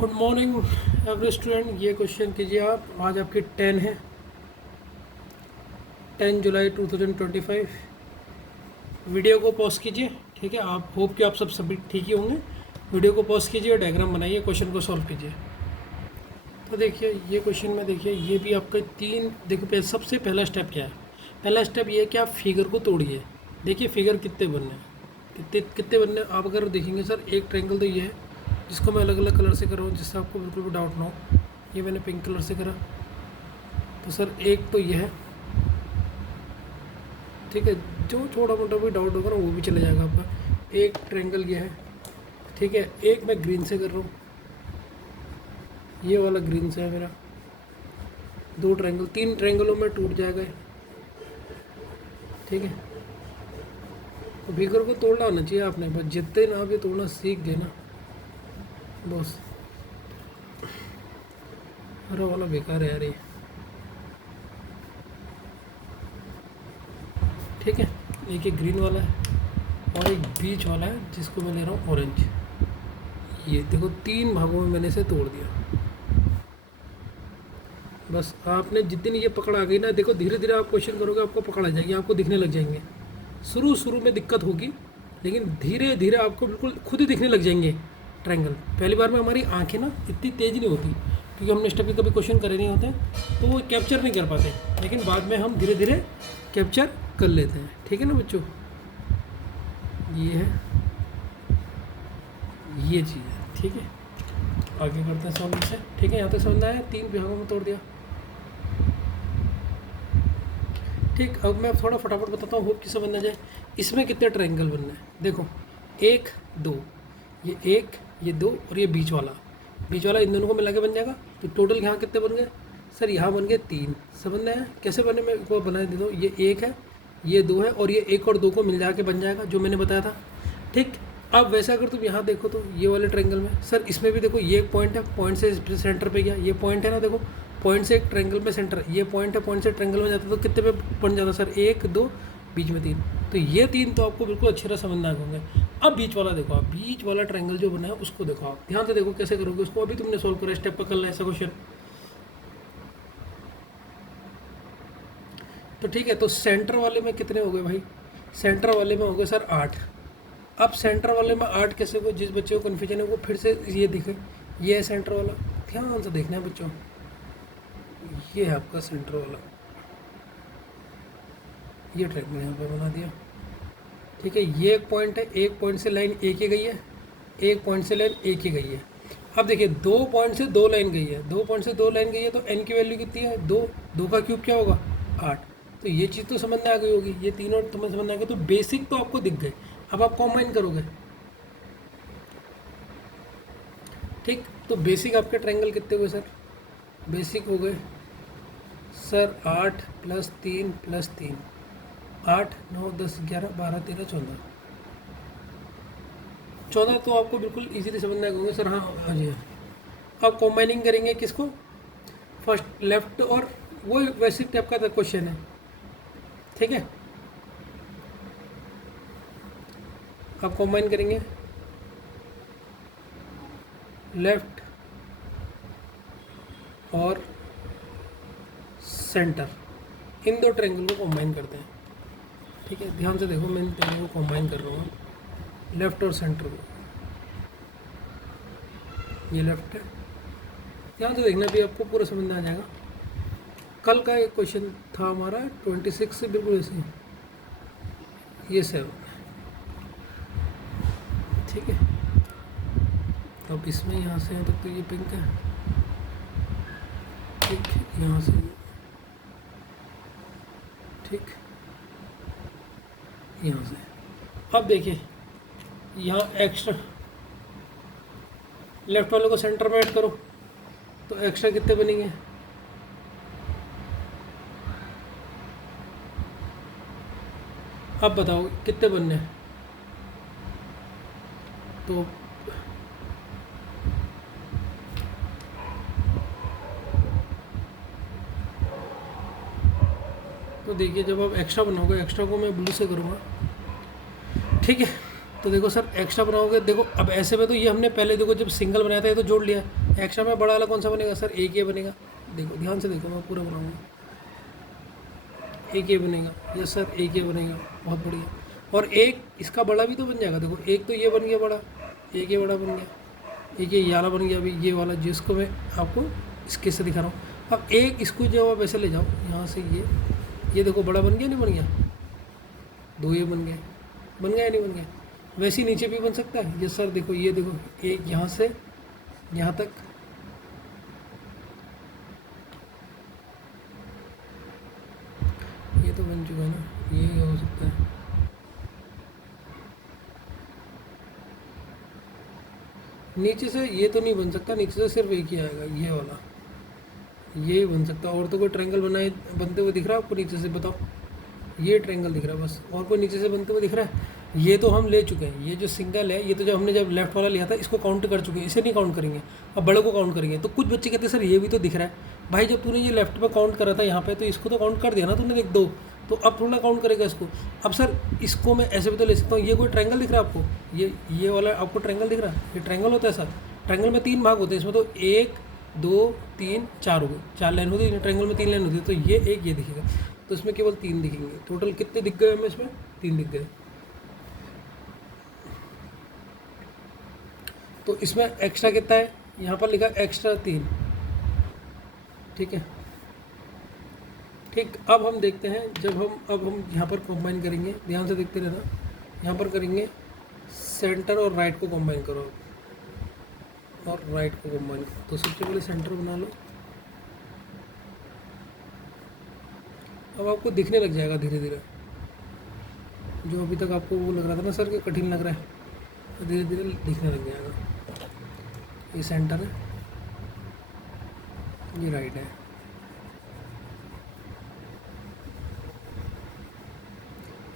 Good morning every student. ये question कीजिए आप। आज आपकी 10 है, 10 जुलाई 2025। वीडियो को पॉज कीजिए, ठीक है। आप होप कि आप सब सभी ठीक ही होंगे। वीडियो को पॉज कीजिए, डायग्राम बनाइए, क्वेश्चन को सॉल्व कीजिए। तो देखिए ये क्वेश्चन में, देखिए ये भी आपका तीन, देखो सबसे पहला स्टेप क्या है। पहला स्टेप ये है कि आप फिगर को तोड़िए। देखिए फिगर कितने बनने हैं, कितने कितने बनने हैं। आप अगर देखेंगे सर, एक ट्रायंगल तो ये है जिसको मैं अलग अलग कलर से कर रहा हूँ जिससे आपको बिल्कुल भी डाउट ना हो। ये मैंने पिंक कलर से करा, तो सर एक तो ये है, ठीक है। जो छोटा मोटा भी डाउट होगा ना वो भी चले जाएगा आपका। एक ट्रायंगल ये है, ठीक है। एक मैं ग्रीन से कर रहा हूँ, ये वाला ग्रीन से है मेरा। दो ट्रायंगल, तीन ट्रायंगलों में टूट जाएगा ये, ठीक है। तो फिगर को तोड़ना आना चाहिए आपने, बस जितने ना आप ये तोड़ना सीख गए ना, बस। हरा वाला बेकार है यार ये, ठीक है। एक ये ग्रीन वाला है और एक बीच वाला है जिसको मैं ले रहा हूँ ऑरेंज। ये देखो तीन भागों में मैंने इसे तोड़ दिया। बस आपने जितनी ये पकड़ आ गई ना, देखो धीरे धीरे आप क्वेश्चन करोगे आपको पकड़ आ जाएगी, आपको दिखने लग जाएंगे। शुरू में दिक्कत होगी, लेकिन धीरे धीरे आपको बिल्कुल खुद ही दिखने लग जाएंगे ट्रायंगल। पहली बार में हमारी आंखें ना इतनी तेज़ नहीं होती, क्योंकि हमने स्टेप कभी क्वेश्चन करे नहीं होते, तो वो कैप्चर नहीं कर पाते। लेकिन बाद में हम धीरे धीरे कैप्चर कर लेते हैं, ठीक है ना बच्चों। ये है, ये चीज़ है, ठीक है। आगे करते हैं सॉल्व से, ठीक है। यहाँ तक समझ आया, तीन भागों में तोड़ दिया, ठीक। अब मैं थोड़ा फटाफट बताता हूँ, होप कि समझ ना जाए। इसमें कितने ट्रायंगल बनने हैं, देखो एक दो, ये एक, ये दो और ये बीच वाला इन दोनों को मिला के बन जाएगा। तो टोटल यहाँ कितने बन गए सर, यहाँ बन गए तीन। समझना है कैसे बने, मैं को बना दे दो। ये एक है, ये दो है, और ये एक और दो को मिल जाके बन जाएगा जो मैंने बताया था, ठीक। अब वैसा अगर तुम यहाँ देखो तो ये वाले ट्रायंगल में सर, इसमें भी देखो ये एक पॉइंट है, पॉइंट से सेंटर पे गया, ये पॉइंट है ना, देखो पॉइंट से एक ट्रायंगल में सेंटर, ये पॉइंट है, पॉइंट से ट्रायंगल में जाता है तो कितने पे बन जाता सर, एक दो, बीच में तीन। तो ये तीन तो आपको बिल्कुल अच्छी तरह समझना आ होंगे। अब बीच वाला देखो आप, बीच वाला ट्रायंगल जो बना है उसको देखो आप, ध्यान से देखो कैसे करोगे उसको। अभी तुमने सोल्व करा, स्टेप पर करना है ऐसा क्वेश्चन, तो ठीक है। तो सेंटर वाले में कितने हो गए भाई, सेंटर वाले में हो गए सर 8। अब सेंटर वाले में 8 कैसे हो, जिस बच्चे को कन्फ्यूजन है वो फिर से ये दिखे, ये है सेंटर वाला, ध्यान से देखना है बच्चों। ये है आपका सेंटर वाला, ये ट्रायंगल यहाँ पे बना दिया, ठीक है। ये एक पॉइंट है, एक पॉइंट से लाइन एक ही गई है, एक पॉइंट से लाइन एक ही गई है। अब देखिए दो पॉइंट से दो लाइन गई है, दो पॉइंट से दो लाइन गई है, तो एन की वैल्यू कितनी है, दो, दो का क्यूब क्या होगा 8। तो ये चीज़ तो समझ में आ गई होगी, ये तीनों तुम्हें समझ में आ गया। तो बेसिक तो आपको दिख गए, अब आप कॉम्बाइन करोगे, ठीक। तो बेसिक आपके ट्रायंगल कितने हुए सर, बेसिक हो गए सर 8 + 3 + 3, 8 9 10 11 12 13 14। 14 तो आपको बिल्कुल इजीली समझ में आ गए सर। हाँ हाँ जी। अब कॉम्बाइनिंग करेंगे किसको, फर्स्ट लेफ्ट, और वो वैसे टाइप का क्वेश्चन है, ठीक है। अब कॉम्बाइन करेंगे लेफ्ट और सेंटर, इन दो ट्रायंगल को कॉम्बाइन करते हैं, ठीक है। ध्यान से देखो, मैं इन ट्रायंगल को कॉम्बाइन कर रहा हूँ, लेफ्ट और सेंटर को। ये लेफ्ट है, ध्यान से देखना भी, आपको पूरा समझ में आ जाएगा। कल का एक क्वेश्चन था हमारा 26 से बिल्कुल ऐसे, ये 7, ठीक है। तो अब इसमें यहाँ से यहाँ तक तो ये पिंक है, ठीक। यहाँ से ठीक, यहाँ से। अब देखिए यहाँ एक्स्ट्रा, लेफ्ट वाले को सेंटर में ऐड करो तो एक्स्ट्रा कितने बनेंगे, अब बताओ कितने बनने हैं। तो देखिए जब आप एक्स्ट्रा बनाओगे, एक्स्ट्रा को मैं ब्लू से करूँगा, ठीक है। तो देखो सर एक्स्ट्रा बनाओगे, देखो अब ऐसे में तो ये हमने पहले देखो जब सिंगल बनाया था ये तो जोड़ लिया, एक्स्ट्रा में बड़ा वाला कौन सा बनेगा सर? एक ये बनेगा। देखो ध्यान से देखो, मैं पूरा बनाऊंगा। एक ये बनेगा, यस सर, एक ये बनेगा, बहुत बढ़िया। और एक इसका बड़ा भी तो बन जाएगा। देखो एक तो ये बन गया बड़ा, एक ये बड़ा बन गया, एक ये वाला बन गया अभी, ये वाला जिसको मैं आपको इसके से दिखा रहा हूँ। अब एक इसको जब आप ऐसे ले जाओ यहाँ से, ये देखो बड़ा बन गया नहीं बन गया? दो ये बन गए, बन गया नहीं बन गया? वैसे ही नीचे भी बन सकता है। यस सर, देखो ये देखो, एक यहाँ से यहाँ तक, ये तो बन चुका है ना, ये हो सकता है। नीचे से ये तो नहीं बन सकता, नीचे से सिर्फ एक ही आएगा, ये वाला, ये ही बन सकता। और तो कोई ट्रायंगल बनाए बनते हुए दिख रहा है आपको नीचे से? बताओ। ये ट्रायंगल दिख रहा है बस, और कोई नीचे से बनते हुए दिख रहा है? ये तो हम ले चुके हैं, ये जो सिंगल है, ये तो जब हमने जब लेफ्ट वाला लिया था इसको काउंट कर चुके हैं, इसे नहीं काउंट करेंगे, अब बड़े को काउंट करेंगे। तो कुछ बच्चे कहते हैं सर ये भी तो दिख रहा है। भाई जब तूने ये लेफ्ट में काउंट करा था यहाँ पे, तो इसको तो काउंट कर दिया ना तूने, देख दो, तो अब थोड़ा काउंट करेगा इसको। अब सर इसको मैं ऐसे भी तो ले सकता हूँ। ये कोई ट्रायंगल दिख रहा है आपको? ये वाला आपको ट्रायंगल दिख रहा है? ये ट्रायंगल होता है सर। ट्रायंगल में 3 भाग होते हैं, इसमें तो 1 2 3 4 हो गए, 4 लाइन होती है ट्रायंगल में, 3 लाइन होती है। तो ये एक ये दिखेगा, तो इसमें केवल 3 दिखेंगे। टोटल कितने दिख गए हमें इसमें? 3 दिख गए। तो इसमें एक्स्ट्रा कितना है? यहाँ पर लिखा एक्स्ट्रा 3। ठीक है, ठीक। अब हम देखते हैं, अब हम यहाँ पर कंबाइन करेंगे, ध्यान से देखते रहना। यहाँ पर करेंगे सेंटर और राइट को कंबाइन करो, और राइट को कंबाइन करो। तो सबसे पहले सेंटर बना लो। अब आपको दिखने लग जाएगा धीरे धीरे, जो अभी तक आपको वो लग रहा था ना सर कि कठिन लग रहा है, तो धीरे धीरे दिखने लग जाएगा। ये सेंटर है, ये राइट है।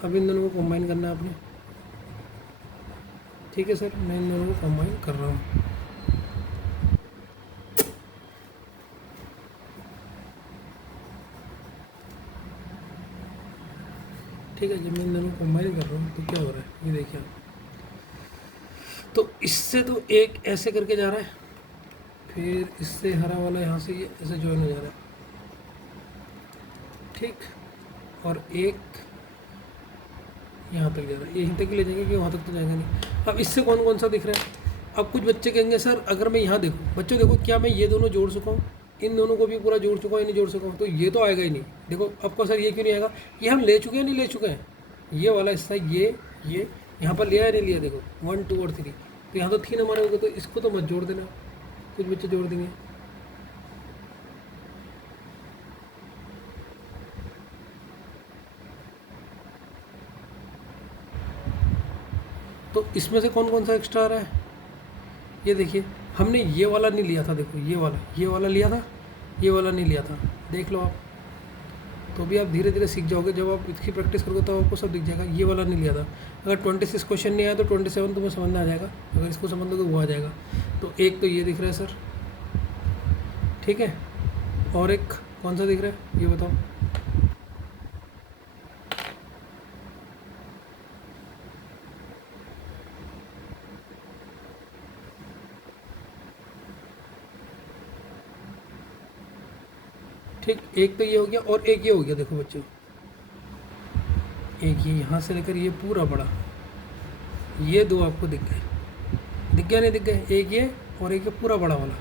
अब इन दोनों को कंबाइन करना है आपने। ठीक है सर, मैं इन दोनों को कंबाइन कर रहा हूँ। ठीक है, जब मैं इन दोनों को कंबाइन कर रहा हूँ तो क्या हो रहा है, ये देखिए आप। तो इससे तो एक ऐसे करके जा रहा है, फिर इससे हरा वाला यहाँ से ये ऐसे ज्वाइन हो जा रहा है। ठीक, और एक यहाँ तक जा रहा है, यहीं तक ही ले जाएंगे कि वहाँ तक तो जाएगा नहीं। अब इससे कौन कौन सा दिख रहा है? अब कुछ बच्चे कहेंगे सर अगर मैं यहाँ देखूँ, बच्चों देखो क्या मैं ये दोनों जोड़ चुका हूँ, इन दोनों को भी पूरा जोड़ चुका हूँ, नहीं जोड़ सका हूँ, तो ये तो आएगा ही नहीं। देखो आपको सर ये क्यों नहीं आएगा? ये हम ले चुके हैं, नहीं ले चुके हैं? ये वाला हिस्सा ये यहाँ पर लिया है नहीं लिया? देखो 1 2 और 3, तो यहाँ तो 3 हमारे हो गए, तो इसको तो मत जोड़ देना, कुछ बच्चे जोड़ देंगे। तो इसमें से कौन कौन सा एक्स्ट्रा आ रहा है? ये देखिए, हमने ये वाला नहीं लिया था। देखो ये वाला लिया था, ये वाला नहीं लिया था, देख लो आप। तो भी आप धीरे धीरे सीख जाओगे, जब आप इसकी प्रैक्टिस करोगे तो आपको सब दिख जाएगा। ये वाला नहीं लिया था। अगर 26 क्वेश्चन नहीं आया तो 27 तुम्हें समझ में आ जाएगा, अगर इसको समझ लोगे वो आ जाएगा। तो एक तो ये दिख रहा है सर, ठीक है, और एक कौन सा दिख रहा है ये बताओ? ठीक, एक तो ये हो गया और एक ये हो गया। देखो बच्चों, एक ये यहाँ से लेकर ये पूरा बड़ा, ये दो आपको दिख गए, दिख गया नहीं दिख गए? एक ये और एक ये पूरा बड़ा वाला।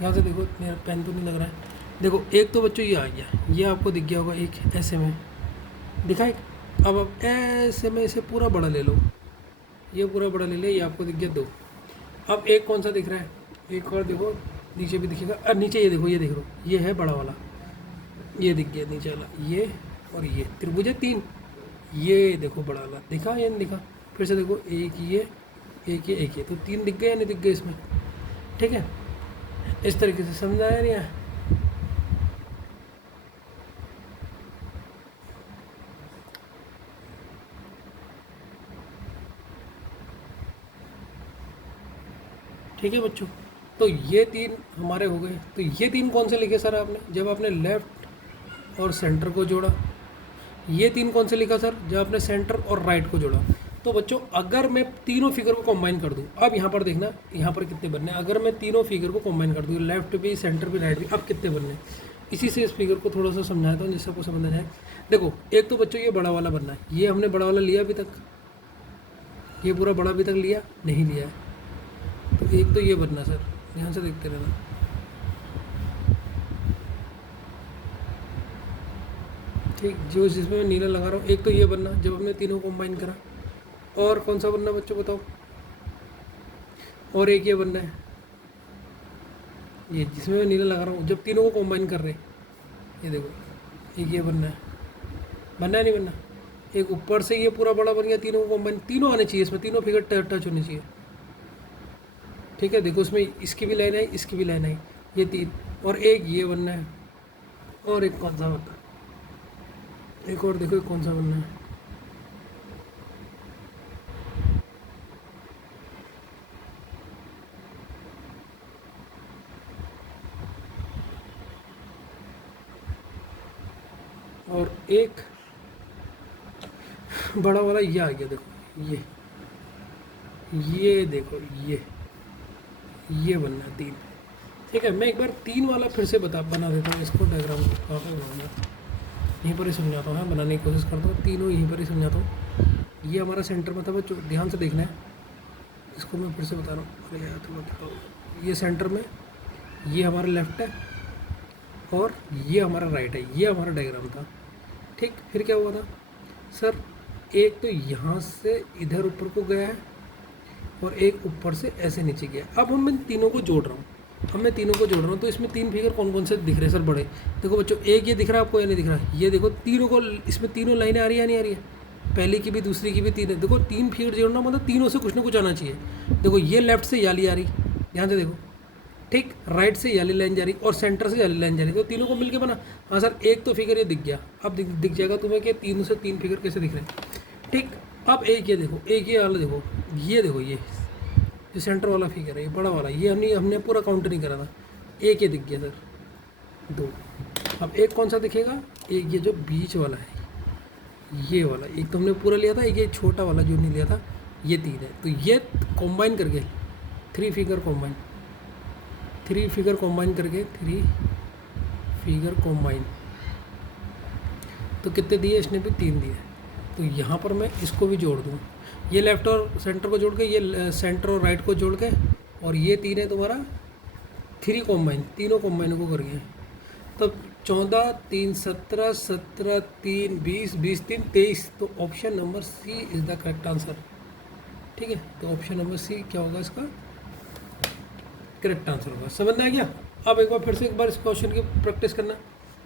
यहाँ से देखो, मेरा पेन तो नहीं लग रहा है। देखो एक तो बच्चों ये आ गया, ये आपको दिख गया होगा, एक ऐसे में दिखाए। अब आप ऐसे में इसे पूरा बड़ा ले लो, ये पूरा बड़ा ले लिया, ये आपको दिख गया 2। अब एक कौन सा दिख रहा है? एक और देखो, नीचे भी दिखेगा। अब नीचे ये देखो, ये देख लो, ये है बड़ा वाला, ये दिख गया नीचे वाला, ये और ये त्रिभुज है 3। ये देखो बड़ा वाला दिखा या नहीं दिखा? फिर से देखो, एक ये एक ये, तो 3 दिख गए या नहीं दिख गए इसमें? ठीक है, इस तरीके से समझाया नहीं है? ठीक है बच्चों, तो ये 3 हमारे हो गए। तो ये 3 कौन से लिखे सर आपने? जब आपने लेफ़्ट और सेंटर को जोड़ा। ये 3 कौन से लिखा सर? जब आपने सेंटर और राइट को जोड़ा। तो बच्चों अगर मैं तीनों फिगर को कंबाइन कर दूं, अब यहाँ पर देखना यहाँ पर कितने बनने हैं। अगर मैं तीनों फिगर को कंबाइन कर दूं, लेफ्ट भी, सेंटर भी, राइट भी, अब कितने बनने हैं। इसी से इस फिगर को थोड़ा सा समझाता हूँ जिससे आपको समझ आ जाए। देखो एक तो बच्चों ये बड़ा वाला बनना है, ये हमने बड़ा वाला लिया अभी तक, ये पूरा बड़ा अभी तक लिया नहीं लिया है। तो एक तो ये बनना सर, ध्यान से देखते रहना। ठीक, जो जिसमें मैं नीला लगा रहा हूँ, एक तो ये बनना जब हमने तीनों को कंबाइन करा। और कौन सा बनना बच्चों बताओ। और एक ये बनना है, ये जिसमें मैं नीला लगा रहा हूँ, जब तीनों को कंबाइन कर रहे हैं, ये देखो एक ये बनना है। बनना है नहीं बनना। एक ऊपर से ये पूरा बड़ा बन गया, तीनों को कंबाइन, तीनों आने चाहिए इसमें, तीनों फिगर टच होनी चाहिए। ठीक है, देखो इसमें इसकी भी लाइन आई, इसकी भी लाइन आई, ये तीन। और एक ये बनना है। और एक कौन सा बनना है, एक और देखो एक कौन सा बनना है। और एक बड़ा वाला ये आ गया, देखो ये देखो ये बनना है तीन। ठीक है, मैं एक बार तीन वाला फिर से बना देता हूँ इसको, डायग्राम कहाँ पे बनाऊंगा, यहीं पर ही समझाता हूँ, बनाने की कोशिश करता हूँ, तीनों यहीं पर ही समझाता हूँ। ये हमारा सेंटर में था बच्चों, ध्यान से देखना है, इसको मैं फिर से बता रहा हूँ। अरे यार तो बताओ, ये सेंटर में, ये हमारा लेफ्ट है और ये हमारा राइट है, ये हमारा डायग्राम था। ठीक, फिर क्या हुआ था सर, एक तो यहाँ से इधर ऊपर को गया है और एक ऊपर से ऐसे नीचे गया। अब हम इन तीनों को जोड़ रहा हूँ, तो इसमें तीन फिगर कौन कौन से दिख रहे हैं सर बड़े। देखो बच्चों, एक ये दिख रहा है आपको या नहीं दिख रहा, ये देखो तीनों को, इसमें तीनों लाइनें आ रही है या नहीं आ रही है, पहली की भी दूसरी की भी तीन है। देखो तीन फिगर जोड़ना मतलब तीनों से कुछ ना कुछ आना चाहिए। देखो ये लेफ्ट से याली आ रही, ध्यान से देखो। ठीक, राइट से याली लाइन जा रही और सेंटर से याली लाइन जा रही, तो तीनों को मिलके बना। हाँ सर, एक तो फिगर ये दिख गया, अब दिख जाएगा तुम्हें कि तीनों से तीन फिगर कैसे दिख रहे हैं। ठीक, अब एक ये देखो, एक ये वाला देखो, ये देखो, ये जो सेंटर वाला फिगर है, ये बड़ा वाला, ये हमने पूरा काउंट नहीं करा था। एक ये दिख गया सर, दो। अब एक कौन सा दिखेगा, एक ये जो बीच वाला है, ये वाला, एक तो हमने पूरा लिया था, एक ये छोटा वाला जो नहीं लिया था, ये तीन है। तो ये कंबाइन करके थ्री फिगर कंबाइन तो कितने दिए इसने भी, तीन दिए। तो यहाँ पर मैं इसको भी जोड़ दूँ, ये लेफ्ट और सेंटर को जोड़ के, ये सेंटर और राइट को जोड़ के, और ये तीन है तुम्हारा थ्री कंबाइन, तीनों कंबाइन को करिए। तो 14 3 17 17 3 20 20 3 23। तो option number C is the correct answer. ठीक है, तो ऑप्शन नंबर सी क्या होगा इसका करेक्ट आंसर होगा। समझ में आ गया। अब एक बार फिर से एक बार इस क्वेश्चन की प्रैक्टिस करना।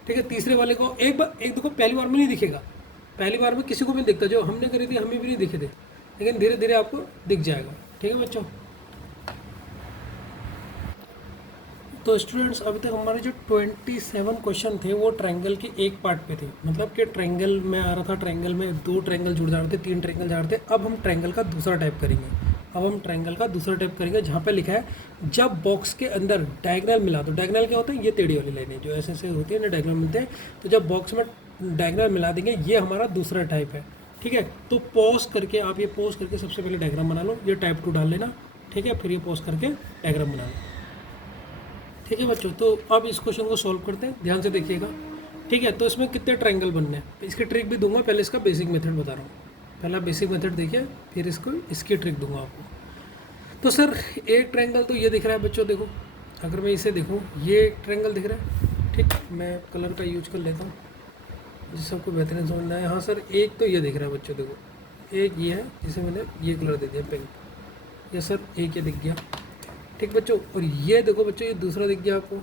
ठीक है, तीसरे वाले को एक देखो, पहली बार में नहीं दिखेगा, पहली बार में किसी को भी नहीं दिखता, जो हमने करी थी हमें भी नहीं दिखे थे, लेकिन धीरे धीरे आपको दिख जाएगा। ठीक है बच्चों, तो स्टूडेंट्स अभी तक हमारे जो 27 क्वेश्चन थे वो ट्रायंगल के एक पार्ट पे थे, मतलब कि ट्रायंगल में आ रहा था, ट्रायंगल में दो ट्रायंगल जुड़ जा रहे थे, तीन ट्रायंगल जा रहे थे। अब हम ट्रायंगल का दूसरा टाइप करेंगे, जहाँ पे लिखा है जब बॉक्स के अंदर डायगोनल मिला, तो डायगोनल क्या होता है, ये टेढ़ी वाली लाइनें जो ऐसे होती है ना, डायगोनल मिलते हैं। तो जब बॉक्स में डायगोनल मिला देंगे, ये हमारा दूसरा टाइप है। ठीक है, तो पॉज करके आप ये पॉज करके सबसे पहले डायग्राम बना लो, ये टाइप 2 डाल लेना। ठीक है, फिर ये पॉज करके डायग्राम बना लो। ठीक है बच्चों, तो अब इस क्वेश्चन को सॉल्व करते हैं, ध्यान से देखिएगा। ठीक है, तो इसमें कितने ट्रायंगल बनने हैं, तो इसकी ट्रिक भी दूंगा, पहले इसका बेसिक मेथड बता रहा हूँ। पहला बेसिक मेथड देखिए, फिर इसकी ट्रिक दूंगा आपको। तो सर एक ट्रायंगल तो ये दिख रहा है बच्चों, देखो अगर मैं इसे देखूँ, ये ट्रायंगल दिख रहा है। ठीक, मैं कलर का यूज कर लेता हूँ जिससे आपको बेहतरीन समझ में आए। हाँ सर, एक तो ये दिख रहा है बच्चों, देखो एक ये है जिसे मैंने ये कलर दे दिया पिंक, ये सर एक ये दिख गया। ठीक बच्चों, और ये देखो बच्चों, ये दूसरा दिख गया आपको।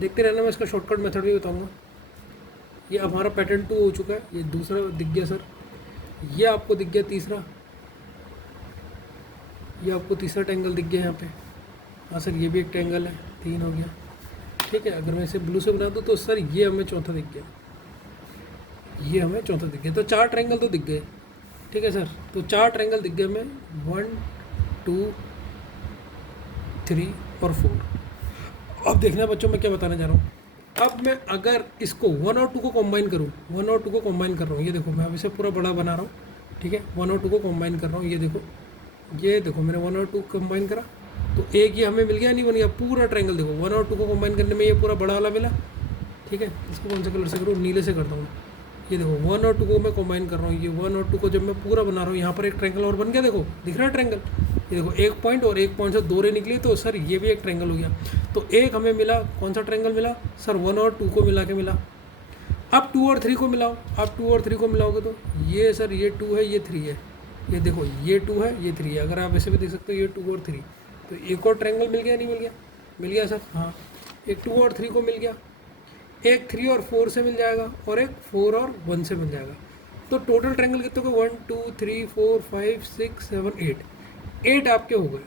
देखते रहना, मैं इसका शॉर्टकट मेथड भी बताऊंगा। ये हमारा पैटर्न 2 हो चुका है, ये दूसरा दिख गया सर। ये आपको दिख गया तीसरा, ये आपको तीसरा ट्रायंगल दिख गया यहाँ पे। हाँ सर, ये भी एक ट्रायंगल है, 3 हो गया। ठीक है, अगर मैं इसे ब्लू से बना दूँ तो सर ये हमें चौथा दिख गया, ये हमें चौथा दिख गया। तो 4 ट्रायंगल तो दिख गए। ठीक है सर, तो 4 ट्रायंगल दिख गए हमें, 1 2 3 और 4। अब देखना बच्चों, मैं क्या बताने जा रहा हूँ। अब मैं अगर इसको 1 और 2 को कंबाइन करूँ, 1 और 2 को कंबाइन कर रहा हूँ, ये देखो मैं अब इसे पूरा बड़ा बना रहा हूँ। ठीक है, 1 और 2 को कंबाइन कर रहा हूँ, ये देखो मैंने 1 और 2 कंबाइन करा तो एक ये हमें मिल गया, नहीं बन गया पूरा ट्रायंगल। देखो 1 और 2 को कंबाइन करने में ये पूरा बड़ा वाला मिला। ठीक है, इसको कौन से कलर से करूँ, नीले से करता हूँ। ये देखो 1 और 2 को मैं कंबाइन कर रहा हूँ, ये 1 और 2 को जब मैं पूरा बना रहा हूँ, यहाँ पर एक ट्रायंगल और बन गया। देखो दिख रहा है ट्रायंगल, ये देखो एक पॉइंट और एक पॉइंट से 2 रे निकली, तो सर ये भी एक ट्रायंगल हो गया। तो एक हमें मिला, कौन सा ट्रायंगल मिला सर, 1 और 2 को मिला के मिला। अब 2 और 3 को मिलाओ, अब 2 और 3 को मिलाओगे तो ये सर ये 2 है, ये 3 है, ये देखो ये 2 है, ये 3 है। अगर आप ऐसे भी देख सकते हो, ये 2 और 3, तो एक और ट्रायंगल मिल गया, नहीं मिल गया, मिल गया सर। हाँ, एक 2 और 3 को मिल गया, एक 3 और 4 से मिल जाएगा, और एक 4 और 1 से मिल जाएगा। तो टोटल ट्रायंगल कितने हो गए, 1 2 3 4 5 6 7 8, 8 आपके हो गए।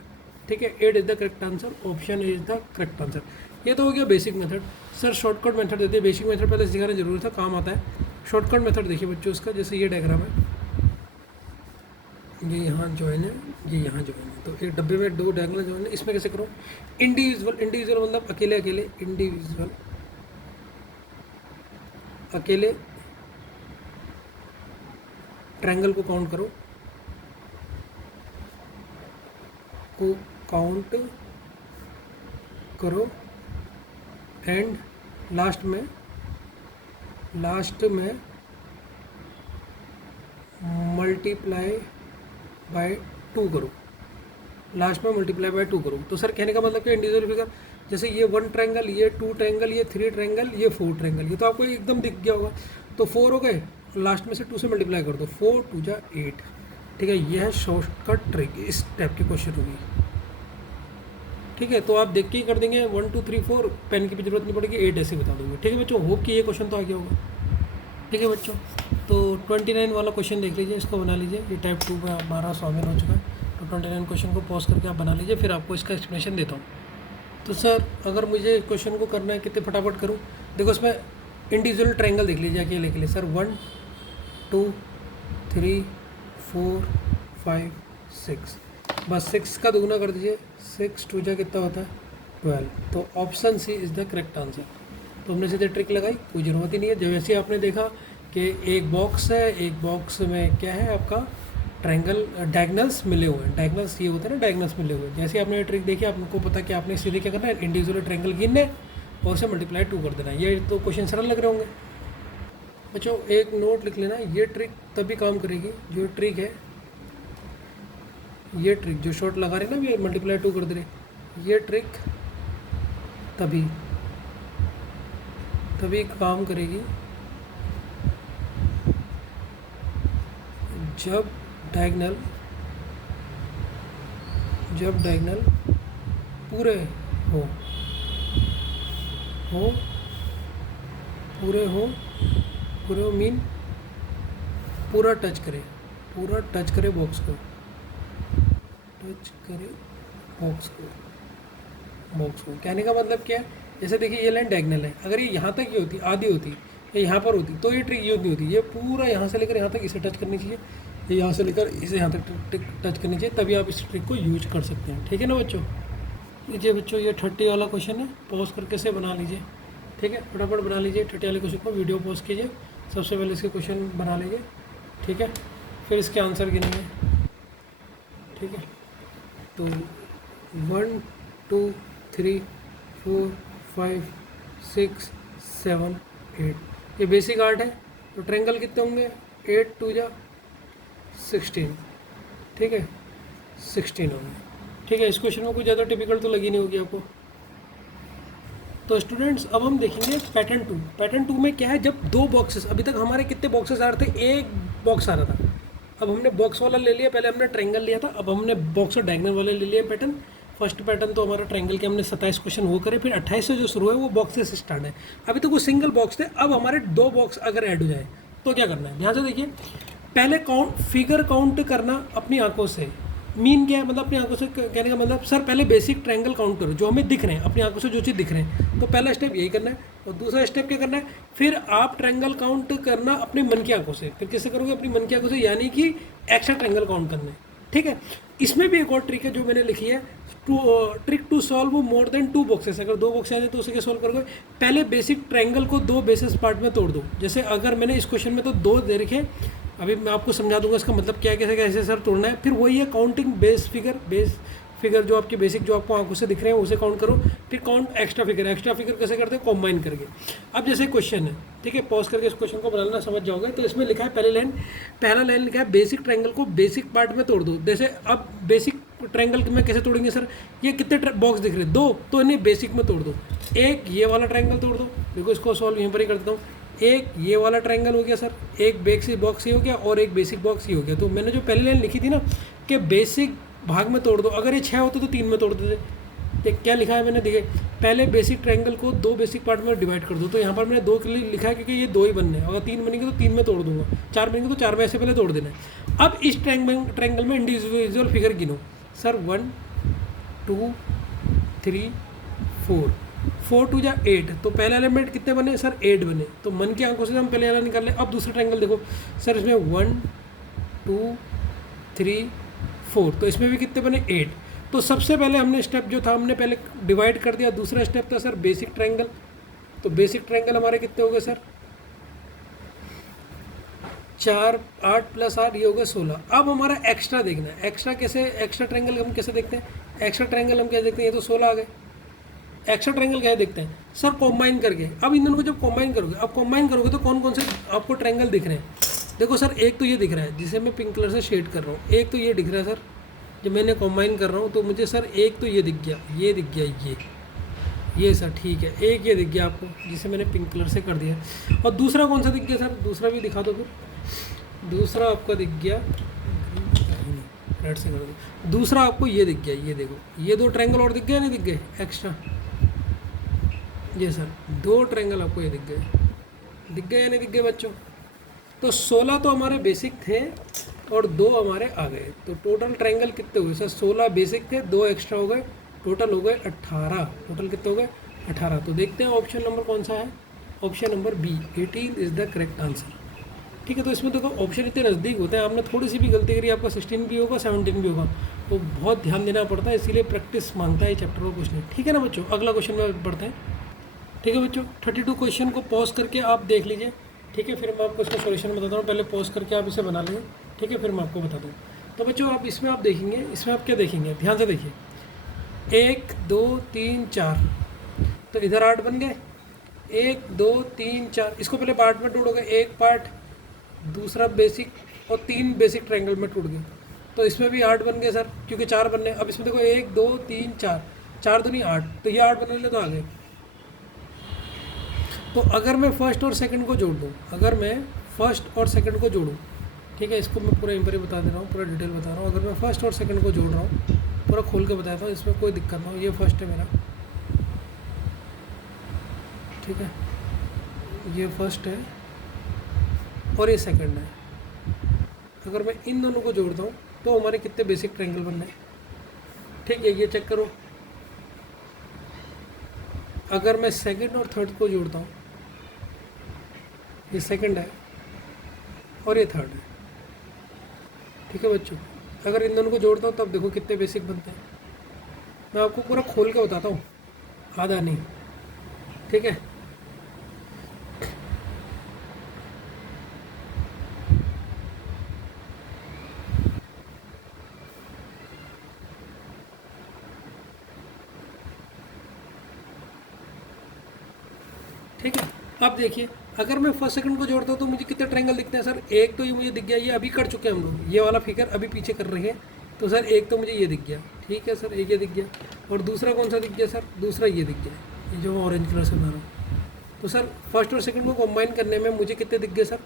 ठीक है, 8 is the correct answer, option is the correct answer. ये तो हो गया basic method. Sir shortcut method देते हैं, बेसिक मेथड पहले सिखाना जरूरी था, काम आता है। शॉर्टकट मेथड देखिए बच्चों उसका, जैसे ये डायग्राम है, ये यहाँ ज्वाइन है, ये यहाँ ज्वाइन है, तो एक डब्बे में 2 डायगोनल ज्वाइन है। इसमें कैसे करो, इंडिविजुअल, इंडिविजुअल मतलब अकेले अकेले, इंडिविजुअल अकेले ट्रायंगल को काउंट करो, को काउंट करो, एंड लास्ट में मल्टीप्लाई बाय 2 करो, लास्ट में मल्टीप्लाई बाय 2 करो। तो सर कहने का मतलब कि इंडिविजुअल फिगर, जैसे ये 1 ट्रायंगल, ये 2 ट्रायंगल, ये 3 ट्रायंगल, ये 4 ट्रायंगल, ये तो आपको एकदम दिख गया होगा। तो 4 हो गए, लास्ट में से 2 से मल्टीप्लाई कर दो, 4 2 जा 8। ठीक है, यह है शॉर्टकट ट्रिक, इस टाइप की क्वेश्चन होगी। ठीक है, तो आप देख के ही कर देंगे, 1 2 3 4, पेन की भी जरूरत नहीं पड़ेगी, 8 ऐसे बता दूंगे। ठीक है बच्चों, होप कि ये क्वेश्चन तो आ गया होगा। ठीक है बच्चों, तो 29 वाला क्वेश्चन देख लीजिए, इसको बना लीजिए। ये टाइप 2 में हमारा सॉल्व हो चुका है, तो 29 क्वेश्चन को पॉज करके आप बना लीजिए, फिर आपको इसका एक्सप्लेनेशन देता हूँ। तो सर अगर मुझे क्वेश्चन को करना है, कितने फटाफट करूँ। देखो इसमें इंडिविजुअल ट्रायंगल देख लीजिए अकेले के लिए। सर 1 2 3 4 5 6, बस 6 का दोगुना कर दीजिए, 6 2 जा कितना होता है 12। तो option C is the correct answer. तो हमने सीधे ट्रिक लगाई, कोई ज़रूरत ही नहीं है। जब वैसे आपने देखा कि एक बॉक्स है, एक बॉक्स में क्या है आपका ट्रायंगल, डायगनल्स मिले हुए हैं। डायगनल्स ये होता है ना, डायगनल्स मिले हुए हैं। जैसे आपने ये ट्रिक देखी, आपको पता कि आपने सीधे क्या करना है, इंडिविजुअल ट्रायंगल गिनने और उसे मल्टीप्लाई 2 कर देना है। ये तो क्वेश्चन सरल लग रहे होंगे बच्चों। एक नोट लिख लेना, ये ट्रिक तभी काम करेगी, जो ट्रिक है, ये ट्रिक जो शॉर्ट लगा रहे ना, ये मल्टीप्लाई 2 कर दे रहे, ये ट्रिक तभी काम करेगी जब डायगनल पूरे हो मीन पूरा टच करे बॉक्स को, कहने का मतलब क्या है। जैसे देखिए ये लाइन डायगनल है, अगर ये यहाँ तक ही होती, आधी होती, या यहाँ पर होती, तो ये ट्रिक यूज नहीं होती। ये पूरा यहाँ से लेकर यहाँ तक इसे टच करनी चाहिए, ये यहाँ से लेकर इसे यहाँ तक टच करनी चाहिए, तभी आप इस ट्रिक को यूज कर सकते हैं। ठीक है ना बच्चों। लीजिए बच्चों, ये 30 वाला क्वेश्चन है, पॉज करके से बना लीजिए। ठीक है, फटाफट बना लीजिए 30 वाले क्वेश्चन को, वीडियो पॉज कीजिए, सबसे पहले इसके क्वेश्चन बना लीजिए। ठीक है, फिर इसके आंसर गिनेंगे। ठीक है, तो 1 2 3 4 5 6 7 8, ये बेसिक आर्ट है। तो ट्रायंगल कितने होंगे, 8 2 जा 16। ठीक है, 16 होंगे। ठीक है, इस क्वेश्चन में कुछ ज़्यादा टिपिकल तो लगी नहीं होगी आपको। तो स्टूडेंट्स अब हम देखेंगे पैटर्न 2। पैटर्न 2 में क्या है, जब 2 बॉक्सेस, अभी तक हमारे कितने बॉक्सेस आ रहे थे, एक बॉक्स आ रहा था। अब हमने बॉक्स वाला ले लिया, पहले हमने ट्रायंगल लिया था, अब हमने बॉक्स और डायगोनल वाले ले लिए पैटर्न। फर्स्ट पैटर्न तो हमारा ट्रायंगल के हमने 27 क्वेश्चन वो करे, फिर 28 से जो शुरू है वो बॉक्स से स्टार्ट है। अभी तो वो सिंगल बॉक्स थे, अब हमारे 2 बॉक्स अगर ऐड हो जाए तो क्या करना है, ध्यान से देखिए। पहले फिगर काउंट करना अपनी आंखों से। मीन क्या है, मतलब अपनी आंखों से कहने का मतलब, सर पहले बेसिक ट्रायंगल काउंट करो जो हमें दिख रहे हैं, अपनी आंखों से जो चीज़ दिख रहे हैं। तो पहला स्टेप यही करना है, और दूसरा स्टेप क्या करना है, फिर आप ट्रायंगल काउंट करना अपने मन की आंखों से। फिर किससे करोगे, अपनी मन की आंखों से, यानी कि एक्स्ट्रा ट्रायंगल काउंट करने। ठीक है, इसमें भी एक और ट्रिक है जो मैंने लिखी है, trick to solve more than 2 boxes. अगर 2 बॉक्स आ जाए तो उसे क्या सॉल्व करोगे, पहले बेसिक ट्रायंगल को 2 बेसिस पार्ट में तोड़ दो। जैसे अगर मैंने इस क्वेश्चन में तो 2 दे रखे, अभी मैं आपको समझा दूंगा इसका मतलब क्या है, कैसे कैसे सर तोड़ना है। फिर वही है काउंटिंग बेस फिगर जो आपके बेसिक जो आपको आंखों से दिख रहे हैं उसे काउंट करो। फिर काउंट एक्स्ट्रा फिगर कैसे करते हैं, कॉम्बाइन करके। अब जैसे क्वेश्चन है, ठीक है, पॉज करके इस क्वेश्चन को बनाना समझ जाओगे। तो इसमें लिखा है पहला लाइन लिखा है बेसिक ट्रायंगल को बेसिक पार्ट में तोड़ दो। जैसे अब बेसिक ट्रायंगल में कैसे तोड़ेंगे सर, ये कितने बॉक्स दिख रहे हैं, 2, तो इन्हें बेसिक में तोड़ दो। एक ये वाला ट्रायंगल तोड़ दो, देखो इसको सॉल्व यहीं पर ही कर देता हूँ। एक ये वाला ट्रायंगल हो गया सर, एक बेसिक बॉक्स ये हो गया और एक बेसिक बॉक्स ये हो गया। तो मैंने जो पहली लाइन लिखी थी ना कि बेसिक भाग में तोड़ दो, अगर ये 6 होते तो 3 में तोड़ देते। तो क्या लिखा है मैंने, देखे पहले बेसिक ट्रायंगल को 2 बेसिक पार्ट में डिवाइड कर दो। तो यहाँ पर मैंने 2 के लिए लिखा है क्योंकि ये 2 ही बनने हैं। अगर 3 बनेंगे तो 3 में तोड़ दूंगा, 4 बनेंगे तो 4 में ऐसे पहले तोड़ देना है। अब इस ट्रायंगल में इंडिविजुअल फिगर गिनो सर, 1 2 3 4, 4 2 जा 8। तो पहला एलिमेंट कितने बने सर, 8 बने। तो मन की आंखों से हम पहले वाला निकाल लें। अब दूसरा ट्रायंगल देखो सर, इसमें 1 2 3 4, तो इसमें भी कितने बने, 8। तो सबसे पहले हमने स्टेप जो था हमने पहले डिवाइड कर दिया। दूसरा स्टेप था सर बेसिक ट्रायंगल। तो बेसिक ट्रायंगल हमारे कितने हो गए सर, 4 8 + 8 ये हो गया 16। अब हमारा एक्स्ट्रा देखना है। एक्स्ट्रा कैसे, एक्स्ट्रा ट्रायंगल हम कैसे देखते हैं, एक्स्ट्रा ट्रायंगल हम क्या देखते हैं, ये तो 16 आ गए। एक्स्ट्रा ट्रायंगल क्या देखते हैं सर, कॉम्बाइन करके। अब इन दोनों को जब कॉम्बाइन करोगे, अब कॉम्बाइन करोगे तो कौन कौन से आपको ट्रायंगल दिख रहे हैं। देखो सर, एक तो ये दिख रहा है जिसे मैं पिंक कलर से शेड कर रहा हूँ। एक तो ये दिख रहा है सर, जब मैंने कॉम्बाइन कर रहा हूँ तो मुझे सर एक तो ये दिख गया, ये दिख गया, ये सर ठीक है। एक ये दिख गया आपको जिसे मैंने पिंक कलर से कर दिया। और दूसरा कौन सा दिख गया सर, दूसरा भी दिखा दो। फिर दूसरा आपका दिख गया, रेड से कर दो। दूसरा आपको ये दिख गया, ये देखो, ये 2 ट्रायंगल और दिख गए, नहीं दिख गए एक्स्ट्रा, ये सर 2 ट्रायंगल आपको ये दिख गए या नहीं दिख गए बच्चों। तो 16 तो हमारे बेसिक थे और 2 हमारे आ गए। तो टोटल ट्रायंगल कितने हुए सर, 16 बेसिक थे, 2 एक्स्ट्रा हो गए, टोटल हो गए 18। टोटल कितने हो गए, 18। तो देखते हैं ऑप्शन नंबर कौन सा है, option number B, 18 is the correct answer. ठीक है, तो इसमें देखो ऑप्शन इतने नज़दीक होते हैं, आपने थोड़ी सी भी गलती करी आपका 16 भी होगा, 17 भी होगा। तो बहुत ध्यान देना पड़ता है, इसीलिए प्रैक्टिस मांगता है ये चैप्टर को कुछ नहीं। ठीक है ना बच्चों, अगला क्वेश्चन में पढ़ते हैं। ठीक है बच्चों, 32 क्वेश्चन को पॉज करके आप देख लीजिए। ठीक है, फिर मैं आपको इसका सॉल्यूशन बताता हूँ। पहले पॉज करके आप इसे बना लीजिए, ठीक है, फिर मैं आपको बता दूँ। तो बच्चों आप इसमें आप देखेंगे, इसमें आप क्या देखेंगे, ध्यान से देखिए। 1 2 3 4, तो इधर 8 बन गए। 1 2 3 4, इसको पहले पार्ट में तोड़ोगे, एक पार्ट, दूसरा बेसिक और 3 बेसिक ट्रायंगल में टूट गए। तो इसमें भी 8 बन गए सर, क्योंकि 4 बनने। अब इसमें देखो 1 2 3 4, 4 दूनी 8, तो ये 8 बनने तो आ गए। तो अगर मैं फर्स्ट और सेकंड को जोड़ दूँ, अगर मैं फर्स्ट और सेकंड को जोड़ूँ, ठीक है, इसको मैं पूरा यहीं पर ही बता दे रहा हूँ, पूरा डिटेल बता रहा हूँ। अगर मैं फर्स्ट और सेकंड को जोड़ रहा हूँ, पूरा खोल के बताता हूँ, इसमें कोई दिक्कत ना हो। ये फर्स्ट है मेरा, ठीक है, ये फर्स्ट है और ये सेकंड है। अगर मैं इन दोनों को जोड़ता हूँ तो हमारे कितने बेसिक ट्रायंगल बनने हैं, ठीक है, ये चेक करो। अगर मैं सेकंड और थर्ड को जोड़ता हूँ, ये सेकंड है और ये थर्ड है, ठीक है बच्चों। अगर इन दोनों को जोड़ता हूँ तब देखो कितने बेसिक बनते हैं। मैं आपको पूरा खोल के बताता हूँ, आधा नहीं, ठीक है। ठीक है, अब देखिए, अगर मैं फर्स्ट सेकंड को जोड़ता हूँ तो मुझे कितने ट्रायंगल दिखते हैं सर। एक तो ये मुझे दिख गया, ये अभी कर चुके हैं हम लोग, ये वाला फिगर अभी पीछे कर रहे हैं। तो सर एक तो मुझे ये दिख गया, ठीक है सर, एक ये दिख गया। और दूसरा कौन सा दिख गया सर, दूसरा ये दिख गया, ये जो मैं ऑरेंज कलर से बना रहा हूँ। तो सर फर्स्ट और सेकंड को कंबाइन करने में मुझे कितने दिख गए सर,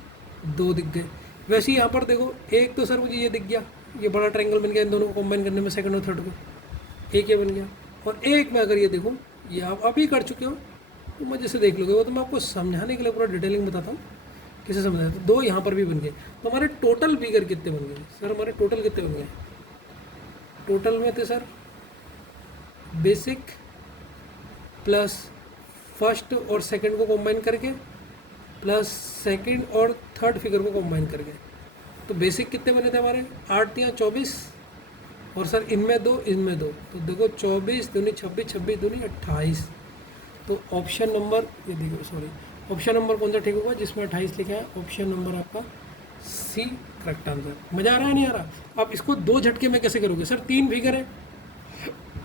2 दिख गए। वैसे ही यहाँ पर देखो, एक तो सर मुझे ये दिख गया, ये बड़ा ट्रायंगल बन गया इन दोनों को कंबाइन करने में, सेकंड और थर्ड को, एक ये बन गया। और एक में अगर ये देखूँ, ये आप अभी कर चुके हो तो मजे से देख लोगे। वो तो मैं आपको समझाने के लिए पूरा डिटेलिंग बताता हूँ, किसे समझाया। तो 2 यहाँ पर भी बन गए। तो हमारे टोटल फिगर कितने बन गए सर, हमारे टोटल कितने बन गए। टोटल में थे सर बेसिक प्लस फर्स्ट और सेकंड को कंबाइन करके प्लस सेकंड और थर्ड फिगर को कंबाइन करके। तो बेसिक कितने बने थे हमारे, 8 या 24, और सर इनमें 2 इनमें 2, तो देखो 24 दूनी 26, 26 दूनी 28। तो ऑप्शन नंबर, ये देखो सॉरी, ऑप्शन नंबर कौन सा ठीक होगा जिसमें 28 लिखा है, ऑप्शन नंबर आपका सी करेक्ट आंसर। मज़ा आ रहा है नहीं आ रहा? आप इसको 2 झटके में कैसे करोगे सर? 3 फिगर है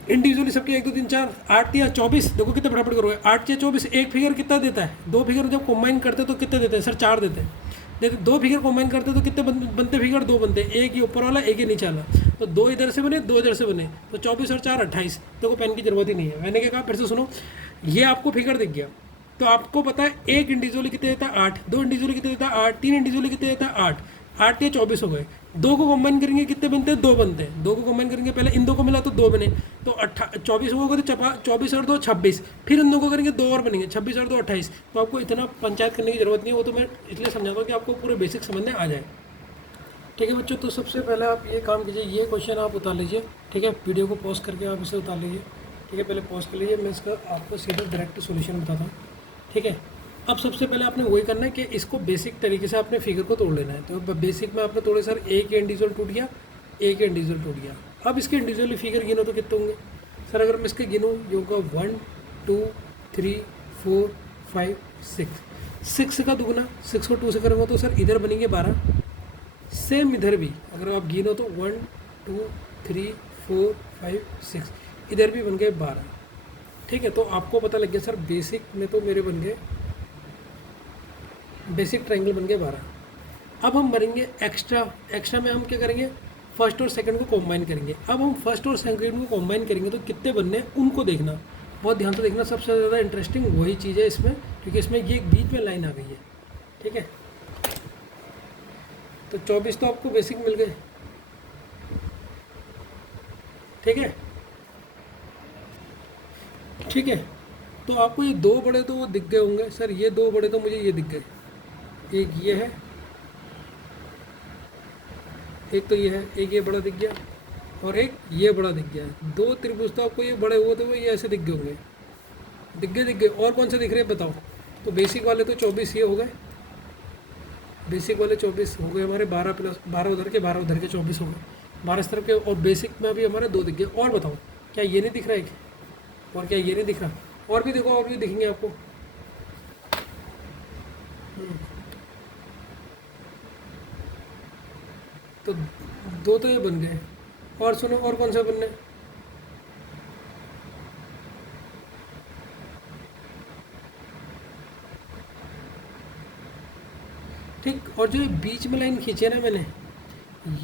इंडिविजुअली सबके, 1 2 3 4 8 या 24, देखो कितने फटाफट करोगे। 8 या 24, एक फिगर कितना देता है? 2 फिगर जब कंबाइन करते तो कितने देते हैं सर? 4 देते हैं। देखो 2 फिगर कंबाइन करते तो कितने बनते फिगर? 2 बनते, एक ही ऊपर वाला एक ही नीचे वाला। तो 2 इधर से बने 2 इधर से बने, तो 24 और 4 28। देखो पेन की जरूरत ही नहीं है। मैंने क्या कहा फिर से सुनो, ये आपको फिगर दिख गया तो आपको पता है एक इंडिविजुअली कितने देता है? 8, 2 इंडिविजुअली कितने देता है? 8, 3 इंडिविजुअली कितने देता है? 8, 8 या 24 हो गए। 2 को कंबाइन करेंगे कितने बनते हैं? 2 बनते हैं। 2 को कंबाइन करेंगे, पहले इन 2 को मिला तो 2 बने, तो 24 होगा तो 24 और 2 26, फिर इन 2 को करेंगे 2 और बनेंगे, 26 और 2 28। तो आपको इतना पंचायत करने की जरूरत नहीं है, वो तो मैं इसलिए समझाता हूँ कि आपको पूरे बेसिक समझने आ जाए। ठीक है बच्चों, तो सबसे पहले आप ये काम कीजिए, ये क्वेश्चन आप उतार लीजिए। ठीक है, वीडियो को पॉज करके आप इसे उतार लीजिए। ठीक है, पहले पॉज कर लीजिए, मैं इसका आपको सीधा डायरेक्ट सोल्यूशन बताता हूँ। ठीक है, अब सबसे पहले आपने वही करना है कि इसको बेसिक तरीके से आपने फिगर को तोड़ लेना है। तो बेसिक में आपने तोड़े सर, एक इंडिविजुअल टूट गया, एक इंडिविजुअल टूट गया। अब इसके इंडिविजुअली फिगर गिनो तो कितने होंगे सर? अगर मैं इसके गिनूँ, ये होगा 1 2 3 4 5 6, 6 का दुगना, 6 को 2 से करूँगा तो सर इधर बनेंगे 12। सेम इधर भी अगर आप गिनो तो 1 2 3 4 5 6, इधर भी बन गए 12। ठीक है, तो आपको पता लग गया सर बेसिक में तो मेरे बन गए, बेसिक ट्रायंगल बन गए 12। अब हम भरेंगे एक्स्ट्रा। एक्स्ट्रा में हम क्या करेंगे? फर्स्ट और सेकंड को कॉम्बाइन करेंगे। अब हम फर्स्ट और सेकंड को कॉम्बाइन करेंगे तो कितने बनने हैं उनको देखना, बहुत ध्यान से देखना। सबसे ज़्यादा इंटरेस्टिंग वही चीज़ है इसमें, क्योंकि इसमें ये बीच में लाइन आ गई है। ठीक है, तो 24 तो आपको बेसिक मिल गए। ठीक है, ठीक है, तो आपको ये 2 बड़े तो वो दिख गए होंगे सर, ये 2 बड़े तो मुझे ये दिख गए, एक ये है, एक तो ये है, एक ये बड़ा दिख गया और एक ये बड़ा दिख गया। 2 त्रिभुज तो आपको ये बड़े हुए थे वो ये ऐसे दिख गए होंगे, दिख गए। और कौन से दिख रहे हैं बताओ? तो बेसिक वाले तो 24 ये हो गए, बेसिक वाले 24 हो गए हमारे, 12 प्लस 12 उधर के 12 उधर के 24 हो गए, 12 इस तरफ के। और बेसिक में अभी हमारे 2 दिख गए। और बताओ क्या ये नहीं दिख रहा है? और क्या ये नहीं दिख रहा? और भी देखो, और भी दिखेंगे आपको। तो 2 तो ये बन गए। और सुनो, और कौन सा बनने? ठीक, और जो बीच में लाइन खींची है ना मैंने,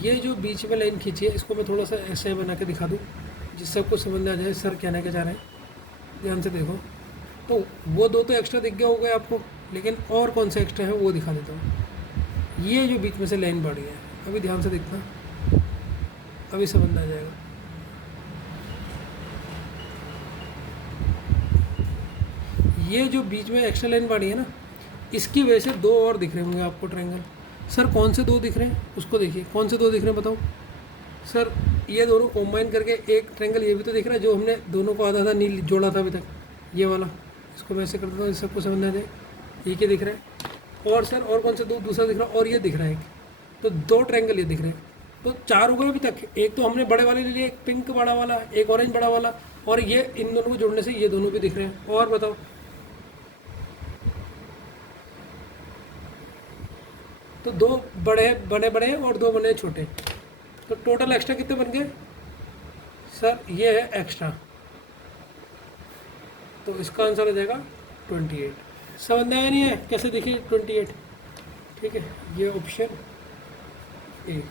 ये जो बीच में लाइन खींची है इसको मैं थोड़ा सा ऐसे बना के दिखा दूँ जिससे आपको समझ में आ जाए सर कहना क्या चाह रहे हैं। ध्यान से देखो, तो वो 2 तो एक्स्ट्रा दिख गया हो गए आपको, लेकिन और कौन सा एक्स्ट्रा है वो दिखा देता हूँ। ये जो बीच में से लाइन बढ़ गई है, अभी ध्यान से देखना, अभी समझ में आ जाएगा। ये जो बीच में एक्स्ट्रा लाइन बढ़ी है ना, इसकी वजह से 2 और दिख रहे होंगे आपको ट्रायंगल। सर कौन से 2 दिख रहे हैं उसको देखिए, कौन से 2 दिख रहे हैं बताओ सर? ये दोनों कॉम्बाइन करके एक ट्रायंगल ये भी तो दिख रहा है, जो हमने दोनों को आधा आधा नील जोड़ा था अभी तक, ये वाला। इसको मैं ऐसे करता हूँ, इस सबको समझना जाए। ये क्या दिख रहा है? और सर और कौन से 2 दूसरा दिख रहा है? और ये दिख रहा है एक, तो 2 ट्रायंगल ये दिख रहे हैं। तो 4 हो गए अभी तक। एक तो हमने बड़े वाले ले लिए, एक पिंक बड़ा वाला, एक ऑरेंज बड़ा वाला, और ये इन दोनों को जोड़ने से ये दोनों भी दिख रहे हैं। और बताओ, तो 2 बड़े बड़े हैं और 2 बने छोटे, तो टोटल एक्स्ट्रा कितने बन गए सर? ये है एक्स्ट्रा, तो इसका आंसर आ जाएगा 28। समझ में आया नहीं है कैसे देखिए 28? ठीक है, ये ऑप्शन ए।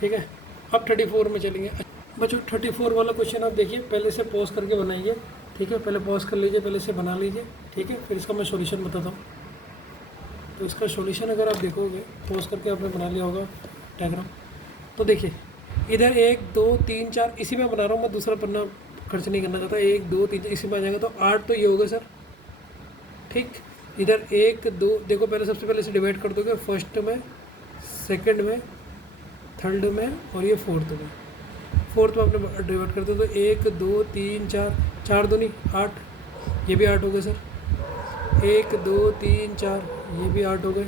ठीक है, अब 34 में चलेंगे बच्चों। 34 वाला क्वेश्चन आप देखिए, पहले से पॉज करके बनाइए। ठीक है, पहले पॉज कर लीजिए, पहले से बना लीजिए। ठीक है, फिर इसका मैं सॉल्यूशन बताता हूँ। तो इसका सॉल्यूशन अगर आप देखोगे, पॉज करके आपने बना लिया होगा डायग्राम, तो देखिए इधर 1 2 3 4, इसी में बना रहा हूँ मैं, दूसरा पन्ना खर्च नहीं करना चाहता। 1 2 3 इसी में आ जाएगा, तो 8 तो ये होगा सर। ठीक, इधर 1 2, देखो पहले सबसे पहले इसे डिवाइड कर दोगे, फर्स्ट में, सेकंड में, थर्ड में, और ये फोर्थ में। फोर्थ में आपने डिवाइड कर दो, तो 1 2 3 4, 4 दूनी 8, ये भी 8 हो गए सर। 1 2 3 4, ये भी 8 हो गए।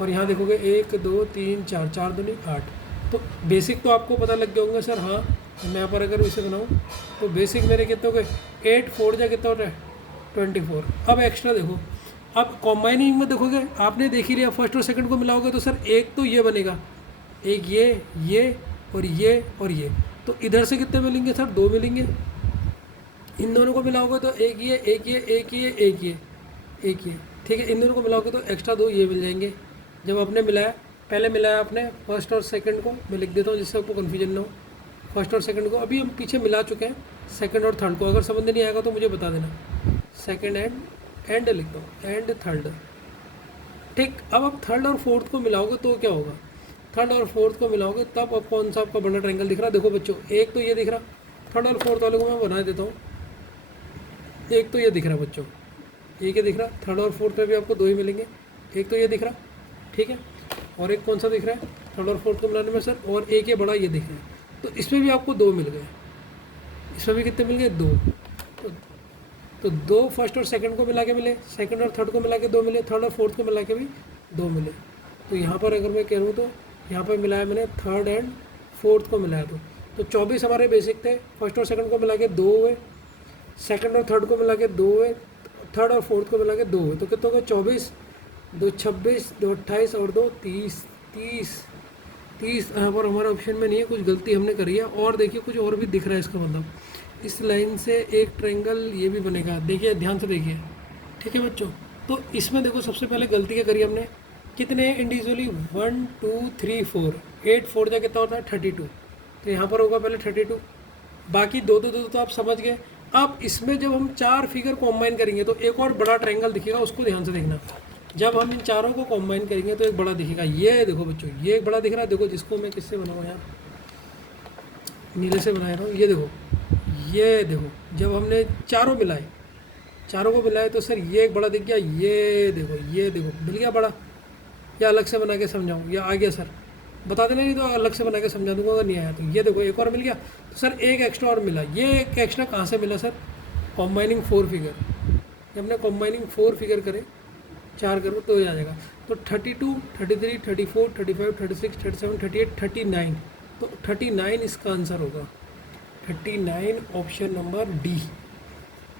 और यहाँ देखोगे 1 2 3 4, 4 दूनी 8। तो बेसिक तो आपको पता लग गए होंगे सर। हाँ, मैं यहाँ पर अगर इसे बनाऊँ तो बेसिक मेरे कितने हो गए? 8 4 जा कितना हो रहा है? 24। अब एक्स्ट्रा देखो, अब कॉम्बाइनिंग में देखोगे, आपने देख ही लिया, फर्स्ट और सेकंड को मिलाओगे तो सर एक तो ये बनेगा, एक ये और ये, तो इधर से कितने मिलेंगे सर, 2 मिलेंगे। इन दोनों को मिलाओगे तो एक ये, ठीक है। इन दोनों को मिलाओगे तो एक्स्ट्रा 2 ये मिल जाएंगे। जब आपने मिलाया, पहले मिलाया आपने फर्स्ट और सेकंड को, मैं लिख देता हूँ जिससे आपको कन्फ्यूजन ना हो। फर्स्ट और सेकंड को अभी हम पीछे मिला चुके हैं, सेकंड और थर्ड को। अगर समझ नहीं आएगा तो मुझे बता देना। सेकंड एंड लिख दो, एंड थर्ड, ठीक। अब आप थर्ड और फोर्थ को मिलाओगे तो क्या होगा, थर्ड और फोर्थ को मिलाओगे तब अब कौन सा आपका बड़ा ट्रायंगल दिख रहा है। देखो बच्चों, एक तो ये दिख रहा, थर्ड और फोर्थ वाले को मैं बना देता हूँ। एक तो ये दिख रहा बच्चों, एक ये दिख रहा, थर्ड और फोर्थ में भी आपको 2 ही मिलेंगे। एक तो ये दिख रहा, ठीक है, और एक कौन सा दिख रहा है थर्ड और फोर्थ को मिलाने में सर, और एक ये बड़ा ये दिख रहा है, तो इसमें भी आपको 2 मिल गए। इसमें भी कितने मिल गए, 2। तो 2 फर्स्ट और सेकंड को मिला के मिले, सेकंड और थर्ड को मिला के 2 मिले, थर्ड और फोर्थ को मिला के भी 2 मिले। तो यहाँ पर अगर मैं कह रहा हूँ तो यहाँ पर मिलाया मैंने थर्ड एंड फोर्थ को मिलाया तो 24 हमारे बेसिक थे। फर्स्ट और सेकंड को मिला के 2 हुए, सेकंड और थर्ड को मिला के 2 हुए, थर्ड और फोर्थ को मिला के 2 हुए। तो कितने हो गए, 24, 2 26, 2 28 और 2 30। 30 यहाँ पर हमारे ऑप्शन में नहीं है, कुछ गलती हमने करी है। और देखिए कुछ और भी दिख रहा है, इसका मतलब इस लाइन से एक ट्रायंगल ये भी बनेगा। देखिए ध्यान से देखिए, ठीक है बच्चों। तो इसमें देखो सबसे पहले गलती क्या करी हमने, कितने इंडिविजुअली 1 2 3 4, 8 4 जा कितना होता है 32। तो यहाँ पर होगा पहले 32, बाकी 2 2 2 तो आप समझ गए। अब इसमें जब हम 4 फिगर कॉम्बाइन करेंगे तो एक और बड़ा ट्रायंगल दिखेगा, उसको ध्यान से देखना। जब हम इन चारों को कॉम्बाइन करेंगे तो एक बड़ा दिखेगा। ये देखो बच्चों, ये एक बड़ा दिख रहा है। देखो जिसको मैं किससे बनाऊँ यार, नीले से बना रहा हूँ। ये देखो जब हमने चारों को मिलाए तो सर ये एक बड़ा दिख गया। ये देखो मिल गया बड़ा। या अलग से बना के समझाऊँ, या आ गया सर बता देना, नहीं तो अलग से बना के समझा दूंगा अगर नहीं आया तो। ये देखो एक और मिल गया। तो सर एक एक्स्ट्रा और मिला। ये एक एक्स्ट्रा कहाँ से मिला सर, कॉम्बाइनिंग 4 फिगर। जब हमने कॉम्बाइनिंग 4 फिगर करे, 4 करो तो ये आ जाएगा। तो 32 33 34 35 36 37 38 39, तो 39 इसका आंसर होगा। 39 ऑप्शन नंबर डी,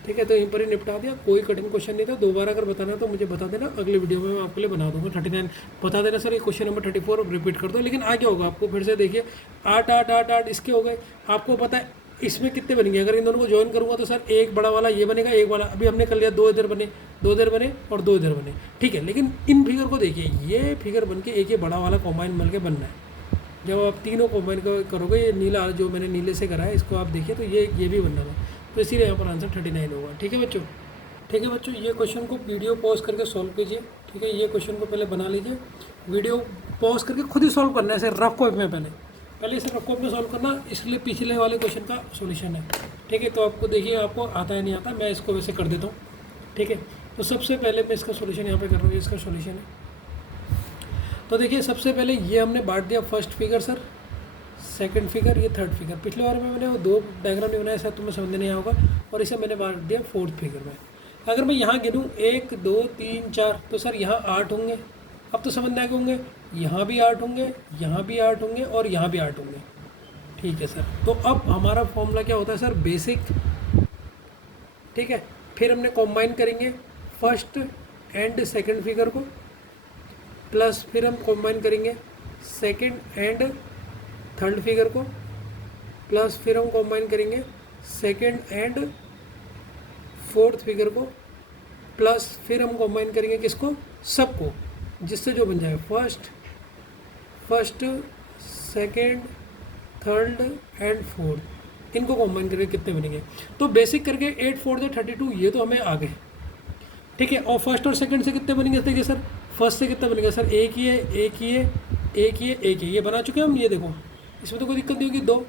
ठीक है। तो यहीं पर ही निपटा दिया, कोई कठिन क्वेश्चन नहीं था। दोबारा अगर बताना तो मुझे बता देना, अगले वीडियो में मैं आपके लिए बना दूंगा। 39 बता देना सर, ये क्वेश्चन नंबर 34 अब रिपीट कर दो। लेकिन आगे होगा आपको फिर से, देखिए 8 8 8 8 इसके हो गए। आपको पता है इसमें कितने बनेंगे, अगर इन दोनों को ज्वाइन करूँगा तो सर एक बड़ा वाला ये बनेगा, एक वाला अभी हमने कर लिया, 2 इधर बने, 2 इधर बने और 2 इधर बने, ठीक है। लेकिन इन फिगर को देखिए, ये फिगर बन के एक ये बड़ा वाला कॉम्बाइन मिल के बनना है। जब आप तीनों कॉम्बाइन करोगे, ये नीला जो मैंने नीले से करा है इसको आप देखिए, तो ये भी बनना है। तो इसीलिए यहाँ पर आंसर 39 होगा, ठीक है बच्चों। ठीक है बच्चों, ये क्वेश्चन को वीडियो पॉज करके सॉल्व कीजिए, ठीक है। ये क्वेश्चन को पहले बना लीजिए, वीडियो पॉज करके खुद ही सॉल्व करना है, ऐसे रफ कॉपी में पहले इसे रफ कॉपी में सॉल्व करना, इसलिए पिछले वाले क्वेश्चन का सॉल्यूशन है, ठीक है। तो आपको देखिए आपको आता है नहीं आता, मैं इसको वैसे कर देता हूँ, ठीक है। तो सबसे पहले मैं इसका सॉल्यूशन यहाँ पे कर रहा हूँ, ये इसका सॉल्यूशन है। तो देखिए सबसे पहले ये हमने बांट दिया, first figure sir, second figure, ये थर्ड फिगर। पिछले बार में मैंने वो 2 डायग्राम नहीं बनाया, शायद तुम्हें समझ नहीं आया होगा, और इसे मैंने बांट दिया फोर्थ फिगर में। अगर मैं यहाँ गिनूँ 1 2 3 4, तो सर यहाँ 8 होंगे। अब तो समझ में आगे होंगे, यहाँ भी 8 होंगे, यहाँ भी 8 होंगे और यहाँ भी 8 होंगे, ठीक है सर। तो अब हमारा फॉर्मूला क्या होता है सर, बेसिक, ठीक है। फिर हमने कॉम्बाइन करेंगे फर्स्ट एंड सेकंड फिगर को, प्लस फिर हम कॉम्बाइन करेंगे सेकंड एंड थर्ड फिगर को, प्लस फिर हम कॉम्बाइन करेंगे सेकंड एंड फोर्थ फिगर को, प्लस फिर हम कॉम्बाइन करेंगे किसको, सबको, जिससे जो बन जाए first second third and fourth, इनको कॉम्बाइन करके कितने बनेंगे। तो बेसिक करके 8 4 32, ये तो हमें आ गए, ठीक है। और फर्स्ट और सेकंड से कितने बनेंगे, देखिए सर फर्स्ट से कितना बनेगा सर, एक ही है, एक ही है, एक ही है, एक ही, ये बना चुके हैं हम। ये देखो इसमें तो कोई दिक्कत नहीं होगी, 2।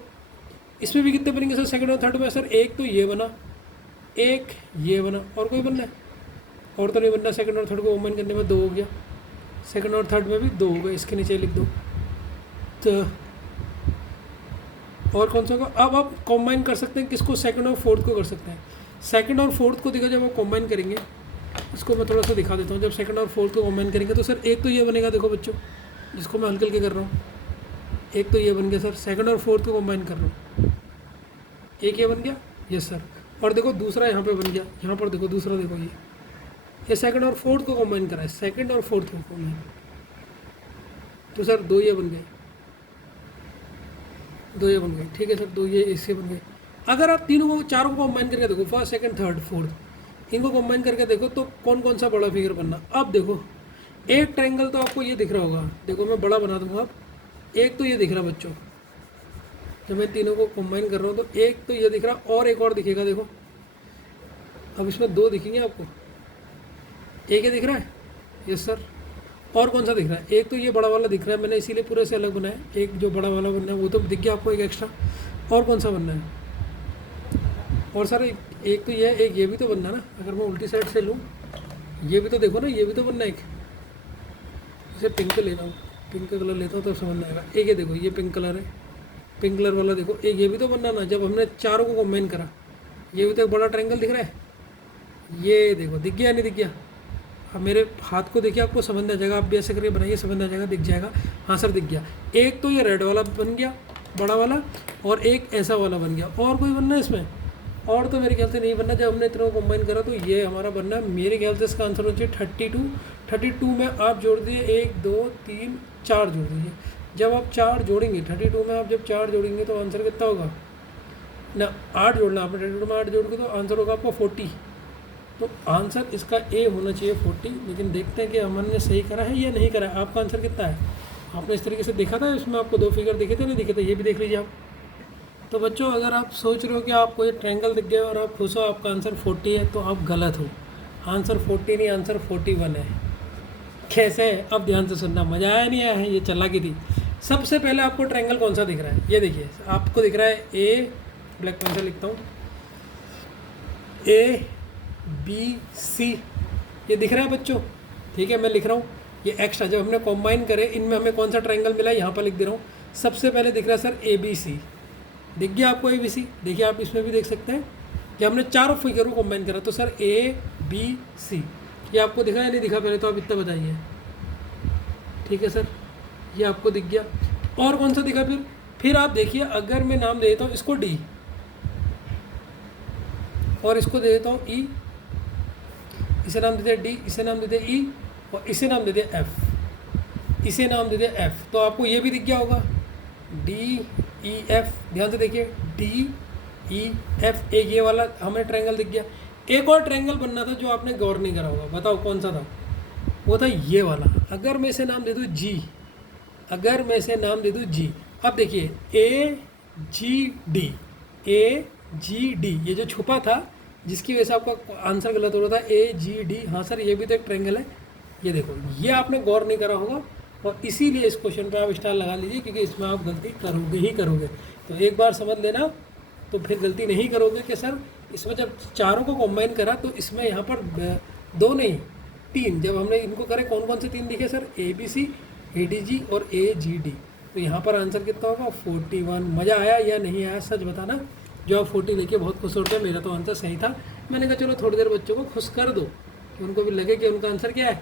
इसमें भी कितने बनेंगे सर, सेकंड और थर्ड में सर, एक तो ये बना, एक ये बना, और कोई बनना है, और तो नहीं बनना। सेकंड और थर्ड को कॉम्बाइन करने में 2 हो गया, सेकंड और थर्ड में भी 2 हो गए, इसके नीचे लिख दो। तो और कौन सा होगा, अब आप कॉम्बाइन कर सकते हैं किसको, सेकंड और फोर्थ को कर सकते हैं। सेकंड और फोर्थ को देखो, जब आप कॉम्बाइन करेंगे, इसको मैं थोड़ा सा दिखा देता हूँ। जब सेकंड और फोर्थ को कॉम्बाइन करेंगे तो सर एक तो ये बनेगा, देखो बच्चों, जिसको मैं हल्के हल्के कर रहा हूँ, एक तो ये बन गया सर, सेकंड और फोर्थ को कॉम्बाइन कर रहा हूँ, एक ये बन गया, यस सर। और देखो दूसरा यहाँ पे बन गया, यहाँ पर देखो दूसरा, देखो ये सेकंड और फोर्थ को कंबाइन करा है, सेकंड और फोर्थ को कंबाइन, तो सर दो ये बन गए, दो ये बन गए, ठीक है सर, दो ये इससे बन गए। अगर आप तीनों को चारों को कंबाइन करके देखो, फर्स्ट सेकंड थर्ड फोर्थ, इनको कंबाइन करके देखो तो कौन कौन सा बड़ा फिगर बनना। अब देखो एक ट्रायंगल तो आपको ये दिख रहा होगा, देखो मैं बड़ा बना दूंगा। अब एक तो ये दिख रहा बच्चों, जब मैं तीनों को कंबाइन कर रहा हूँ तो एक तो ये दिख रहा, और एक और दिखेगा देखो। अब इसमें दो दिखेंगे आपको, एक ही दिख रहा है, यस सर। और कौन सा दिख रहा है, एक तो ये बड़ा वाला दिख रहा है, मैंने इसीलिए पूरे से अलग बनाया, एक जो बड़ा वाला बनना है वो तो दिख गया आपको, एक एक्स्ट्रा। और कौन सा बनना है, और सर एक तो ये, एक ये भी तो बनना ना। अगर मैं उल्टी साइड से लूँ, ये भी तो देखो ना, ये भी तो बनना है एक। इसे पिंक लेना हूँ, पिंक कलर लेता हूँ तो समझ में आएगा। एक ये देखो, ये पिंक कलर है, पिंक कलर वाला देखो, एक ये भी तो बनना ना। जब हमने चारों को कंबाइन करा, ये भी तो एक बड़ा ट्रायंगल दिख रहा है, ये देखो दिख गया नहीं दिख गया। अब मेरे हाथ को देखिए, आपको समझ में आ जाएगा, आप भी ऐसे करके बनाइए, समझ में आ जाएगा, दिख जाएगा। हाँ सर दिख गया। एक तो ये रेड वाला बन गया बड़ा वाला, और एक ऐसा वाला बन गया। और कोई बनना है इसमें, और तो मेरे ख्याल से नहीं बनना। जब हमने इतना कंबाइन करा तो ये हमारा बनना है। मेरे ख्याल से इसका आंसर होना चाहिए 32। 32 में आप जोड़ दीजिए 1 2 3 4 जोड़ दीजिए। जब आप 4 जोड़ेंगे 32 में, आप जब 4 जोड़ेंगे तो आंसर कितना होगा ना, 8 जोड़ना आपने। 32 में 8 जोड़ के तो आंसर होगा आपको 40। तो आंसर इसका ए होना चाहिए 40। लेकिन देखते हैं कि अमन ने सही करा है या नहीं करा है। आपका आंसर कितना है, आपने इस तरीके से देखा था, इसमें आपको दो फिगर दिखे थे नहीं दिखे थे, ये भी देख लीजिए आप। तो बच्चों अगर आप सोच रहे हो कि आपको ये ट्रायंगल दिख गया और आप खुश हो, आपका आंसर 40 है, तो आप गलत हो। आंसर 40 नहीं, आंसर 41 है। कैसे है, अब ध्यान से सुनना, मज़ा आया नहीं आया है, ये चालाकी थी। सबसे पहले आपको ट्रायंगल कौन सा दिख रहा है, ये देखिए आपको दिख रहा है ए, ब्लैक पेन से लिखता हूँ, ए बी सी, ये दिख रहा है बच्चों, ठीक है। मैं लिख रहा हूँ ये एक्स्ट्रा, जब हमने कॉम्बाइन करे इनमें हमें कौन सा ट्रायंगल मिला है, यहाँ पर लिख दे रहा हूँ। सबसे पहले दिख रहा है सर ए बी सी, दिख गया आपको ए बी सी। देखिए आप इसमें भी देख सकते हैं कि हमने चारों फिगर को कंबाइन करा, तो सर ए बी सी, ये आपको दिखा या नहीं दिखा, पहले तो आप इतना बताइए। ठीक है सर, ये आपको दिख गया। और कौन सा दिखा फिर आप देखिए, अगर मैं नाम दे देता हूँ इसको डी, और इसको दे देता हूँ ई, इसे नाम देते डी, इसे नाम देते ई, और इसे नाम देते एफ, इसे नाम देते एफ, तो आपको ये भी दिख गया होगा डी ई एफ। ध्यान से देखिए डी ई एफ, एक ये वाला हमें ट्रायंगल दिख गया। एक और ट्रायंगल बनना था जो आपने गौर नहीं करा होगा, बताओ कौन सा था, वो था ये वाला। अगर मैं इसे नाम दे दूँ जी, अगर मैं इसे नाम दे दूँ जी, अब देखिए ए जी डी, ए जी डी, ये जो छुपा था जिसकी वजह से आपका आंसर गलत हो रहा था, ए जी डी। हाँ सर ये भी तो एक ट्रायंगल है, ये देखो, ये आपने गौर नहीं करा होगा, और इसीलिए इस क्वेश्चन पे आप स्टार लगा लीजिए, क्योंकि इसमें आप गलती करोगे ही करोगे। तो एक बार समझ लेना, तो फिर गलती नहीं करोगे कि सर इसमें जब चारों को कंबाइन करा तो इसमें यहाँ पर दो नहीं 3, जब हमने इनको करे कौन कौन से 3 दिखे sir, A B C, A D G और ए जी डी। तो यहाँ पर आंसर कितना होगा 41। मज़ा आया या नहीं आया, सच बताना। जो आप 40 लेके बहुत खुश होते हैं, मेरा तो आंसर सही था। मैंने कहा चलो थोड़ी देर बच्चों को खुश कर दो, कि उनको भी लगे कि उनका आंसर क्या है,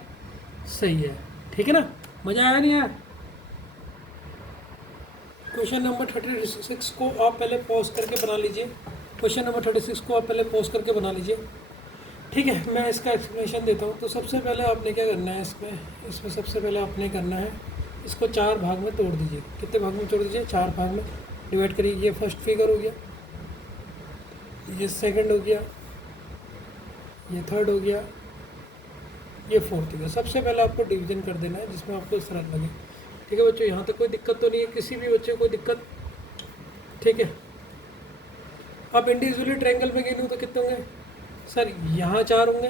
सही है। ठीक है ना, मज़ा आया नहीं आया। क्वेश्चन नंबर 36 को आप पहले पॉज करके बना लीजिए। क्वेश्चन नंबर 36 को आप पहले पॉज करके बना लीजिए, ठीक है। मैं इसका एक्सप्लेनेशन देता हूँ। तो सबसे पहले आपने क्या करना है, इसमें सबसे पहले आपने करना है, इसको 4 भाग में तोड़ दीजिए। कितने भाग में तोड़ दीजिए, 4 भाग में डिवाइड करिए। ये फर्स्ट फिगर हो गया, ये सेकंड हो गया, ये थर्ड हो गया, ये फोर्थ हो गया। सबसे पहले आपको डिवीजन कर देना है जिसमें आपको सरल लगे। ठीक है बच्चों, यहाँ तक कोई दिक्कत तो नहीं है, किसी भी बच्चे को कोई दिक्कत, ठीक है। अब इंडिविजुअली ट्रायंगल में गिनूँ तो कितने होंगे सर, यहाँ 4 होंगे,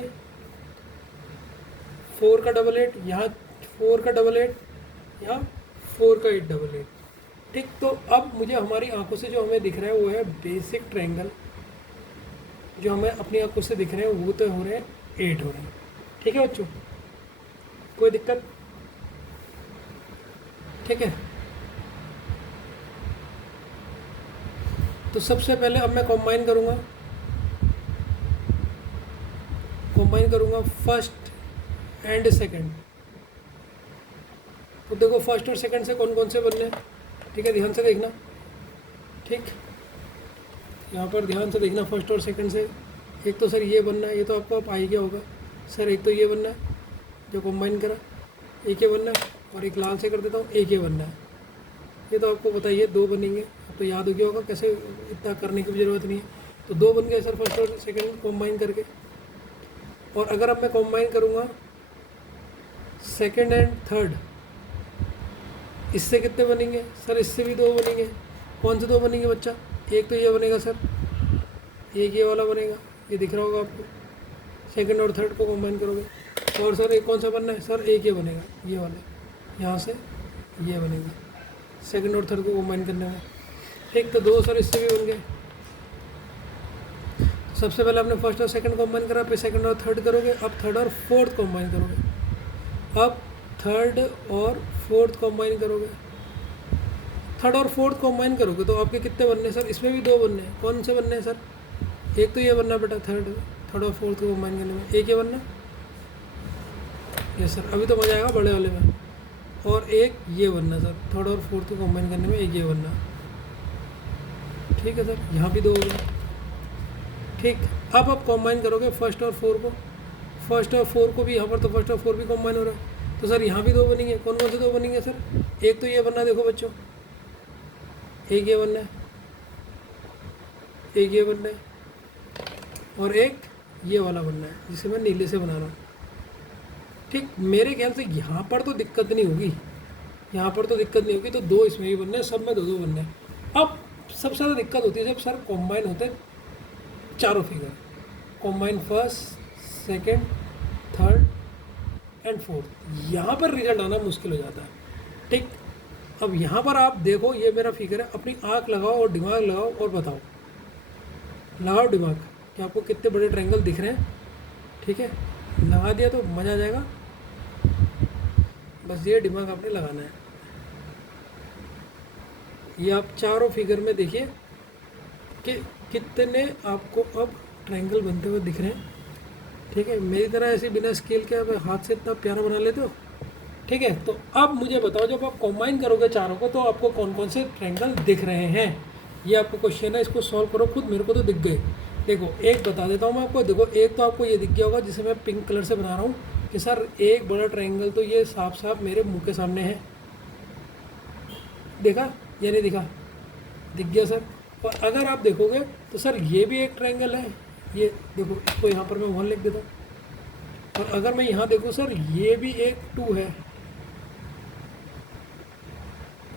4 का डबल 8, यहाँ 4 का डबल 8, यहाँ 4 का 8 डबल 8। ठीक, तो अब मुझे हमारी आंखों से जो हमें दिख रहा है वो है बेसिक ट्रायंगल, जो हमें अपनी आंखों से दिख रहे हैं वो तो हो रहे हैं 8 हो रहे हैं। ठीक है बच्चों, कोई दिक्कत, ठीक है। तो सबसे पहले अब मैं कंबाइन करूँगा फर्स्ट एंड सेकंड। तो देखो फर्स्ट और सेकंड से कौन कौन से बनने हैं, ठीक है, ध्यान से देखना। ठीक, यहाँ पर ध्यान से देखना, फर्स्ट और सेकंड से एक तो सर ये बनना है, ये तो आपको आ ही गया होगा। सर एक तो ये बनना है जो कंबाइन करा, एक ये बनना है, और एक लाल से कर देता हूँ, एक ये बनना है। ये तो आपको बताइए 2 बनेंगे, अब तो याद हो गया होगा, कैसे इतना करने की भी ज़रूरत नहीं है। तो 2 बन गए सर फर्स्ट और सेकंड कंबाइन करके। और अगर अब मैं कंबाइन करूँगा सेकंड एंड थर्ड, इससे कितने बनेंगे सर? इससे भी 2 बनेंगे। कौन से 2 बनेंगे बच्चा? एक तो ये बनेगा सर, एक ये वाला बनेगा, ये दिख रहा होगा आपको। सेकंड और थर्ड को कंबाइन करोगे। और सर एक कौन सा बनना है सर? एक ये बनेगा, ये वाला, यहाँ से ये बनेगा सेकंड और थर्ड को कंबाइन करने में। ठीक, तो 2 सर इससे भी बन गए। सबसे पहले आपने फर्स्ट और सेकंड कंबाइन करा, फिर सेकंड और थर्ड करोगे, अब थर्ड और फोर्थ कंबाइन करोगे। अब थर्ड और फोर्थ कंबाइन करोगे, थर्ड और फोर्थ कंबाइन करोगे तो आपके कितने बनने सर? इसमें भी 2 बनने हैं। कौन से बनने हैं सर? एक तो ये बनना बेटा, थर्ड और फोर्थ को कंबाइन करने में, एक ये बनना। यस सर, अभी तो मज़ा आएगा बड़े वाले में। और एक ये बनना सर, थर्ड और फोर्थ को कंबाइन करने में, एक ये बनना। ठीक है सर, यहाँ भी 2 हो गए। ठीक, अब आप कंबाइन करोगे फर्स्ट और 4 को, फर्स्ट और 4 को भी, यहाँ पर तो फर्स्ट और 4 भी कंबाइन हो रहा है, तो सर यहाँ भी 2 बनेंगे। कौन कौन से 2 बनेंगे सर? एक तो ये बनना, देखो बच्चों, एक ये बनना है, एक ये बनना है, और एक ये वाला बनना है जिसे मैं नीले से बना रहा हूँ। ठीक, मेरे ख्याल से यहाँ पर तो दिक्कत नहीं होगी, यहाँ पर तो दिक्कत नहीं होगी, तो 2 इसमें भी बनने हैं, सब में 2-2 बनने हैं। अब सबसे ज़्यादा दिक्कत होती है जब सर कॉम्बाइन होते हैं चारों figure, combine first, second, third and fourth, यहाँ पर रिजल्ट आना मुश्किल हो जाता है। ठीक, अब यहाँ पर आप देखो, ये मेरा फिगर है, अपनी आँख लगाओ और दिमाग लगाओ और बताओ, लगाओ दिमाग कि आपको कितने बड़े ट्रायंगल दिख रहे हैं। ठीक है, लगा दिया तो मज़ा आ जाएगा। बस ये दिमाग आपने लगाना है। ये आप चारों फिगर में देखिए कि कितने आपको अब ट्रायंगल बनते हुए दिख रहे हैं। ठीक है, मेरी तरह ऐसे बिना स्केल के आप हाथ से इतना प्यारा बना लेते हो। ठीक है, तो अब मुझे बताओ, जब आप कंबाइन करोगे चारों को तो आपको कौन कौन से ट्रायंगल दिख रहे हैं? ये आपको क्वेश्चन है, इसको सॉल्व करो खुद, मेरे को तो दिख गए। देखो, एक बता देता हूँ मैं आपको। देखो, एक तो आपको ये दिख गया होगा जिसे मैं पिंक कलर से बना रहा हूँ कि सर एक बड़ा ट्रायंगल तो ये साफ साफ मेरे मुंह के सामने है। देखा या नहीं दिखा? दिख गया सर। और अगर आप देखोगे तो सर ये भी एक ट्रायंगल है, ये देखो, इसको यहाँ पर मैं 1 लिख देता हूँ। और अगर मैं यहाँ देखूँ सर, ये भी एक 2 है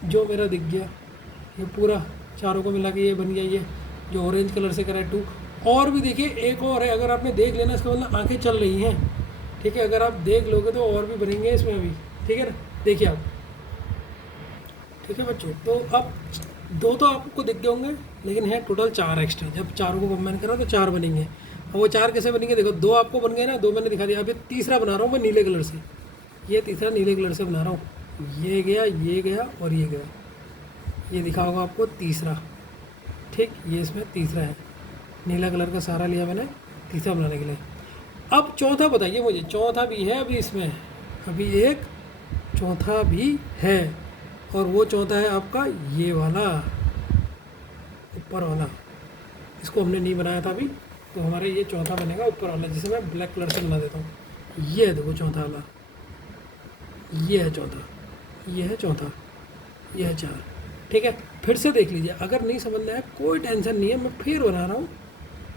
जो मेरा दिख गया। ये पूरा चारों को मिला के ये बन गया, ये जो ऑरेंज कलर से करा है 2। और भी देखिए एक और है, अगर आपने देख लेना इसका मतलब आंखें चल रही हैं। ठीक है, अगर आप देख लोगे तो और भी बनेंगे इसमें अभी। ठीक है ना, देखिए आप। ठीक है बच्चों, तो अब 2 तो आपको दिख गए होंगे, लेकिन है टोटल 4 एक्स्ट्रा। जब चारों को कंबाइन करा तो 4 बनेंगे। अब वो 4 कैसे बनेंगे? देखो, 2 आपको बन गए ना, 2 मैंने दिखा दिया। अभी तीसरा बना रहा हूँ मैं नीले कलर से, ये तीसरा नीले कलर से बना रहा हूँ। ये गया और ये गया, ये दिखा होगा आपको तीसरा। ठीक, ये इसमें तीसरा है, नीला कलर का सहारा लिया मैंने तीसरा बनाने के लिए। अब चौथा बताइए मुझे, चौथा भी है अभी इसमें, अभी एक चौथा भी है, और वो चौथा है आपका ये वाला, ऊपर वाला। इसको हमने नहीं बनाया था अभी, तो हमारे ये चौथा बनेगा ऊपर वाला, जिसे मैं ब्लैक कलर से बना देता हूँ। ये है देखो चौथा वाला, ये है चौथा, ये है चौथा, ये है 4। ठीक है, फिर से देख लीजिए, अगर नहीं समझ में आया कोई टेंशन नहीं है, मैं फिर बना रहा हूँ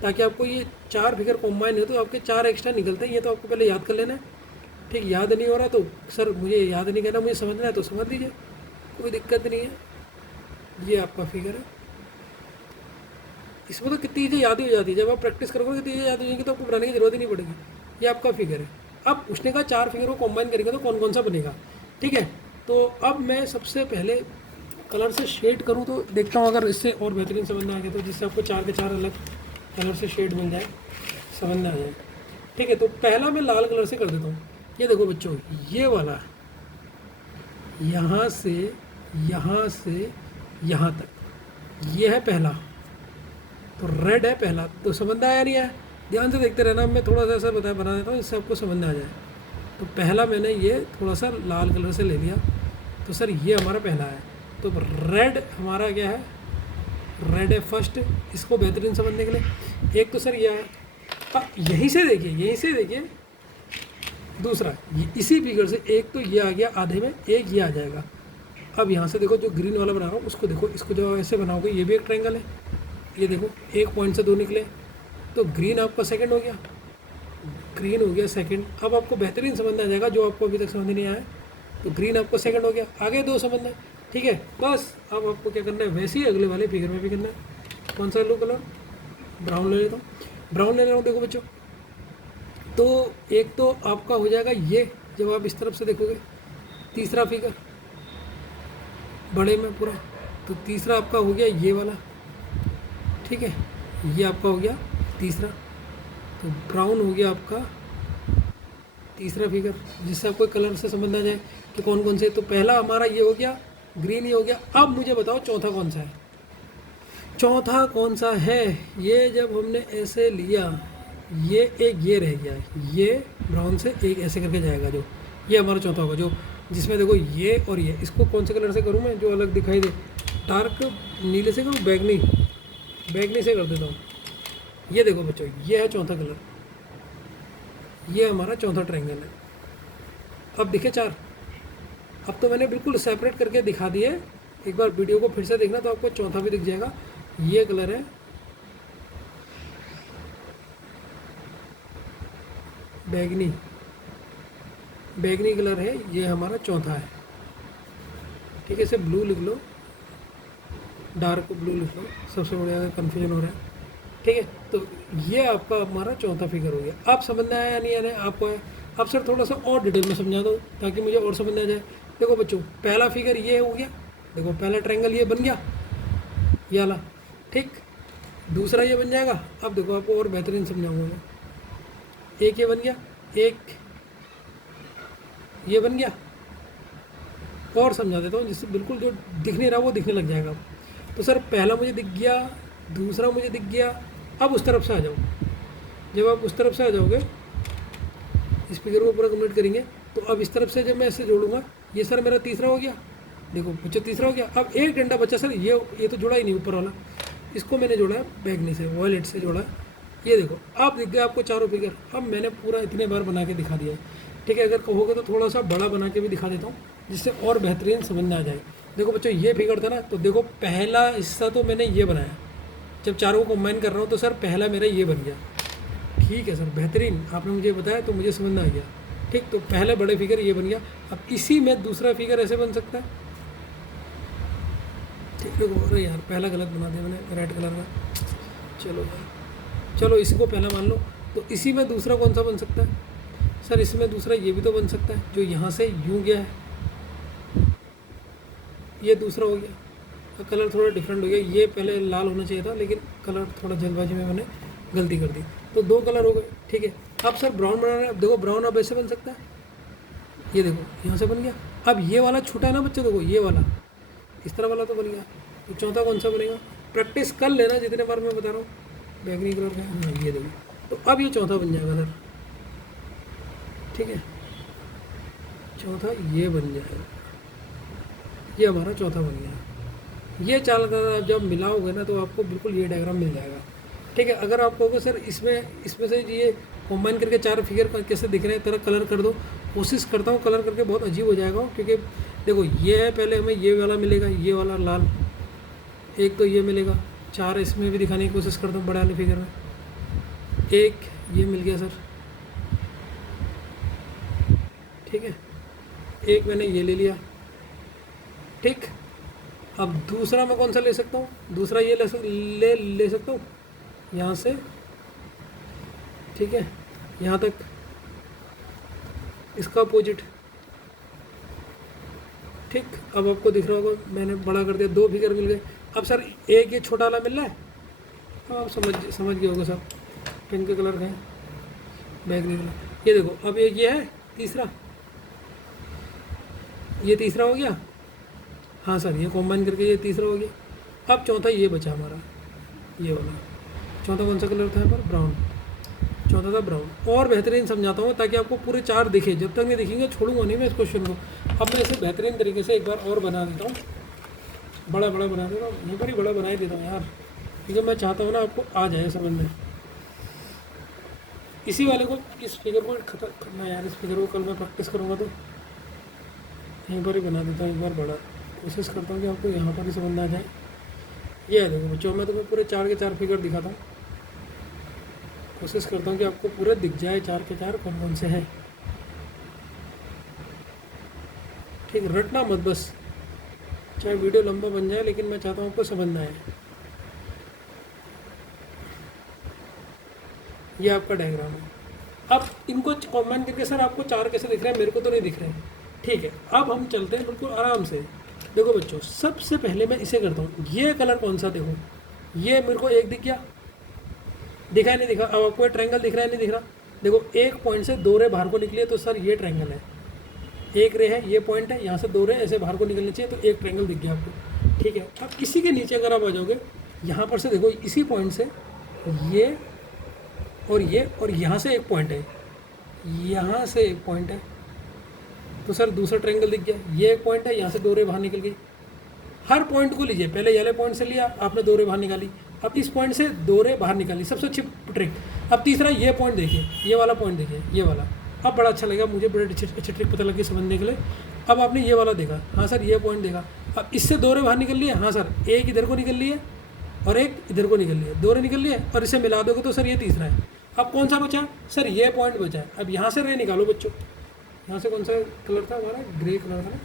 ताकि आपको ये 4 फिगर कॉम्बाइन हो तो आपके 4 एक्स्ट्रा निकलते हैं। ये तो आपको पहले याद कर लेना है। ठीक, याद नहीं हो रहा तो सर मुझे याद नहीं करना, मुझे समझना है तो समझ लीजिए, कोई दिक्कत नहीं है। ये आपका फिगर है, इसमें तो कितनी चीज़ें याद ही हो जाती है। जब आप प्रैक्टिस करोगे कितनी चीज़ें याद हो जाएंगी तो आपको बनाने की जरूरत ही नहीं पड़ेगी। ये आपका फिगर है। अब उसने कहा 4 फिगर को कॉम्बाइन करेंगे तो कौन कौन सा बनेगा। ठीक है, तो अब मैं सबसे पहले कलर से शेड करूँ तो देखता हूँ, अगर इससे और बेहतरीन समझ में आ गया तो, जिससे आपको 4 के 4 अलग कलर से शेड मिल जाए, समझ में आ जाए। ठीक है, तो पहला मैं लाल कलर से कर देता हूँ। ये देखो बच्चों, ये वाला यहाँ से यहाँ तक, ये है पहला, तो रेड है पहला। तो समझ में आया नहीं है? ध्यान से देखते रहना, मैं थोड़ा सा ऐसा बना देता हूँ जिससे आपको समझ में आ जाए। तो पहला मैंने ये थोड़ा सा लाल कलर से ले लिया, तो सर ये हमारा पहला है। तो रेड हमारा क्या है? रेड है फर्स्ट। इसको बेहतरीन समझने के लिए एक तो सर यह है, यहीं से देखिए दूसरा इसी फिगर से एक तो ये आ गया आधे में, एक ये आ जाएगा। अब यहाँ से देखो जो ग्रीन वाला बना रहा हूँ उसको देखो, इसको जो ऐसे बनाओगे ये भी एक ट्रायंगल है। ये देखो एक पॉइंट से दो निकले, तो ग्रीन आपका सेकंड हो गया, ग्रीन हो गया सेकंड। अब आपको बेहतरीन समझना आ जाएगा जो आपको अभी तक समझ नहीं आया। तो ग्रीन आपको सेकंड हो गया, आगे दो समझना है, ठीक है। बस अब आपको क्या करना है, वैसे ही अगले वाले फिगर में भी करना है। कौन सा येलो कलर, ब्राउन ले लेता हूँ, ब्राउन ले रहा हूँ। देखो बच्चों, तो एक तो आपका हो जाएगा ये, जब आप इस तरफ से देखोगे तीसरा फिगर बड़े में पूरा, तो तीसरा आपका हो गया ये वाला, ठीक है। ये आपका हो गया तीसरा, तो ब्राउन हो गया आपका तीसरा फिगर, जिससे आपको कलर से समझना जाए कि कौन कौन से। तो पहला हमारा ये हो गया, ग्रीन ये हो गया। अब मुझे बताओ चौथा कौन सा है, चौथा कौन सा है। ये जब हमने ऐसे लिया, ये एक ये रह गया, ये ब्राउन से एक ऐसे करके जाएगा, जो ये हमारा चौथा होगा, जो जिसमें देखो ये और ये। इसको कौन से कलर से करूँ मैं, जो अलग दिखाई दे, डार्क नीले से करूँ, बैगनी, बैगनी से कर देता हूँ। ये देखो बच्चों, ये है चौथा कलर, ये हमारा चौथा ट्रायंगल है। अब दिखे चार, अब तो मैंने बिल्कुल सेपरेट करके दिखा दिए। एक बार वीडियो को फिर से देखना तो आपको चौथा भी दिख जाएगा। ये कलर है बैगनी, बैगनी कलर है, ये हमारा चौथा है, ठीक है। इसे ब्लू लिख लो, डार्क ब्लू लिख लो, सबसे बढ़िया, अगर कन्फ्यूजन हो रहा है, ठीक है। तो ये आपका हमारा चौथा फिगर हो गया। आप समझना है या नहीं आना है आपको है। अब सर थोड़ा सा और डिटेल में समझा दो ताकि मुझे और समझ आ जाए। देखो बच्चों, पहला फिगर ये हो गया, देखो पहला ट्रायंगल ये बन गया, ये वाला, ठीक। दूसरा ये बन जाएगा। अब देखो आपको और बेहतरीन समझाऊंगा मैं। एक ये बन गया, एक ये बन गया, और समझा देता हूँ जिससे बिल्कुल जो दिख नहीं रहा वो दिखने लग जाएगा। तो सर पहला मुझे दिख गया, दूसरा मुझे दिख गया। अब उस तरफ से आ जाओ, जब आप उस तरफ से आ जाओगे, इस फिगर को पूरा कंप्लीट करेंगे, तो अब इस तरफ से जब मैं ऐसे जोड़ूंगा, ये सर मेरा तीसरा हो गया। देखो बच्चा तीसरा हो गया। अब एक डंडा बच्चा सर, ये तो जुड़ा ही नहीं ऊपर वाला, इसको मैंने जोड़ा है बैगनी से, वॉयलेट से जोड़ा है। ये देखो आप दिख गया आपको चारों फिगर। अब मैंने पूरा इतने बार बना के दिखा दिया है, ठीक है। अगर कहोगे तो थोड़ा सा बड़ा बना के भी दिखा देता हूँ, जिससे और बेहतरीन समझ में आ जाए। देखो बच्चों, ये फिगर था ना, तो देखो पहला हिस्सा तो मैंने ये बनाया, जब चारों को कंबाइन कर रहा हूँ तो सर पहला मेरा ये बन गया, ठीक है सर, बेहतरीन। आपने मुझे बताया तो मुझे समझ में आ गया, ठीक। तो पहले बड़े फिगर ये बन गया। अब इसी में दूसरा फिगर ऐसे बन सकता है, ठीक है। अरे यार पहला गलत बना दिया मैंने, रेड कलर का। चलो यार, चलो इसी को पहला मान लो। तो इसी में दूसरा कौन सा बन सकता है सर, इसमें दूसरा ये भी तो बन सकता है, जो यहाँ से यूँ गया है, ये दूसरा हो गया। कलर थोड़ा डिफरेंट हो गया, ये पहले लाल होना चाहिए था, लेकिन कलर थोड़ा जल्दबाजी में मैंने गलती कर दी, तो दो कलर हो गए, ठीक है। अब सर ब्राउन बना रहे हैं, अब देखो ब्राउन अब ऐसे बन सकता है, ये देखो यहाँ से बन गया। अब ये वाला छूटा है ना बच्चे, देखो ये वाला, इस तरह वाला तो बन गया। तो चौथा कौन सा बनेगा, प्रैक्टिस कर लेना जितने बार मैं बता रहा हूँ। बैगनी कलर का, हाँ ये देखो, तो अब ये चौथा बन जाएगा सर, ठीक है। चौथा ये बन जाएगा, ये हमारा चौथा बन गया। ये चाल जब मिलाओगे ना तो आपको बिल्कुल ये डायग्राम मिल जाएगा, ठीक है। अगर आप कहोगे सर इसमें से ये कंबाइन करके चार फिगर कैसे दिख रहे हैं, तरह कलर कर दो, कोशिश करता हूँ कलर करके, बहुत अजीब हो जाएगा, क्योंकि देखो ये है, पहले हमें ये वाला मिलेगा, ये वाला लाल, एक तो ये मिलेगा, चार इसमें भी दिखाने की कोशिश करता हूँ बड़े वाले फिगर में। एक ये मिल गया सर, ठीक है, एक मैंने ये ले लिया, ठीक। अब दूसरा मैं कौन सा ले सकता हूँ, दूसरा ये ले सकता हूँ यहाँ से, ठीक है, यहाँ तक, इसका अपोजिट, ठीक। अब आपको दिख रहा होगा मैंने बड़ा कर दिया, दो फिगर मिल गए। अब सर एक ये छोटा वाला मिल रहा है, अब समझ गए होगा सब, पिंक कलर का है, बैगनी कलर। ये देखो अब एक ये है तीसरा, ये तीसरा हो गया, हाँ सर ये कॉम्बाइन करके ये तीसरा हो गया। अब चौथा ये बचा हमारा, ये वाला। चौथा कौन सा कलर था यहाँ पर, ब्राउन, चौथा था ब्राउन। और बेहतरीन समझाता हूँ ताकि आपको पूरे चार दिखे, जब तक नहीं दिखेंगे छोड़ूंगा नहीं मैं इस क्वेश्चन को। अब मैं इसे बेहतरीन तरीके से एक बार और बना देता हूँ, बड़ा बना देता हूँ, यहीं पर ही बड़ा बना ही देता हूँ यार, क्योंकि मैं चाहता हूँ ना आपको आ जाए समझ में। इसी वाले को, इस फिगर को खत्म करना यार, इस फिगर को कल मैं प्रैक्टिस करूँगा तो यहीं पर ही बना देता हूँ एक बार बड़ा। कोशिश करता हूँ कि आपको यहाँ पर ही समझ में आ जाए। ये है देखो बच्चों, मैं तुम्हें पूरे 4 के 4 फिगर दिखाता हूँ। कोशिश करता हूँ कि आपको पूरे दिख जाए 4 के 4 कौन कौन से हैं। ठीक, रटना मत बस, चाहे वीडियो लंबा बन जाए, लेकिन मैं चाहता हूँ आपको समझना है। ये आपका डायग्राम है। अब इनको कॉम्बाइन करके सर आपको 4 कैसे दिख रहे हैं, मेरे को तो नहीं दिख रहे हैं। ठीक है, अब हम चलते हैं बिल्कुल आराम से। देखो बच्चों, सबसे पहले मैं इसे करता हूँ। ये कलर कौन सा, देखो ये मेरे को एक दिख गया, दिखा नहीं दिखा। अब आपको ट्रायंगल दिख रहा है नहीं दिख रहा? देखो एक पॉइंट से 2 रे बाहर को निकली है तो सर ये ट्रायंगल है। एक रे है, ये पॉइंट है, यहाँ से 2 रे ऐसे बाहर को निकलनी चाहिए, तो एक ट्रायंगल दिख गया आपको। ठीक है, अब इसी के नीचे अगर आप आ जाओगे, यहाँ पर से देखो इसी पॉइंट से ये और यहाँ से एक पॉइंट है, यहाँ से एक पॉइंट है, तो सर दूसरा ट्रायंगल दिख गया। ये एक पॉइंट है, यहाँ से 2 रे बाहर निकल गई। हर पॉइंट को लीजिए, पहले ये पॉइंट से लिया आपने 2 रे बाहर निकाली, अब इस पॉइंट से 2 रे बाहर निकाली, सबसे अच्छी ट्रिक। अब तीसरा ये पॉइंट देखिए, ये वाला पॉइंट देखिए, ये वाला। अब बड़ा अच्छा लगेगा मुझे, बड़े अच्छी ट्रिक पता लगी समझने के लिए। अब आपने ये वाला देखा, हाँ सर ये पॉइंट देखा, अब इससे 2 रे बाहर निकल लिए, हाँ सर एक इधर को निकल लिए और एक इधर को निकल लिए, 2 रे निकल लिए, और इसे मिला दोगे तो सर ये तीसरा है। अब कौन सा बचा सर, ये पॉइंट बचा है। अब यहाँ से रे निकालो बच्चों, यहाँ से कौन सा कलर था हमारा, ग्रे कलर था ना,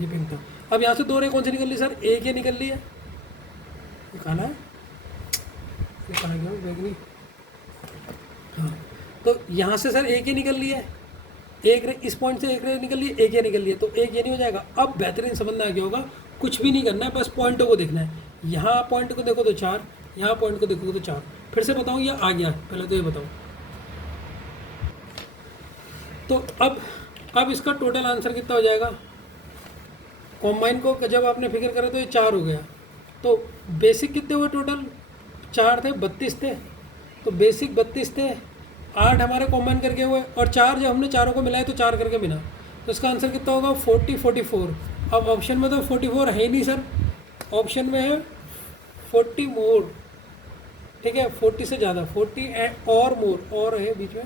ये पिंक था। अब यहाँ से 2 रे कौन सी निकल ली सर, एक ये निकल ली है, ये काला है, ये कहाँ गया बैगनी, हाँ। तो यहाँ से सर एक ये निकल ली है, एक रे इस पॉइंट से एक रे निकल ली, एक ये निकल ली है, तो एक ये नहीं हो जाएगा। अब बेहतरीन समझ में आ गया होगा, कुछ भी नहीं करना है, बस पॉइंटों को देखना है। यहाँ पॉइंट को देखो तो 4, यहाँ पॉइंट को देखोगे तो 4। फिर से बताऊँ या आ गया, पहले तो ये बताओ। तो अब इसका टोटल आंसर कितना हो जाएगा, कॉम्बाइन को जब आपने फिगर करा तो ये 4 हो गया। तो बेसिक कितने हुए टोटल, 4 थे, 32 थे, तो बेसिक 32 थे, 8 हमारे कॉम्बाइन करके हुए, और 4 जब हमने चारों को मिलाए तो 4 करके मिला, तो इसका आंसर कितना होगा 44। अब ऑप्शन में तो 44 है ही नहीं सर, ऑप्शन में है 40 मोर। ठीक है, 40 से ज़्यादा, 40 और मोर, और है बीच में,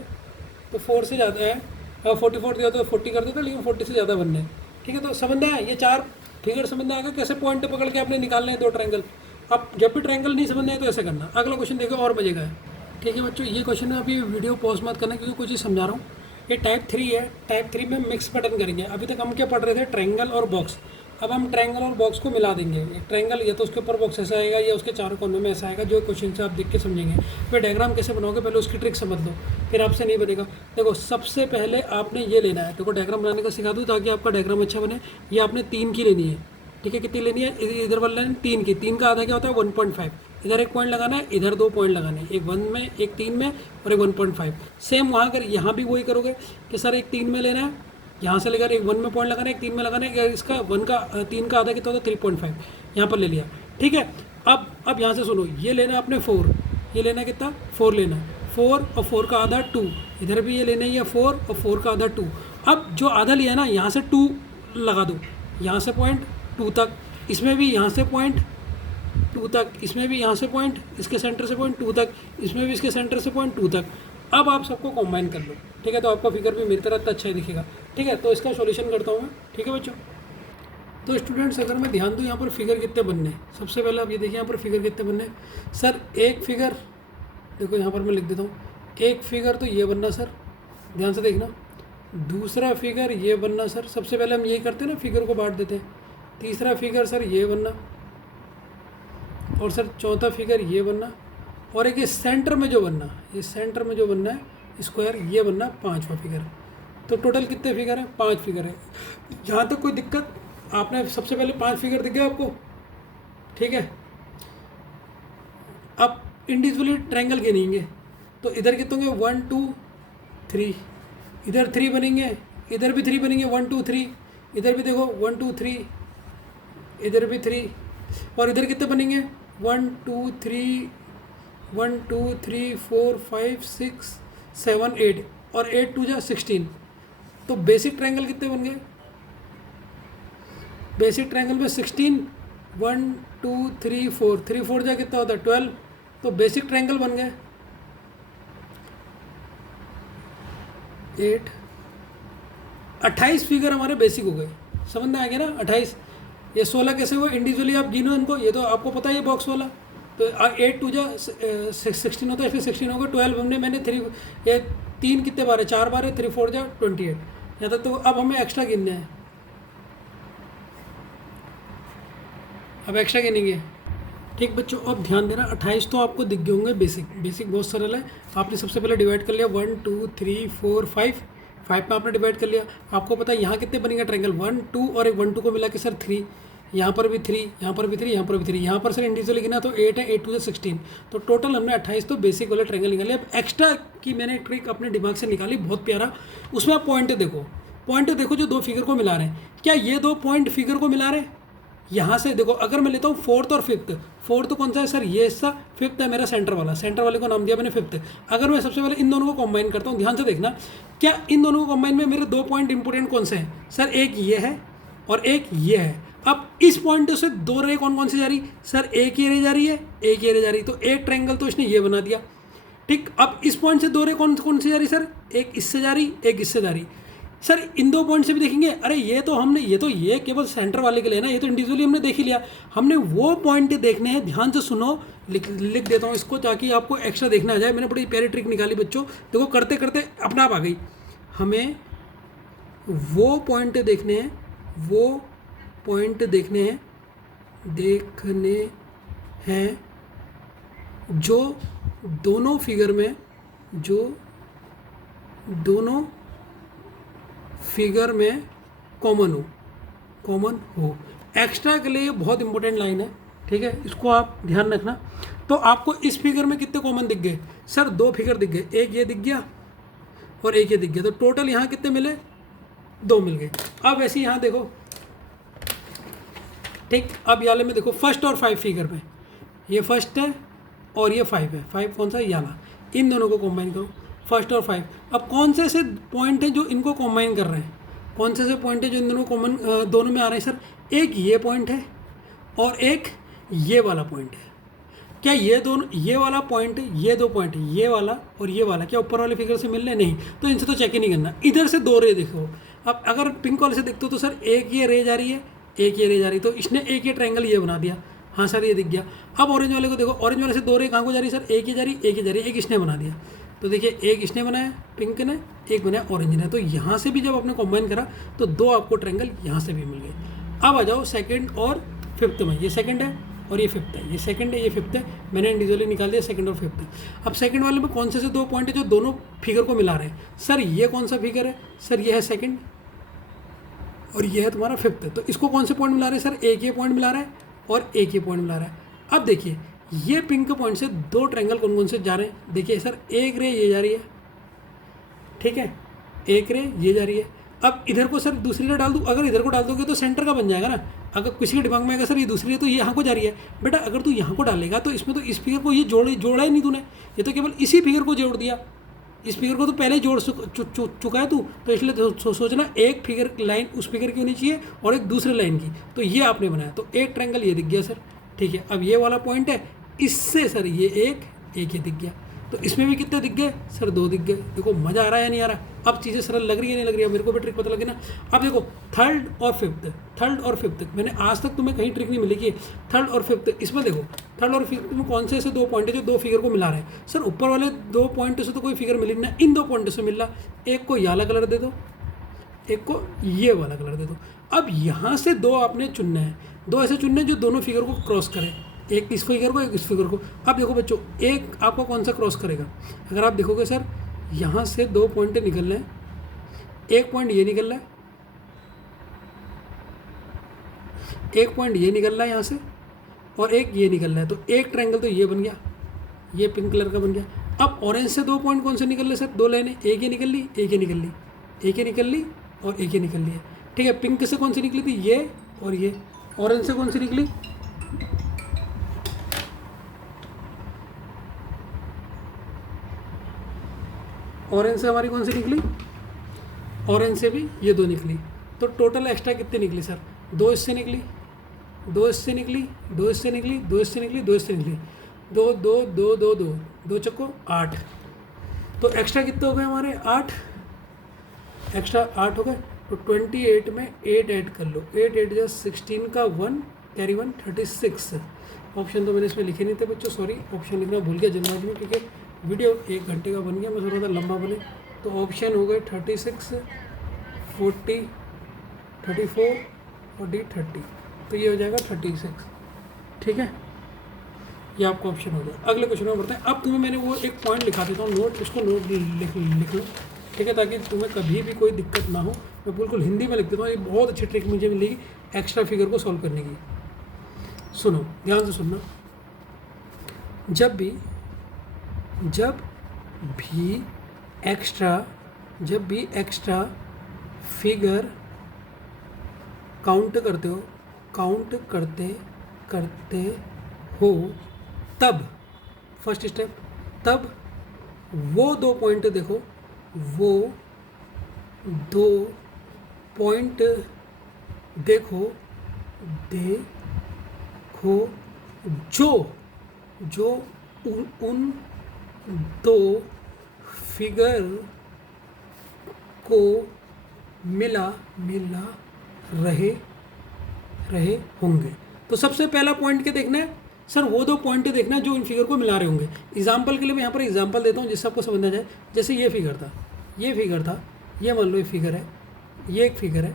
तो 4 से ज़्यादा है। अब 44 दिया तो 40 कर देता, लेकिन 40 से ज़्यादा बनने। ठीक है, तो समझ में आया, ये 4 फिगर समझ में आएगा कैसे पॉइंट पकड़ के आपने निकालने हैं 2 ट्रायंगल। अब जब भी ट्रायंगल नहीं समझ में आए तो ऐसे करना। अगला क्वेश्चन देखो और मजे का है। ठीक है बच्चों, ये क्वेश्चन है, अभी वीडियो पॉज मत करना क्योंकि कुछ ही समझा रहा हूँ। ये टाइप 3 है, टाइप 3 में मिक्स पैटर्न करेंगे। अभी तक हम क्या पढ़ रहे थे, ट्रायंगल और बॉक्स। अब हम ट्रायंगल और बॉक्स को मिला देंगे। एक ट्रायंगल या तो उसके ऊपर बॉक्स ऐसा आएगा या उसके चारों कोनों में ऐसा आएगा, जो क्वेश्चन से आप देख के समझेंगे। फिर डायग्राम कैसे बनाओगे, पहले उसकी ट्रिक समझ लो, फिर आपसे नहीं बनेगा। देखो सबसे पहले आपने ये लेना है, देखो डायग्राम बनाने का सिखा दूँ ताकि आपका डायग्राम अच्छा बने। ये आपने 3 की लेनी है। ठीक है, कितनी लेनी है, इधर वाला लेनी 3 की। 3 का आधा क्या होता है 1.5। इधर एक पॉइंट लगाना है, इधर 2 पॉइंट लगाने हैं, एक 1 में, एक 3 में और एक 1.5। सेम वहाँ कर, यहाँ भी वही करोगे कि सर एक 3 में लेना है, यहाँ से लेकर एक 1 में पॉइंट लगाना है, एक 3 में लगाना है। इसका 3 का आधा कितना होता है 3.5, यहाँ पर ले लिया। ठीक है, अब यहाँ से सुनो, ये लेना है आपने 4, ये लेना कितना 4 लेना, 4 और 4 का आधा 2। इधर भी ये लेना ही है 4 और 4 का आधा 2। अब जो आधा लिया ना, यहाँ से 2 लगा दो, यहाँ से पॉइंट 2 तक, इसमें भी यहाँ से पॉइंट 2 तक, इसमें भी यहाँ से पॉइंट, इसके सेंटर से पॉइंट 2 तक, इसमें भी इसके सेंटर से पॉइंट 2 तक। अब आप सबको कॉम्बाइन कर लो। ठीक है, तो आपका फिगर भी मेरी तरह इतना अच्छा ही दिखेगा। ठीक है, तो इसका सॉल्यूशन करता हूँ मैं। ठीक है बच्चों, तो स्टूडेंट्स अगर मैं ध्यान दूँ यहाँ पर फिगर कितने बनने, सबसे पहले आप ये देखिए यहाँ पर फिगर कितने बनने। सर एक फिगर देखो, यहाँ पर मैं लिख देता हूँ, एक फिगर तो ये बनना सर, ध्यान से देखना। दूसरा फिगर ये बनना सर, सबसे पहले हम यही करते हैं ना, फिगर को बांट देते हैं। तीसरा फिगर सर ये बनना, और सर चौथा फिगर ये बनना, और एक ये सेंटर में जो बनना, ये सेंटर में जो बनना है स्क्वायर, ये बनना 5वां फिगर। तो टोटल कितने फिगर हैं, 5 फिगर है। जहाँ तक कोई दिक्कत, आपने सबसे पहले 5 फिगर दिख गया आपको। ठीक है, अब इंडिविजुअली ट्रायंगल गिनेंगे, तो इधर कितने होंगे 1 2 3, इधर 3 बनेंगे, इधर भी 3 बनेंगे 1 2 3, इधर भी देखो 1 2 3, इधर भी 3, और इधर कितने बनेंगे 1 2 3 1 2 3 4 5 6 7 8, और 8 2 जा 16। तो बेसिक ट्रायंगल कितने बन गए, बेसिक ट्रायंगल में 16, 1 2 3 4, 3 4 जा कितना होता है 12। तो बेसिक ट्रायंगल बन गए। 8, 28 फिगर हमारे बेसिक हो गए, समझ में आ गया ना। 28, ये 16 कैसे हुआ इंडिविजुअली आप गिनो इनको, ये तो आपको पता है ये बॉक्स वाला। तो 8 2 जा 16 होता है, फिर 16 होगा 12, हमने मैंने 3, ये 3 कितने बार है, 4 बार है, 3 4 जा 28 यहाँ तक। तो अब हमें एक्स्ट्रा गिनने हैं, अब एक्स्ट्रा गिनेंगे। ठीक बच्चों, अब ध्यान देना, 28 तो आपको दिख गए होंगे बेसिक बहुत सरल है। आपने सबसे पहले डिवाइड कर लिया 1 2 3 4 5 में आपने डिवाइड कर लिया। आपको पता है यहाँ कितने बनेंगे ट्रायंगल, 1 2 और एक 1 2 को मिला के सर 3, यहाँ पर भी 3, यहाँ पर भी 3, यहाँ पर भी 3, यहाँ पर सर इंडिविजुअली गिना तो 8 है, 8 2 16। तो टोटल हमने 28 तो बेसिक वाले ट्रायंगल निकाले। अब एक्स्ट्रा की मैंने ट्रिक अपने दिमाग से निकाली, बहुत प्यारा। उसमें आप पॉइंट देखो जो दो फिगर को मिला रहे हैं, क्या ये दो पॉइंट फिगर को मिला रहे हैं। यहाँ से देखो, अगर मैं लेता हूँ फोर्थ और फिफ्थ, फोर्थ कौन सा है सर, ये हिस्सा, फिफ्थ है मेरा सेंटर वाले को नाम दिया मैंने फिफ्थ। अगर मैं सबसे पहले इन दोनों को कंबाइन करता हूँ, ध्यान से देखना, क्या इन दोनों को कंबाइन में मेरे दो पॉइंट इंपोर्टेंट कौन से हैं सर, एक ये है और एक ये है। अब इस पॉइंट से दो रे कौन सी जा रही सर, एक ये रे जा रही है, एक ये रे जा रही, तो एक ट्रायंगल तो इसने ये बना दिया। ठीक, अब इस पॉइंट से दो रे कौन सी जा रही सर, एक इससे जा रही, एक इससे जा रही। सर इन दो पॉइंट से भी देखेंगे, अरे ये केवल सेंटर वाले के लिए ना, ये तो इंडिविजुअली हमने देख ही लिया। हमने वो पॉइंट देखने हैं, ध्यान से सुनो, लिख देता हूँ इसको ताकि आपको एक्स्ट्रा देखना आ जाए। मैंने बड़ी प्यारी ट्रिक निकाली बच्चों, देखो करते करते अपना आप आ गई। हमें वो पॉइंट देखने हैं जो दोनों फिगर में कॉमन हो। एक्स्ट्रा के लिए बहुत इंपॉर्टेंट लाइन है, ठीक है, इसको आप ध्यान रखना। तो आपको इस फिगर में कितने कॉमन दिख गए सर, दो फिगर दिख गए, एक ये दिख गया और एक ये दिख गया, तो टोटल यहाँ कितने मिले, दो मिल गए। अब ऐसे यहाँ देखो, ठीक, अब याले में देखो फर्स्ट और 5 फिगर में, ये फर्स्ट है और ये 5 है, 5 कौन सा याला, इन दोनों को कॉम्बाइन करो, फर्स्ट और 5। अब कौन से ऐसे पॉइंट हैं जो इनको कॉम्बाइन कर रहे हैं, कौन से ऐसे पॉइंट हैं जो इन दोनों कॉमन दोनों में आ रहे हैं सर, एक ये पॉइंट है और एक ये वाला पॉइंट है। क्या ये वाला पॉइंट, ये दो पॉइंट, ये वाला और ये वाला, क्या ऊपर वाले फिगर से मिल रहे, नहीं, तो इनसे तो चेक ही नहीं करना। इधर से दो रे देखो, अब अगर पिंक वाले से देखते हो तो सर एक ये रे जा रही है, एक ये रे जा रही, तो इसने एक ये ट्रायंगल ये बना दिया, हाँ सर ये दिख गया। अब ऑरेंज वाले को देखो, ऑरेंज वाले से दो रे कहाँ को जा रही है सर, एक ये जा रही, एक ये जा रही, एक इसने बना दिया, तो देखिए एक इसने बनाया पिंक ने, एक बनाया ऑरेंज ने, तो यहाँ से भी जब आपने कॉम्बाइन करा तो दो आपको ट्रायंगल यहाँ से भी मिल गए। अब आ जाओ सेकंड और फिफ्थ में, ये सेकंड है और ये फिफ्थ है, ये सेकंड है ये फिफ्थ है, मैंने इंडिविजुअली निकाल दिया सेकंड और फिफ्थ। अब सेकंड वाले में कौन से दो पॉइंट है जो दोनों फिगर को मिला रहे हैं सर, ये कौन सा फिगर है सर, ये है सेकंड और ये है तुम्हारा फिफ्थ, तो इसको कौन से पॉइंट मिला रहे हैं सर, एक ये पॉइंट मिला रहा है और एक ये पॉइंट मिला रहा है। अब देखिए ये पिंक पॉइंट से दो ट्रायंगल कौन से जा रहे हैं, देखिए सर एक रे ये जा रही है, ठीक है, एक रे ये जा रही है। अब इधर को सर दूसरी रे डाल दूँ, अगर इधर को डाल दोगे तो सेंटर का बन जाएगा ना। अगर किसी के दिमाग में आएगा सर ये दूसरी है तो ये यहाँ को जा रही है, बेटा अगर तू यहाँ को डालेगा तो इसमें तो इस फिगर को ये जोड़ा ही नहीं तूने, ये तो केवल इसी फिगर को जोड़ दिया, इस फिगर को तो पहले ही जोड़ चुका है तू, तो इसलिए सोचना एक फिगर लाइन उस फिगर की होनी चाहिए और एक दूसरे लाइन की, तो ये आपने बनाया, तो एक ट्रायंगल ये दिख गया सर, ठीक है। अब ये वाला पॉइंट है, इससे सर ये एक ये दिख गया, तो इसमें भी कितने दिख गए सर, दो दिख गए। देखो मज़ा आ रहा है या नहीं आ रहा, अब चीज़ें सरल लग रही है नहीं लग रही है, मेरे को भी ट्रिक पता लगे ना। अब देखो थर्ड और फिफ्थ मैंने आज तक तुम्हें कहीं ट्रिक नहीं मिली कि थर्ड और फिफ्थ, इसमें देखो थर्ड और फिफ्थ में कौन से ऐसे दो पॉइंट है जो दो फिगर को मिला रहे हैं सर, ऊपर वाले दो पॉइंट से तो कोई फिगर मिली ना, इन दो पॉइंट से मिल रहा, एक को ये वाला कलर दे दो, एक को ये वाला कलर दे दो। अब यहाँ से दो आपने चुनना है, दो ऐसे चुनने जो दोनों फिगर को क्रॉस करें, एक इस फिगर को एक इस फिगर को। अब देखो बच्चों एक आपको कौन सा क्रॉस करेगा, अगर आप देखोगे सर यहाँ से दो पॉइंट निकल रहे हैं, एक पॉइंट ये निकल रहा है, एक पॉइंट ये निकल रहा है यहाँ से और एक ये निकल रहा है, तो एक ट्रायंगल तो ये बन गया, ये पिंक कलर का बन गया। अब ऑरेंज से दो पॉइंट कौन से निकल रहे सर, दो लाइनें, एक ये निकल ली, एक ये निकल ली, एक ये निकल ली और एक ये निकल ली है, ठीक है। पिंक से कौन सी निकली थी, ये और ये। ऑरेंज से कौन सी निकली, ऑरेंज से हमारी कौन सी निकली, ऑरेंज से भी ये दो निकली, तो टोटल एक्स्ट्रा कितनी निकली सर, दो इससे निकली, दो इससे निकली, दो इससे निकली, दो इससे निकली, दो इससे निकली, दो दो दो दो दो दो चक्को 8, तो एक्स्ट्रा कितने हो गए हमारे 8, एक्स्ट्रा 8 हो गए, तो 28 में 8 ऐड कर लो, 8 8 जा 16 का 1 कैरी 1 36। ऑप्शन तो मैंने इसमें लिखे नहीं थे बच्चों, सॉरी, ऑप्शन लिखना भूल गया जल्दबाजी में, क्योंकि वीडियो 1 घंटे का बन गया, मैं सोच रहा था लंबा बने। तो ऑप्शन हो गए 36, 40, 34 और डी 30, तो ये हो जाएगा 36। ठीक है, ये आपका ऑप्शन हो गया। अगले क्वेश्चन में बढ़ते हैं। अब तुम्हें मैंने वो एक पॉइंट लिखा देता हूँ, नोट, उसको नोट लिख लो, ठीक है, ताकि तुम्हें कभी भी कोई दिक्कत ना हो। मैं बिल्कुल हिंदी में लिख देता हूँ, ये बहुत अच्छी ट्रिक मुझे मिलेगी एक्स्ट्रा फिगर को सॉल्व करने की। सुनो, ध्यान से सुनना। जब भी एक्स्ट्रा फिगर काउंट करते हो तब, फर्स्ट स्टेप, तब वो 2 पॉइंट देखो, वो 2 पॉइंट देखो जो उन 2 फिगर को मिला रहे होंगे। तो सबसे पहला पॉइंट क्या देखना है सर? वो 2 पॉइंट देखना है जो इन फिगर को मिला रहे होंगे। एग्जाम्पल के लिए मैं यहाँ पर एग्जाम्पल देता हूँ जिससे आपको समझ आ जाए। जैसे ये फिगर था, ये मान लो ये फिगर है, ये एक फिगर है,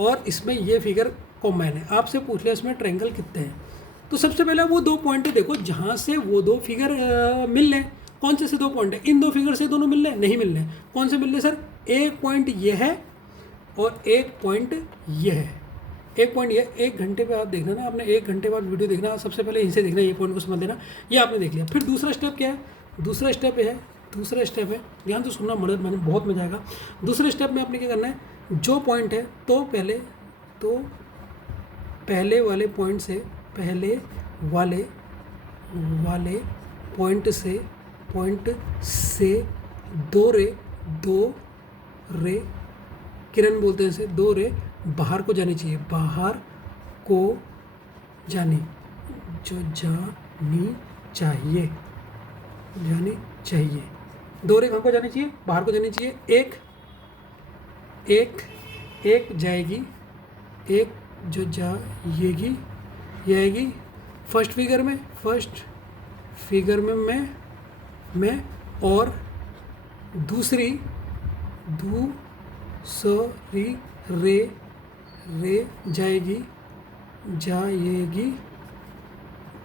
और इसमें ये फिगर कॉम्बाइन है। आपसे पूछ लिया इसमें ट्रायंगल कितने हैं, तो सबसे पहले वो 2 पॉइंट देखो जहाँ से वो 2 फिगर मिल रहे हैं। कौन से 2 पॉइंट है? इन 2 फिगर से दोनों मिल रहे हैं? नहीं मिल रहे हैं। कौन से मिल रहे हैं सर? एक पॉइंट ये है और एक पॉइंट ये है। एक पॉइंट ये, 1 घंटे पे आप देखना ना, आपने 1 घंटे बाद वीडियो देखना, सबसे पहले इनसे देखना, ये पॉइंट को समझ लेना। ये आपने देख लिया। फिर दूसरा स्टेप क्या है? दूसरा स्टेप है, ध्यान से सुनना, मैंने बहुत मजा आएगा। दूसरे स्टेप में आपने क्या करना है, जो पॉइंट है तो पहले वाले पॉइंट से, पॉइंट से 2 रे किरण बोलते हैं इसे, 2 रे बाहर को जानी चाहिए, जानी चाहिए। 2 रे कहाँ को जानी चाहिए? बाहर को जानी चाहिए। एक जाएगी, एक जो जाएगी, ये आएगी फर्स्ट फिगर में मैं और दूसरी रे जाएगी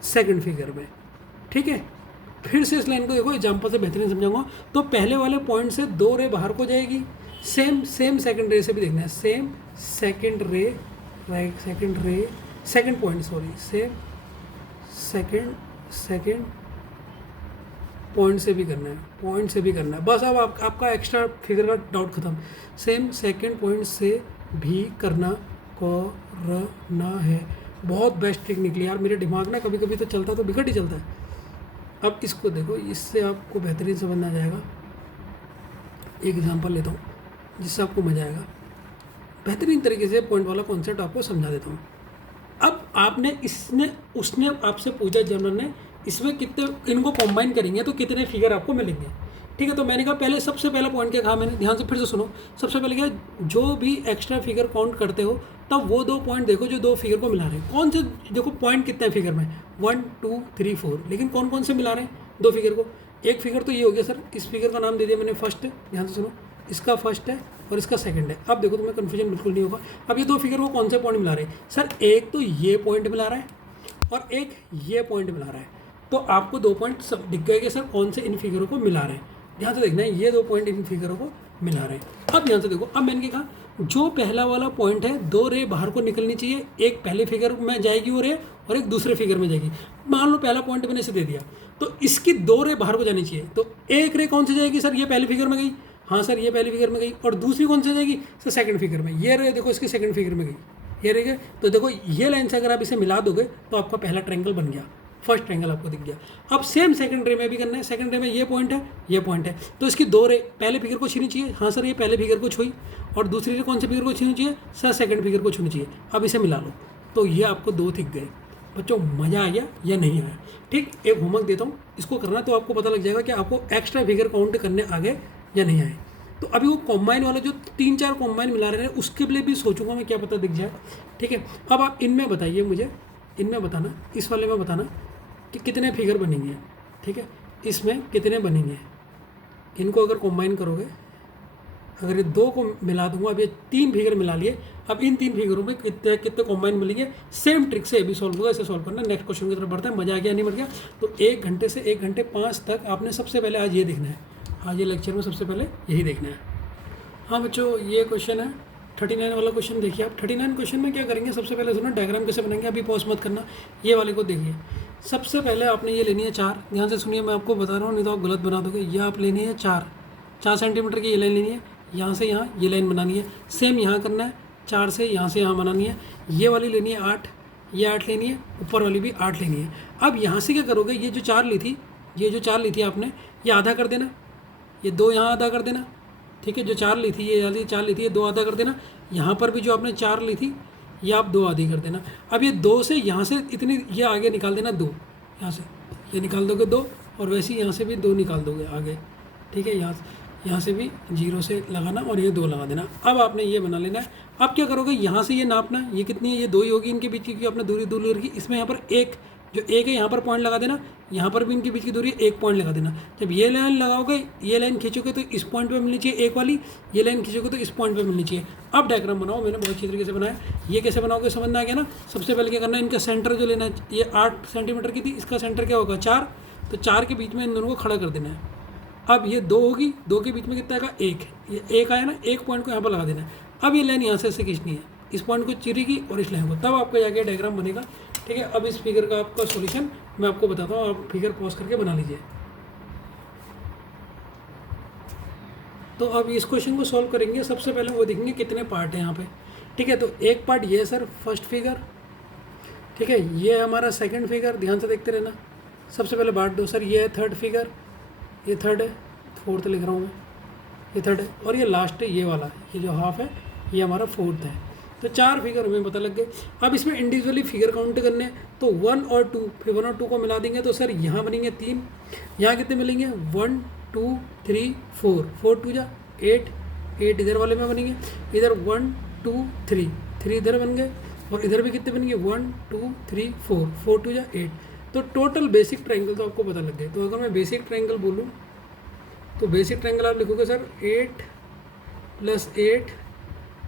सेकंड फिगर में। ठीक है, फिर से इस लाइन को देखो, एग्जांपल से बेहतरीन समझाऊंगा। तो पहले वाले पॉइंट से 2 रे बाहर को जाएगी, सेम सेकंड रे से भी देखना है, same second point, sorry, same second point से भी करना है, बस। अब आपका एक्स्ट्रा फिगर का डाउट खत्म। सेम सेकंड पॉइंट से भी करना है। बहुत बेस्ट ट्रिक निकली यार, मेरे दिमाग ना कभी कभी तो चलता तो बिगड़ ही चलता है। अब इसको देखो, इससे आपको बेहतरीन समझ आ जाएगा। एक एग्जांपल लेता हूँ जिससे आपको मजा आएगा। बेहतरीन तरीके से पॉइंट वाला कॉन्सेप्ट आपको समझा देता हूँ। अब उसने आपसे पूछा, जनरल ने, इसमें कितने, इनको कंबाइन करेंगे तो कितने फिगर आपको मिलेंगे। ठीक है, तो मैंने कहा पहले सबसे पहला पॉइंट क्या कहा मैंने, ध्यान से फिर से सुनो। सबसे पहले क्या, जो भी एक्स्ट्रा फिगर काउंट करते हो तब वो 2 पॉइंट देखो जो 2 फिगर को मिला रहे हैं। कौन से देखो पॉइंट कितने हैं फिगर में, 1 2 3 4, लेकिन कौन कौन से मिला रहे हैं 2 फिगर को? एक फिगर तो ये हो गया सर, इस फिगर का नाम दे दिया मैंने फर्स्ट, ध्यान से सुनो, इसका फर्स्ट है और इसका सेकंड है। अब देखो तुम्हें कन्फ्यूजन बिल्कुल नहीं होगा। अब ये 2 फिगर को कौन से पॉइंट मिला रहे हैं सर? एक तो ये पॉइंट मिला रहा है और एक ये पॉइंट मिला रहा है। तो आपको 2 पॉइंट सब दिख गए कि सर कौन से इन फिगरों को मिला रहे हैं। ध्यान से देखना है, ये 2 पॉइंट इन फिगरों को मिला रहे हैं। अब ध्यान से देखो, अब मैंने क्या कहा, जो पहला वाला पॉइंट है 2 रे बाहर को निकलनी चाहिए, एक पहले फिगर में जाएगी वो रे और एक दूसरे फिगर में जाएगी। मान लो पहला पॉइंट मैंने इसे दे दिया, तो इसकी 2 रे बाहर को जानी चाहिए। तो एक रे कौन सी जाएगी सर? ये पहली फिगर में गई, हाँ सर ये पहली फिगर में गई, और दूसरी कौन सी जाएगी सर? सेकंड फिगर में। ये रे देखो इसकी सेकंड फिगर में गई, ये रह गए। तो देखो ये लाइन से अगर आप इसे मिला दोगे तो आपका पहला ट्रायंगल बन गया, फर्स्ट ट्रायंगल आपको दिख गया। अब सेम सेकंड रे में भी करना है। सेकंड रे में ये पॉइंट है, तो इसकी 2 रे पहले फिगर को छूनी चाहिए, हाँ सर ये पहले फिगर को छुई, और दूसरी रे कौन से फिगर को छूनी चाहिए सर? सेकंड फिगर को छूनी चाहिए। अब इसे मिला लो, तो ये आपको 2 दिख गए। बच्चों मज़ा आ गया या नहीं आया? ठीक, एक होमवर्क देता हूँ, इसको करना तो आपको पता लग जाएगा कि आपको एक्स्ट्रा फिगर काउंट करने आ गए या नहीं आए। तो अभी वो कॉम्बाइन वाला जो 3-4 कॉम्बाइन मिला रहे हैं उसके लिए भी सोचूंगा मैं, क्या पता दिख जाए। ठीक है, अब आप इनमें बताइए मुझे, इनमें बताना, इस वाले में बताना कि कितने फिगर बनेंगे। ठीक है, इसमें कितने बनेंगे, इनको अगर कॉम्बाइन करोगे, अगर ये 2 को मिला दूंगा, अब ये 3 फिगर मिला लिए, अब इन 3 फिगरों में कितने कितने कॉम्बाइन मिलेंगे, सेम ट्रिक से ये भी सॉल्व होगा। ऐसे सॉल्व करना। नेक्स्ट क्वेश्चन की तरफ बढ़ता है। मजा आ गया नहीं बढ़ गया? तो 1 घंटे से 1 घंटे 5 तक आपने सबसे पहले आज ये देखना है, आज ये लेक्चर में सबसे पहले यही देखना है। हाँ बच्चों, ये क्वेश्चन है 39 वाला क्वेश्चन। देखिए आप 39 क्वेश्चन में क्या करेंगे, सबसे पहले सुनो डायग्राम कैसे बनाएंगे, अभी पॉज मत करना, ये वाले को देखिए। सबसे पहले आपने ये लेनी है 4, ध्यान से सुनिए, मैं आपको बता रहा हूँ नहीं तो आप गलत बना दोगे। ये आप लेनी है 4 सेंटीमीटर की ये लाइन लेनी है, यहाँ से यहाँ ये लाइन बनानी है। सेम यहाँ करना है, 4 से यहाँ बनानी है। ये वाली लेनी है 8, ये 8 लेनी है, ऊपर वाली भी 8 लेनी है। अब यहाँ से क्या करोगे, ये जो 4 ली थी, ये जो 4 ली थी आपने, ये आधा कर देना, ये 2 यहाँ आधा कर देना। ठीक है, जो 4 ली थी, ये वाली 4 ली थी, ये 2 आधा कर देना। यहाँ पर भी जो आपने 4 ली थी, ये आप 2 आधी कर देना। अब ये 2 से यहाँ से इतनी ये आगे निकाल देना 2, यहाँ से ये निकाल दोगे 2, और वैसे ही यहाँ से भी 2 निकाल दोगे आगे। ठीक है, यहाँ से भी 0 से लगाना और ये 2 लगा देना। अब आपने ये बना लेना है। अब क्या करोगे, यहाँ से ये नापना, ये कितनी है, ये 2 ही होगी इनके बीच की, क्योंकि आपने दूरी दूर रखी। इसमें यहाँ पर एक जो 1 है, यहाँ पर पॉइंट लगा देना, यहाँ पर भी इनके बीच की दूरी 1 पॉइंट लगा देना। जब ये लाइन लगाओगे, ये लाइन खींचोगे तो इस पॉइंट पे मिलनी चाहिए 1 वाली, ये लाइन खींचोगे तो इस पॉइंट पे मिलनी चाहिए। अब डायग्राम बनाओ, मैंने बहुत अच्छी तरीके से बनाया। ये कैसे बनाओगे समझ में आ गया ना। सबसे पहले क्या करना है, इनका सेंटर जो लेना है, ये 8 सेंटीमीटर की थी, इसका सेंटर क्या होगा 4, तो 4 के बीच में इन दोनों को खड़ा कर देना है। अब ये 2 होगी, 2 के बीच में कितना आएगा 1, ये 1 आया ना, 1 पॉइंट को यहाँ पर लगा देना है। अब ये लाइन यहाँ से ऐसे खींचनी है, इस पॉइंट को चिरेगी और इस लाइन को, तब आपका जाके डायग्राम बनेगा। ठीक है, अब इस फिगर का आपका सॉल्यूशन मैं आपको बताता हूँ, आप फिगर पॉज करके बना लीजिए। तो अब इस क्वेश्चन को सॉल्व करेंगे, सबसे पहले वो देखेंगे कितने पार्ट हैं यहाँ पे। ठीक है, तो एक पार्ट ये है सर फर्स्ट फिगर। ठीक है, ये हमारा सेकंड फिगर, ध्यान से देखते रहना। सबसे पहले बांट दो सर, ये है थर्ड फिगर, ये थर्ड है, फोर्थ लिख रहा हूँ मैं, ये थर्ड है, और ये लास्ट है ये वाला, ये जो हाफ है ये हमारा फोर्थ है। तो 4 फिगर हमें पता लग गए। अब इसमें इंडिविजुअली फिगर काउंट करने हैं, तो 1 और 2, फिर 1 और 2 को मिला देंगे तो सर यहाँ बनेंगे 3, यहाँ कितने मिलेंगे 1 2 3 4, 4 2 जा 8, 8 इधर वाले में बनेंगे, इधर 1 2 3, 3 इधर बन गए, और इधर भी कितने बनेंगे 1 2 3 4, 4 2 जा 8। तो टोटल बेसिक ट्रायंगल तो आपको पता लग गए। तो अगर मैं बेसिक ट्रायंगल बोलूँ तो बेसिक ट्रायंगल आप लिखोगे सर 8 + 8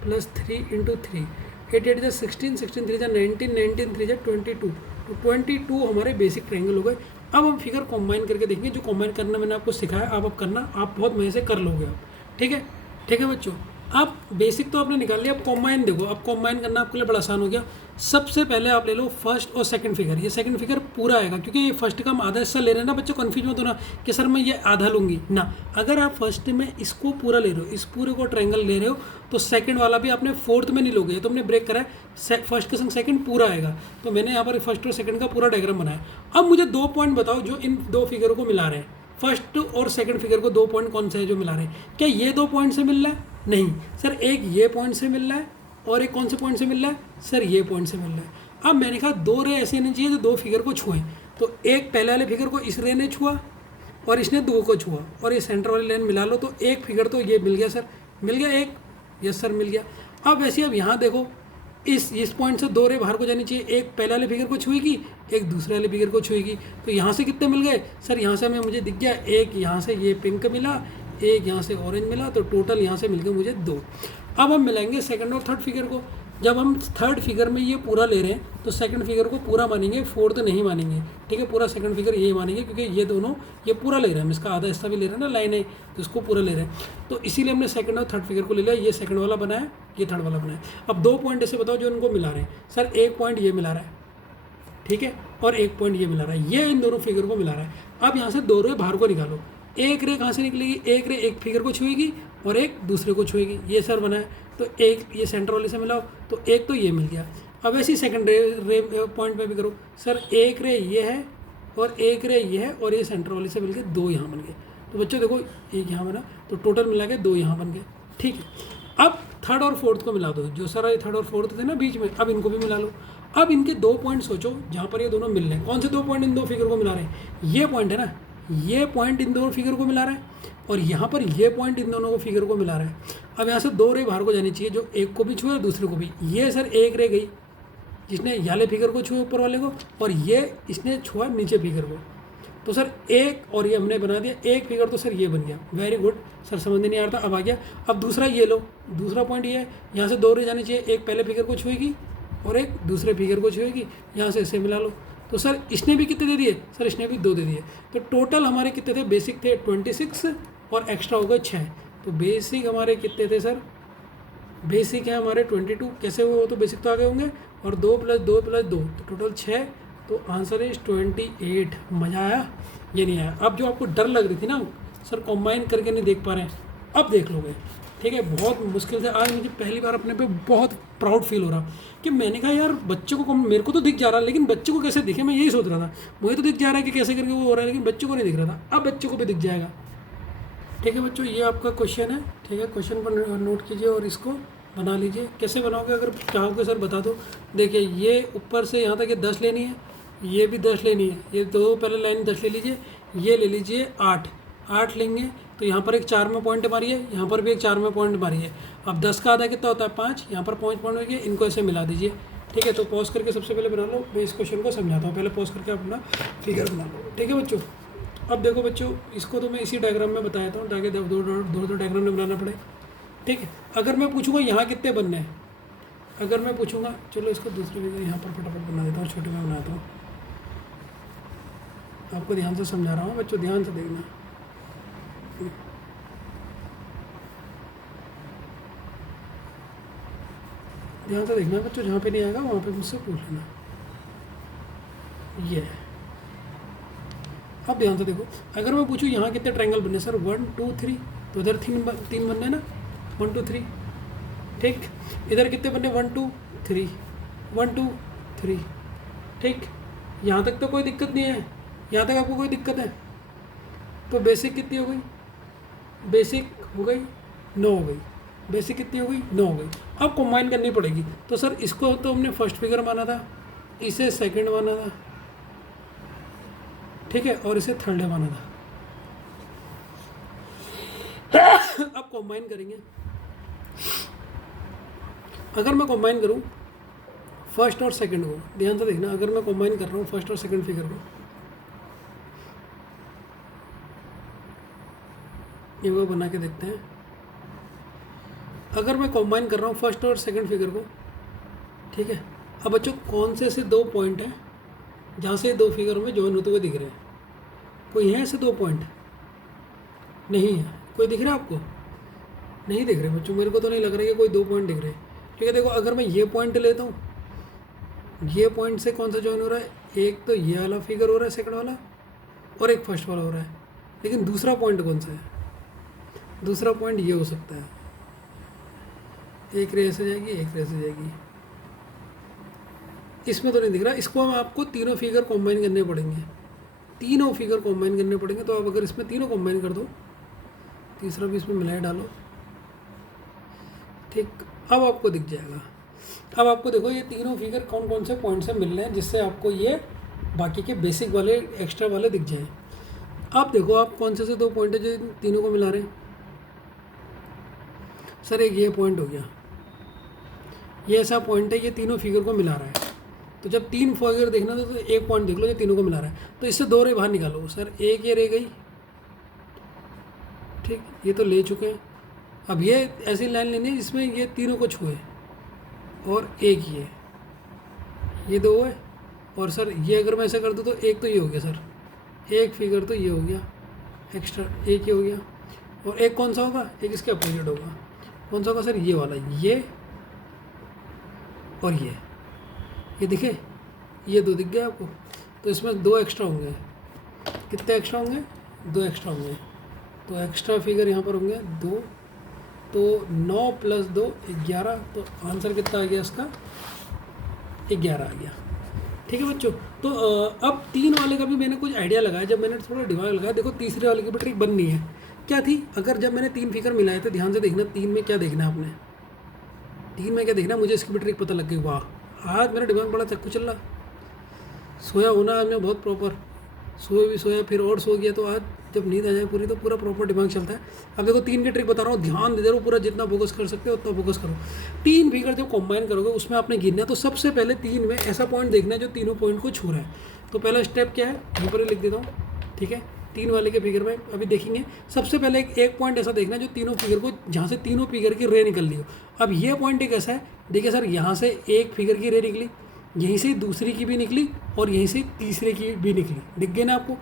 + 3 × 3, 8 8 जा 16, 16 3 जा 19, 19 3 जा 22, तो 22 हमारे बेसिक ट्रायंगल हो गए। अब हम फिगर कॉम्बाइन करके देखेंगे, जो कॉम्बाइन करना मैंने आपको सिखाया आप अब करना, आप बहुत मजे से कर लोगे आप। ठीक है बच्चों, आप बेसिक तो आपने निकाल लिया, अब कॉम्बाइन देखो। अब कॉम्बाइन करना आपके लिए बड़ा आसान हो गया। सबसे पहले आप ले लो फर्स्ट और सेकंड फिगर, ये सेकंड फिगर पूरा आएगा, क्योंकि ये फर्स्ट का हम आधा हिस्सा ले रहे हैं ना बच्चों, कन्फ्यूज मत होना कि सर मैं ये आधा लूँगी ना। अगर आप फर्स्ट में इसको पूरा ले रहे हो, इस पूरे को ट्रायंगल ले रहे हो, तो सेकंड वाला भी आपने फोर्थ में नहीं लोगे, तो हमने ब्रेक करा है, फर्स्ट के संग सेकंड पूरा आएगा। तो मैंने यहाँ पर फर्स्ट और सेकंड का पूरा डायग्राम बनाया। अब मुझे 2 पॉइंट बताओ जो इन 2 फिगर को मिला रहे हैं, फर्स्ट और सेकंड फिगर को 2 पॉइंट कौन से हैं जो मिला रहे हैं। क्या ये 2 पॉइंट से मिल रहा है? नहीं सर, एक ये पॉइंट से मिल रहा है और एक कौन से पॉइंट से मिल रहा है सर, ये पॉइंट से मिल रहा है। अब मैंने कहा 2 रे ऐसे नहीं चाहिए जो 2 फिगर को छुएं, तो एक पहले वाले फिगर को इस रे ने छुआ और इसने 2 को छुआ, और ये सेंटर वाली लाइन मिला लो, तो एक फिगर तो ये मिल गया सर, मिल गया एक, यस सर मिल गया। अब वैसे अब यहाँ देखो, इस पॉइंट से 2 रे बाहर को जानी चाहिए, एक पहले वाले फिगर को छुएगी, एक दूसरे वाले फिगर को छुएगी, तो यहाँ से कितने मिल गए सर, यहाँ से हमें मुझे दिख गया एक, यहाँ से ये पिंक मिला, एक यहाँ से ऑरेंज मिला, तो टोटल यहाँ से मिल गए मुझे 2। अब हम मिलाएंगे सेकंड और थर्ड फिगर को। जब हम थर्ड फिगर में ये पूरा ले रहे हैं तो सेकंड फिगर को पूरा मानेंगे, फोर्थ नहीं मानेंगे। ठीक है, पूरा सेकंड फिगर ये मानेंगे, क्योंकि ये दोनों ये पूरा ले रहे हैं, हम इसका आधा हिस्सा भी ले रहे हैं ना, लाइन है तो इसको पूरा ले रहे हैं, तो इसीलिए हमने सेकंड और थर्ड फिगर को ले लिया। ये सेकंड वाला बनाया, ये थर्ड वाला बनाया। अब 2 पॉइंट ऐसे बताओ जो इनको मिला रहे हैं सर, एक पॉइंट ये मिला रहा है, ठीक है, और एक पॉइंट ये मिला रहा है, ये इन दोनों फिगर को मिला रहा है। अब यहाँ से 2 रे बाहर को निकालो, एक रे कहाँ से निकलेगी, एक रे एक फिगर को छुएगी और एक दूसरे को छुएगी, ये सर बनाया, तो एक ये सेंटर वाले से मिलाओ, तो एक तो ये मिल गया। अब ऐसे ही सेकंड रे पॉइंट पे भी करो सर, एक रे ये है और एक रे ये है, और ये सेंटर वाले से मिलके 2 यहाँ बन गए। तो बच्चों देखो, एक यहाँ बना, तो टोटल मिला के 2 यहाँ बन गए। ठीक है, अब थर्ड और फोर्थ को मिला दो, जो सर ये थर्ड और फोर्थ थे ना बीच में, अब इनको भी मिला लो। अब इनके 2 पॉइंट सोचो जहाँ पर ये दोनों मिल रहे हैं। कौन से 2 पॉइंट इन 2 फिगर को मिला रहे हैं? ये पॉइंट है ना, ये पॉइंट इन 2 फिगर को मिला रहा है, और यहाँ पर ये पॉइंट इन दोनों को फिगर को मिला रहा है। अब यहाँ से 2 रे बाहर को जानी चाहिए, जो एक को भी छुए और दूसरे को भी। ये सर एक रे गई जिसने याले फिगर को छुए ऊपर वाले को, और ये इसने छुआ नीचे फिगर को। तो सर एक और ये हमने बना दिया एक फिगर, तो सर ये बन गया। वेरी गुड सर, समझ नहीं आ रहा था, अब आ गया। अब दूसरा ये लो, दूसरा पॉइंट ये है, यहाँ से 2 रे जानी चाहिए, एक पहले फिगर को छुएगी और एक दूसरे फिगर को छुएगी, यहाँ से इसे मिला लो। तो सर इसने भी कितने दे दिए? सर इसने भी 2 दे दिए। तो टोटल हमारे कितने थे? बेसिक थे 26 और एक्स्ट्रा हो गए 6। तो बेसिक हमारे कितने थे सर? बेसिक है हमारे 22। कैसे हुए? वो तो बेसिक तो आगे होंगे, और 2 + 2 + 2 तो टोटल 6। तो आंसर इज 28। मज़ा आया? ये नहीं आया। अब जो आपको डर लग रही थी ना सर कंबाइन करके नहीं देख पा रहे हैं, अब देख लोगे, ठीक है। बहुत मुश्किल से आज मुझे पहली बार अपने पे बहुत प्राउड फील हो रहा कि मैंने कहा यार बच्चे को मेरे को तो दिख जा रहा, लेकिन बच्चे को कैसे दिखे, मैं यही सोच रहा था। मुझे तो दिख जा रहा है कि कैसे करके वो हो रहा है, लेकिन बच्चे को नहीं दिख रहा था। अब बच्चे को भी दिख जाएगा। ठीक है बच्चों, ये आपका क्वेश्चन है, ठीक है। क्वेश्चन पर नोट कीजिए और इसको बना लीजिए। कैसे बनाओगे अगर चाहोगे सर बता दो। देखिए ये ऊपर से यहाँ तक ये 10 लेनी है, ये भी 10 लेनी है, ये 2 पहले लाइन 10 ले लीजिए, ये ले लीजिए 8 लेंगे। तो यहाँ पर एक 4 में पॉइंट मारिए, यहाँ पर भी एक 4 में पॉइंट मारिए। अब 10 का आधा कितना होता है? 5। यहाँ पर 5 पॉइंट हो गए, इनको ऐसे मिला दीजिए, ठीक है। तो पॉज करके सबसे पहले बना लो, मैं इस क्वेश्चन को समझाता हूँ। पहले पॉज करके अपना फिगर बना लो, ठीक है बच्चों। अब देखो बच्चों, इसको तो मैं इसी डायग्राम में बताया था ताकि दो डायग्राम में बनाना पड़े, ठीक है। अगर मैं पूछूंगा यहाँ कितने बनने हैं, अगर मैं पूछूंगा, चलो इसको दूसरे फिगर यहाँ पर फटाफट बना देता हूँ, छोटे में बनाता हूँ। आपको ध्यान से समझा रहा हूँ बच्चों, ध्यान से देखना। ध्यान से देखना बच्चों, जहाँ पे नहीं आएगा वहाँ पे मुझसे पूछ लेना। ये अब ध्यान से देखो, अगर मैं पूछूँ यहाँ कितने ट्रायंगल बनने सर? 1 2 3, तो इधर 3 बनने ना, 1 2 3, ठीक। इधर कितने बनने? 1 2 3, 1 2 3, ठीक। यहाँ तक तो कोई दिक्कत नहीं है, यहाँ तक आपको कोई दिक्कत है? तो बेसिक कितनी हो गई? बेसिक हो गई 9 हो गई। बेसिक कितनी हो गई? 9 हो गई। अब कंबाइन करनी पड़ेगी। तो सर इसको तो हमने फर्स्ट फिगर माना था, इसे सेकंड माना था, ठीक है, और इसे थर्ड माना था। अब कंबाइन करेंगे। अगर मैं कंबाइन करूं फर्स्ट और सेकंड को, ध्यान से देखना, अगर मैं कंबाइन कर रहा हूं फर्स्ट और सेकंड फिगर को, ये वो बना के देखते हैं। अगर मैं कंबाइन कर रहा हूँ फर्स्ट और सेकंड फिगर को, ठीक है। अब बच्चों कौन से 2 पॉइंट हैं जहाँ से 2 फिगरों में जॉइन होते हुए दिख रहे हैं? कोई है ऐसे 2 पॉइंट? नहीं है। कोई दिख रहा है आपको? नहीं दिख रहे बच्चों, मेरे को तो नहीं लग रहा है कि कोई 2 पॉइंट दिख रहे हैं, ठीक है। देखो अगर मैं ये पॉइंट लेता हूँ, ये पॉइंट से कौन सा जॉइन हो रहा है? एक तो ये वाला फिगर हो रहा है सेकंड वाला, और एक फर्स्ट वाला हो रहा है। लेकिन दूसरा पॉइंट कौन सा है? दूसरा पॉइंट ये हो सकता है, एक रेस से जाएगी, एक रेस से जाएगी। इसमें तो नहीं दिख रहा। इसको हम आपको तीनों फिगर कंबाइन करने पड़ेंगे, तीनों फिगर कंबाइन करने पड़ेंगे। तो आप अगर इसमें तीनों कंबाइन कर दो, तीसरा भी इसमें मिलाए डालो, ठीक। अब आपको दिख जाएगा। अब आपको देखो ये तीनों फिगर कौन कौन से पॉइंट से मिल रहे हैं, जिससे आपको ये बाकी के बेसिक वाले एक्स्ट्रा वाले दिख जाएँ। अब देखो आप कौन से 2 पॉइंट है जो तीनों को मिला रहे हैं? सर एक ये पॉइंट हो गया, ये ऐसा पॉइंट है ये तीनों फिगर को मिला रहा है। तो जब 3 फिगर देखना तो एक पॉइंट देख लो जो तीनों को मिला रहा है। तो इससे 2 रे बाहर निकालो सर, एक ये रह गई, ठीक, ये तो ले चुके हैं। अब ये ऐसी लाइन लेनी है जिसमें ये तीनों को छुए, और एक ये 2 है। और सर ये अगर मैं ऐसा कर दूँ तो एक तो ये हो गया सर, एक फिगर तो ये हो गया एक्स्ट्रा, एक ये हो गया। और एक कौन सा होगा? एक इसके अपोजिट होगा। कौन सा होगा सर? ये वाला, ये और ये दिखे, ये 2 दिख गया आपको। तो इसमें 2 एक्स्ट्रा होंगे। कितने एक्स्ट्रा होंगे? 2 एक्स्ट्रा होंगे। तो एक्स्ट्रा फिगर यहाँ पर होंगे 2, तो 9 + 2 11। तो आंसर कितना आ गया इसका? 11 आ गया, ठीक है बच्चों। तो अब 3 वाले का भी मैंने कुछ आइडिया लगाया, जब मैंने थोड़ा दिमाग लगाया। देखो तीसरे वाले की भी ट्रिक बननी है। क्या थी? अगर जब मैंने 3 फिगर मिलाए थे, ध्यान से देखना 3 में क्या देखना है आपने, 3 में क्या देखना, मुझे इसकी भी ट्रिक पता लग गई। वाह, आज मेरा दिमाग बड़ा चक्कू चल रहा। सोया होना आज मैं बहुत प्रॉपर, सोया भी सोया, फिर और सो गया, तो आज जब नींद आ जाए पूरी तो पूरा प्रॉपर दिमाग चलता है। अब देखो 3 की ट्रिक बता रहा हूँ, ध्यान दे रहे हो पूरा, जितना फोकस कर सकते हो उतना फोकस करो। 3 फिगर जब कंबाइन करोगे उसमें आपने गिनना है, तो सबसे पहले 3 में ऐसा पॉइंट देखना है जो तीनों पॉइंट को छू रहा है। तो पहला स्टेप क्या है, यहीं पर ही लिख देता हूँ, ठीक है। 3 वाले के फिगर में अभी देखेंगे। सबसे पहले एक पॉइंट ऐसा देखना है जो तीनों फिगर को, जहाँ से तीनों फिगर की रे निकल रही हो। अब ये पॉइंट एक ऐसा है, देखिए सर, यहाँ से एक फिगर की रे निकली, यहीं से दूसरी की भी निकली और यहीं से तीसरे की भी निकली, दिख गए ना आपको,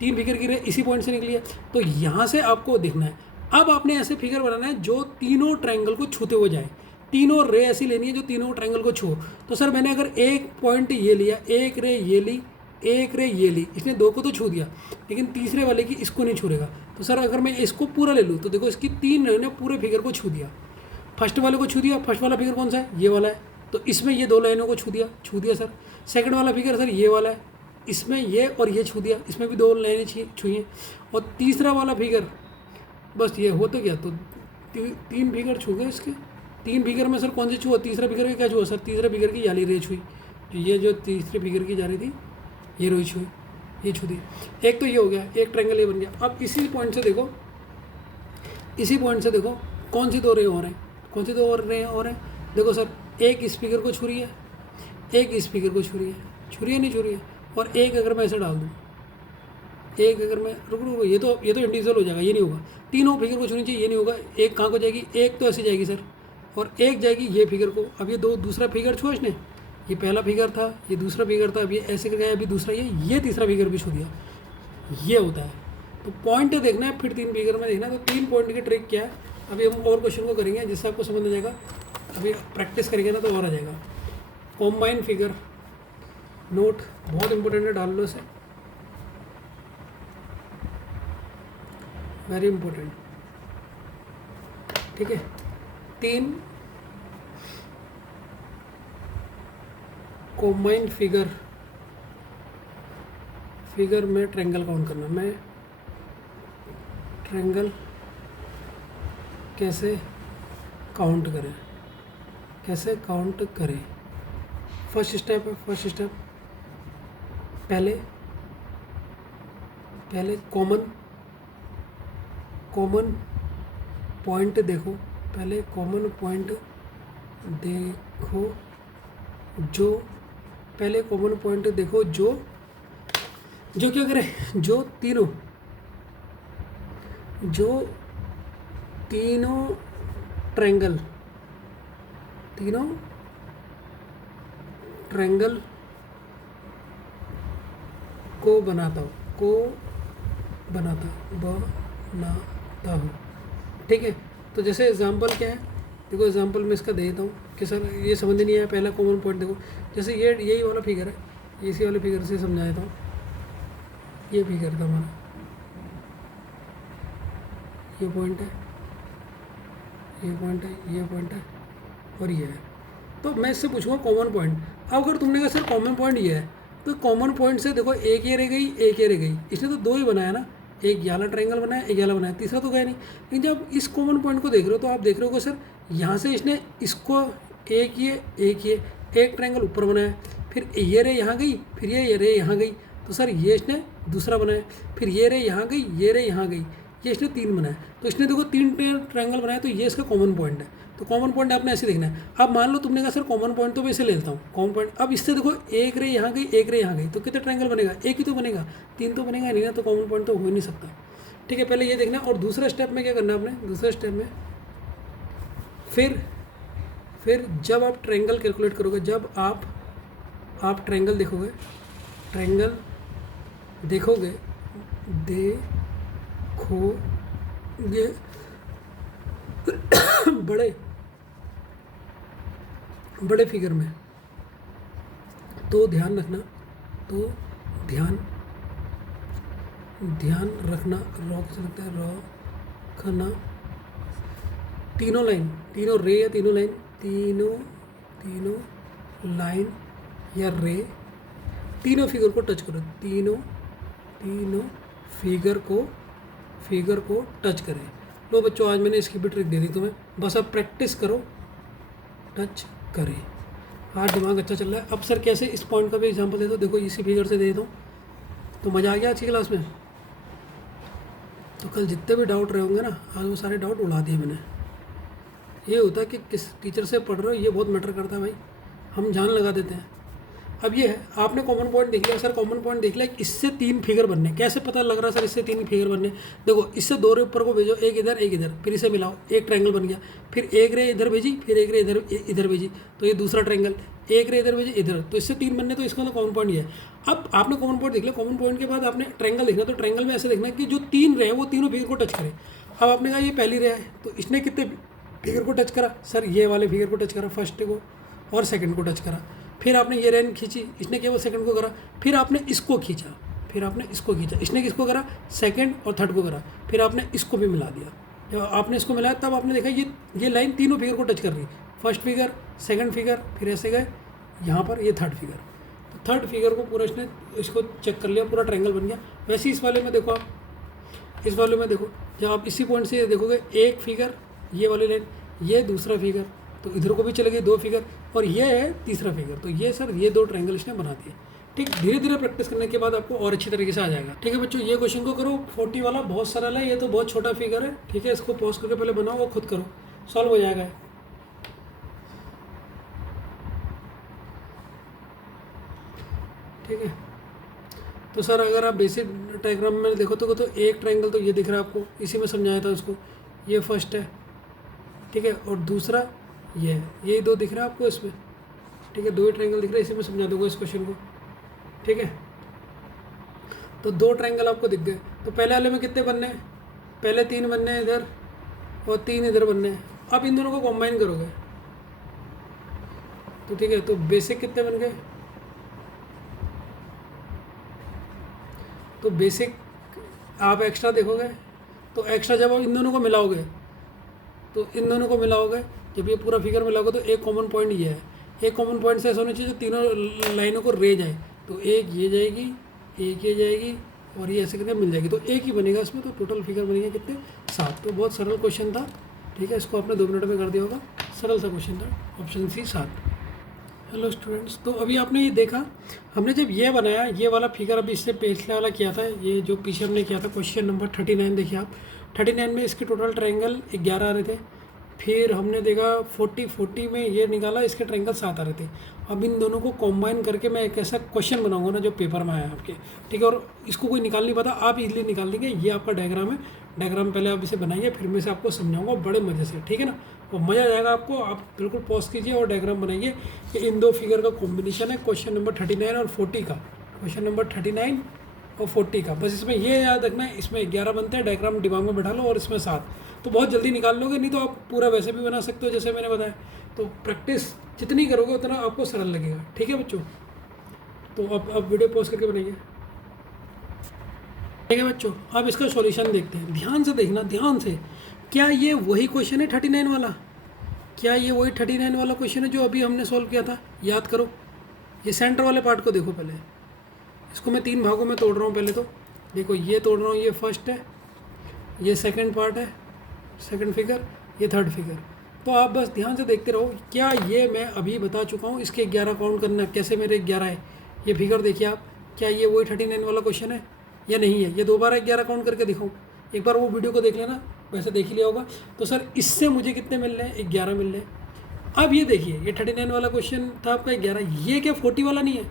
3 फिगर की रे इसी पॉइंट से निकली है। तो यहाँ से आपको देखना है। अब आपने ऐसे फिगर बनाना है जो तीनों ट्रायंगल को छूते हुए जाए, तीनों रे ऐसी लेनी है जो तीनों ट्रायंगल को छू। तो सर मैंने अगर एक पॉइंट ये लिया, एक रे ये ली, एक रे ये ली, इसने 2 को तो छू दिया, लेकिन तीसरे वाले की इसको नहीं छूएगा। तो सर अगर मैं इसको पूरा ले लूँ तो देखो इसकी 3 रे ने पूरे फिगर को छू दिया। फर्स्ट वाले को छू दिया, फर्स्ट वाला फिगर कौन सा है, ये वाला है, तो इसमें ये 2 लाइनों को छू दिया सर। सेकंड वाला फिगर सर ये वाला है, इसमें ये और ये छू दिया, इसमें भी 2 लाइनें छुई हैं। और तीसरा वाला फिगर बस ये हो तो गया, तो 3 फिगर छू गए इसके। 3 फिगर में सर कौन सी छुआ, तीसरा फिगर की क्या छुआ सर, तीसरा फिगर की याली रे छुई, तो ये जो तीसरे फिगर की जा रही थी ये रोई छुई, ये छू दी। एक तो ये हो गया, एक ट्रायंगल ये बन गया। अब इसी पॉइंट से देखो, इसी पॉइंट से देखो कौन सी 2 रे हो रहे हैं, कौन सी 2 और रे हो रहे हैं। देखो सर, एक इस फिगर को छू रही है, एक इस फिगर को छू रही है, छू रही है नहीं छू रही है। और एक अगर मैं ऐसे डाल दूँ, एक अगर मैं रुको, ये तो इंडिविजुअल हो जाएगा, ये नहीं होगा। तीनों फिगर को छूनी चाहिए, ये नहीं होगा। एक कहाँ को जाएगी, एक तो ऐसे जाएगी सर, और एक जाएगी ये फिगर को। अब ये दूसरा फिगर छुआ इसने, ये पहला फिगर था, ये दूसरा फिगर था, अब ये ऐसे कर गया, अभी दूसरा ये तीसरा फिगर भी छू दिया, ये होता है। तो पॉइंट देखना है, फिर 3 फिगर में देखना है। तो 3 पॉइंट की ट्रिक क्या है, अभी हम और क्वेश्चन को करेंगे जिससे आपको समझ आ जाएगा। अभी प्रैक्टिस करेंगे ना तो और आ जाएगा। कॉम्बाइन फिगर नोट बहुत इंपॉर्टेंट है, डाल लो इसे, वेरी इंपॉर्टेंट, ठीक है। 3 कॉम्बाइन फिगर में ट्रायंगल काउंट करना। मैं ट्रायंगल कैसे काउंट करें, फर्स्ट स्टेप है, फर्स्ट स्टेप पहले कॉमन पॉइंट देखो, पहले कॉमन पॉइंट देखो जो, पहले कॉमन पॉइंट देखो जो क्या करे, जो तीनों ट्रायंगल को बनाता हूँ, ठीक है। तो जैसे एग्जांपल क्या है, देखो एग्जांपल मैं इसका दे देता हूँ कि सर ये समझ नहीं आया। पहला कॉमन पॉइंट देखो, जैसे यही वाला फिगर है, इसी वाले फिगर से समझा देता हूँ। ये फिगर था हमारा, ये पॉइंट है, ये पॉइंट है, ये पॉइंट है और ये है। तो मैं इससे पूछूंगा कॉमन पॉइंट। अब अगर तुमने कहा सर कॉमन पॉइंट ये है, तो कॉमन पॉइंट से देखो एक ये रह गई, एक ये रह गई, इसने तो 2 ही बनाया ना, एक ये वाला ट्रायंगल बनाया, एक ये वाला बनाया, तीसरा तो गया नहीं। लेकिन जब इस कॉमन पॉइंट को देख रहे हो तो आप देख रहे हो सर यहाँ से इसने इसको एक ट्रायंगल ऊपर बनाया, फिर ये रे यहाँ गई, फिर ये रे यहाँ गई, तो सर ये इसने दूसरा बनाया, फिर ये रे यहाँ गई, ये रे यहाँ गई, ये इसने 3 बनाया। तो इसने देखो 3 ट्रायंगल बनाया, तो ये इसका कॉमन पॉइंट है। तो कॉमन पॉइंट आपने ऐसे देखना है। अब मान लो तुमने कहा सर कॉमन पॉइंट तो मैं इसे ले लेता हूँ कॉमन पॉइंट। अब इससे देखो एक रे यहाँ गई, एक रे यहाँ गई, तो कितने ट्रायंगल बनेगा, एक ही तो बनेगा, 3 तो बनेगा नहीं ना, तो कॉमन पॉइंट तो हो ही नहीं सकता, ठीक है। पहले ये देखना। और दूसरा स्टेप में क्या करना है आपने, दूसरे स्टेप में फिर जब आप ट्रायंगल कैलकुलेट करोगे, जब आप ट्रायंगल देखोगे बड़े फिगर में, तो ध्यान रखना तीनों लाइन, तीनों रे या तीनों लाइन, तीनों लाइन या रे तीनों फिगर को टच करो, तीनों फिगर को टच करें। लो बच्चों, आज मैंने इसकी भी ट्रिक दे दी तुम्हें, बस अब प्रैक्टिस करो, टच करें। आज दिमाग अच्छा चल रहा है। अब सर कैसे, इस पॉइंट का भी एग्जांपल दे दो। देखो इसी फिगर से दे दो, तो मज़ा आ गया आज की क्लास में। तो कल जितने भी डाउट रहे होंगे ना, आज वो सारे डाउट उड़ा दिए मैंने। ये होता है कि किस टीचर से पढ़ रहे हो, ये बहुत मैटर करता है भाई, हम जान लगा देते हैं। अब ये है, आपने कॉमन पॉइंट देख लिया सर, कॉमन पॉइंट देख लिया, इससे 3 फिगर बनने, कैसे पता लग रहा है सर इससे 3 फिगर बनने? देखो इससे 2 रे ऊपर को भेजो, एक इधर, फिर इसे मिलाओ, एक ट्रायंगल बन गया। फिर एक रे इधर भेजी, फिर एक रे इधर भेजी, तो ये दूसरा ट्रायंगल। एक रे इधर भेजी इधर, तो इससे 3 बनने, तो इसका मतलब कॉमन पॉइंट ये है। अब आपने कॉमन पॉइंट देख लिया, कॉमन पॉइंट के बाद आपने ट्रायंगल देखना, तो ट्रायंगल में ऐसे देखना कि जो 3 रे है वो तीनों फिगर को टच करे। अब आपने कहा ये पहली रे है, तो इसने कितने फिगर को टच करा सर? ये वाले फिगर को टच करा, फर्स्ट को और सेकंड को टच करा। फिर आपने ये रेन खींची, इसने केवल सेकंड को करा। फिर आपने इसको खींचा, इसने किसको करा? सेकंड और थर्ड को करा। फिर आपने इसको भी मिला दिया। जब आपने इसको मिलाया तब आपने देखा ये लाइन तीनों फिगर को टच कर रही, फर्स्ट फिगर, सेकंड फिगर, फिर ऐसे गए यहाँ पर ये थर्ड फिगर। तो थर्ड फिगर को पूरा इसने इसको चेक कर लिया, पूरा ट्रायंगल बन गया। वैसे इस वाले में देखो, आप इस वाले में देखो, जब आप इसी पॉइंट से देखोगे, एक फिगर ये वाली लाइन, ये दूसरा फिगर, तो इधर को भी चले गए 2 फिगर, और ये है तीसरा फिगर। तो ये सर ये 2 ट्रायंगल इसने बना दिए। ठीक, धीरे धीरे प्रैक्टिस करने के बाद आपको और अच्छी तरीके से आ जाएगा। ठीक है बच्चों, ये क्वेश्चन को करो। 40 वाला बहुत सरल है, ये तो बहुत छोटा फिगर है। ठीक है, इसको पॉज करके पहले बनाओ और खुद करो, सॉल्व हो जाएगा। ठीक है, तो सर अगर आप बेसिक डायग्राम में देखो तो एक ट्रायंगल तो ये दिख रहा है आपको, इसी में समझाया था उसको, ये फर्स्ट है। ठीक है, और दूसरा ये है, यही 2 दिख रहा है आपको इसमें। ठीक है, 2 ही ट्रायंगल दिख रहा है, इसी में समझा दूंगा इस क्वेश्चन को। ठीक है, तो 2 ट्रायंगल आपको दिख गए। तो पहले वाले में कितने बनने हैं? पहले 3 बनने हैं इधर और 3 इधर बनने हैं। अब इन दोनों को कॉम्बाइन करोगे तो ठीक है, तो बेसिक कितने बन गए? तो बेसिक आप एक्स्ट्रा देखोगे, तो एक्स्ट्रा जब आप इन दोनों को मिलाओगे, तो इन दोनों को मिलाओगे, जब ये पूरा फिगर मिलाओगे तो एक कॉमन पॉइंट ये है। एक कॉमन पॉइंट से ऐसा होना चाहिए जो तीनों लाइनों को रे जाए। तो एक ये जाएगी, एक ये जाएगी, और ये ऐसे करके मिल जाएगी, तो एक ही बनेगा इसमें। तो टोटल फिगर बनेंगे कितने? 7। तो बहुत सरल क्वेश्चन था। ठीक है, इसको आपने 2 मिनट में कर दिया होगा, सरल सा क्वेश्चन था। Option C 7। हेलो स्टूडेंट्स, तो अभी आपने ये देखा, हमने जब ये बनाया, ये वाला फिगर अभी इससे पिछले वाला किया था, ये जो पीछे हमने किया था क्वेश्चन नंबर 39, देखिए आप 39 में इसके टोटल ट्रायंगल 11 आ रहे थे। फिर हमने देखा 40 में ये निकाला, इसके ट्रायंगल 7 आ रहे थे। अब इन दोनों को कॉम्बाइन करके मैं एक ऐसा क्वेश्चन बनाऊंगा ना जो पेपर में आया आपके। ठीक है, और इसको कोई निकाल नहीं पाता, आप इजीली निकाल लेंगे। ये आपका डायग्राम है, डायग्राम पहले आप इसे बनाइए, फिर मैं से आपको समझाऊंगा बड़े मज़े से। ठीक है ना, और मज़ा आ जाएगा आपको। आप बिल्कुल पॉज कीजिए और डायग्राम बनाइए कि इन 2 फिगर का कॉम्बिनेशन है क्वेश्चन नंबर 39 और 40 का। क्वेश्चन नंबर 39 और 40 का, बस इसमें ये याद रखना है, इसमें 11 बनते हैं, डायग्राम दिमाग में बैठा लो, और इसमें 7। तो बहुत जल्दी निकाल लोगे, नहीं तो आप पूरा वैसे भी बना सकते हो जैसे मैंने बताया। तो प्रैक्टिस जितनी करोगे उतना आपको सरल लगेगा। ठीक है बच्चों, तो अब वीडियो पॉज करके बनाइए। ठीक है बच्चों, अब इसका सॉल्यूशन देखते हैं। ध्यान से देखना, ध्यान से। क्या ये वही क्वेश्चन है 39 वाला? क्या ये वही 39 वाला क्वेश्चन है जो अभी हमने सॉल्व किया था? याद करो, ये सेंटर वाले पार्ट को देखो पहले। इसको मैं 3 भागों में तोड़ रहा हूँ। पहले तो देखो, ये तोड़ रहा हूँ, ये फर्स्ट है, ये सेकंड पार्ट है, सेकंड फिगर, ये थर्ड फिगर। तो आप बस ध्यान से देखते रहो। क्या ये मैं अभी बता चुका हूँ, इसके 11 काउंट करना कैसे मेरे 11 है। ये फिगर देखिए आप, क्या ये वही 39 वाला क्वेश्चन है या नहीं है? ये दोबारा 11 काउंट करके दिखाऊँ? एक बार वो वीडियो को देख लेना, वैसे देख ही लिया होगा। तो सर इससे मुझे कितने मिल रहे हैं? 11 मिल रहे हैं। अब ये देखिए, ये 39 वाला क्वेश्चन था आपका 11, ये क्या 40 वाला नहीं है?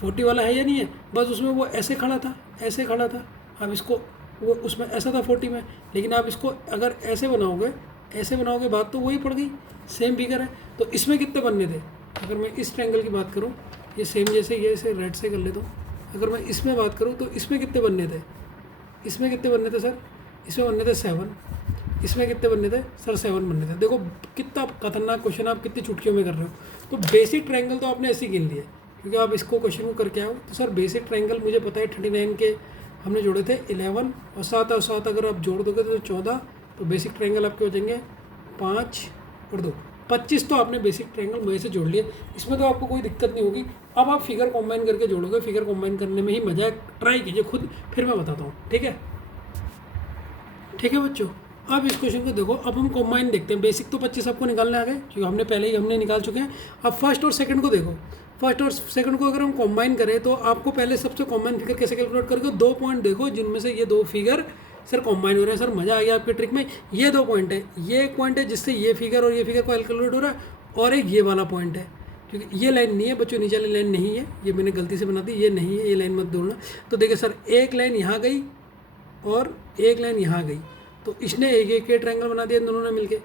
40 वाला है या नहीं है? बस उसमें वो ऐसे खड़ा था, ऐसे खड़ा था। अब इसको, वो उसमें ऐसा था 40 में, लेकिन आप इसको अगर ऐसे बनाओगे बात तो वही पड़ गई, सेम फिगर है। तो इसमें कितने बनने थे? अगर मैं इस ट्रायंगल की बात करूँ, ये सेम जैसे ये इसे रेड से कर लेता हूँ। अगर मैं इसमें बात करूँ तो इसमें कितने बनने थे? इसमें कितने बनने थे सर? इसमें बनने थे 7। इसमें कितने बनने थे सर? 7 बनने थे। देखो कितना खतरनाक क्वेश्चन, आप कितनी चुटकियों में कर रहे हो। तो बेसिक ट्रायंगल तो आपने ऐसे ही गिन लिए, क्योंकि आप इसको क्वेश्चन को करके आओ। तो सर बेसिक ट्रायंगल मुझे पता है 39 के हमने जोड़े थे 11 और 7 अगर आप जोड़ दोगे तो 14। तो बेसिक ट्रायंगल आपके हो जाएंगे 5 और 2, 25। तो आपने बेसिक ट्रायंगल मजे से जोड़ लिए, इसमें तो आपको कोई दिक्कत नहीं होगी। अब आप फिगर कॉम्बाइन करके जोड़ोगे, फिगर कॉम्बाइन करने में ही मजा है। ट्राई कीजिए खुद, फिर मैं बताता हूँ। ठीक है, ठीक है बच्चों। अब इस क्वेश्चन को देखो, अब हम कॉम्बाइन देखते हैं। बेसिक तो 25 आपको निकालने आ गए, क्योंकि हमने पहले ही हमने निकाल चुके हैं। अब फर्स्ट और सेकंड को देखो, फर्स्ट और सेकंड को अगर हम कॉम्बाइन करें तो आपको पहले सबसे कॉमन फिगर कैसे कैलकुलेट करोगे? 2 पॉइंट देखो जिनमें से ये 2 फिगर सर कॉम्बाइन हो रहा है, सर मज़ा आ गया आपके ट्रिक में। ये 2 पॉइंट है, ये एक पॉइंट है जिससे ये फिगर और ये फिगर कैलकुलेट हो रहा है, और एक ये वाला पॉइंट है, क्योंकि ये लाइन नहीं है बच्चों, नीचे वाली लाइन नहीं है, ये मैंने गलती से बना दी, ये नहीं है, ये लाइन मत जोड़ना। तो देखिए सर एक लाइन यहाँ गई और एक लाइन यहाँ गई, तो इसने एक ट्रायंगल बना दिया, इन दोनों ने मिलके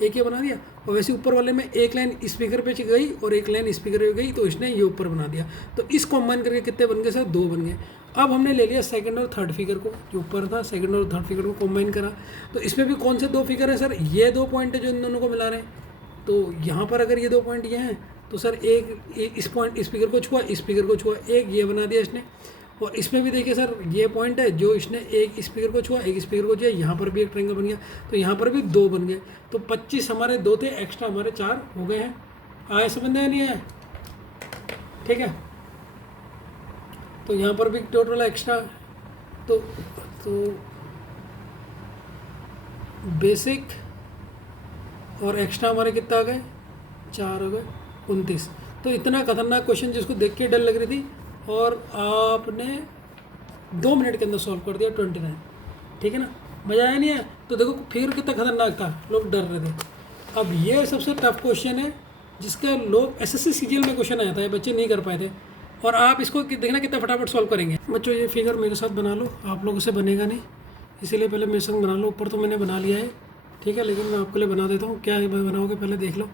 एक ये बना दिया। और वैसे ऊपर वाले में एक लाइन इस फिगर पे गई और एक लाइन इस फिगर पे गई, तो इसने ये ऊपर बना दिया। तो इस कॉम्बाइन करके कितने बन गए सर? 2 बन गए। अब हमने ले लिया सेकंड और थर्ड फिगर को, जो ऊपर था सेकंड और थर्ड फिगर को कॉम्बाइन करा, तो इसमें भी कौन से 2 फिगर है सर? ये 2 पॉइंट है जो इन दोनों को मिला रहे हैं। तो यहाँ पर अगर ये 2 पॉइंट ये हैं तो सर एक इस पॉइंट इस फिगर को छुआ, इस फिगर को छुआ, एक ये बना दिया इसने। और इसमें भी देखिए सर ये पॉइंट है जो इसने एक इस फिगर को छुआ, एक इस फिगर को छुआ, यहाँ पर भी एक ट्रायंगल बन गया, तो यहाँ पर भी 2 बन गए। तो 25 हमारे 2 थे, एक्स्ट्रा हमारे 4 हो गए हैं। आए समझ में नहीं आया? ठीक है, तो यहाँ पर भी टोटल एक्स्ट्रा, तो बेसिक और एक्स्ट्रा हमारे कितना आ गए? 4 हो गए, 29। तो इतना खतरनाक क्वेश्चन जिसको देख के डर लग रही थी, और आपने 2 मिनट के अंदर सॉल्व कर दिया 29। ठीक है ना, मज़ा आया नहीं है? तो देखो फिर कितना खतरनाक था, लोग डर रहे थे। अब ये सबसे टफ क्वेश्चन है जिसका लोग एसएससी सीजीएल में क्वेश्चन आया था, ये बच्चे नहीं कर पाए थे, और आप इसको देखना कितना फटाफट सॉल्व करेंगे। बच्चों ये फिगर मेरे साथ बना लो, आप लोगों से बनेगा नहीं, इसीलिए पहले मेरे संग बना लो। ऊपर तो मैंने बना लिया है, ठीक है, लेकिन मैं आपके लिए बना देता हूँ। क्या है बनाओगे पहले देख लो,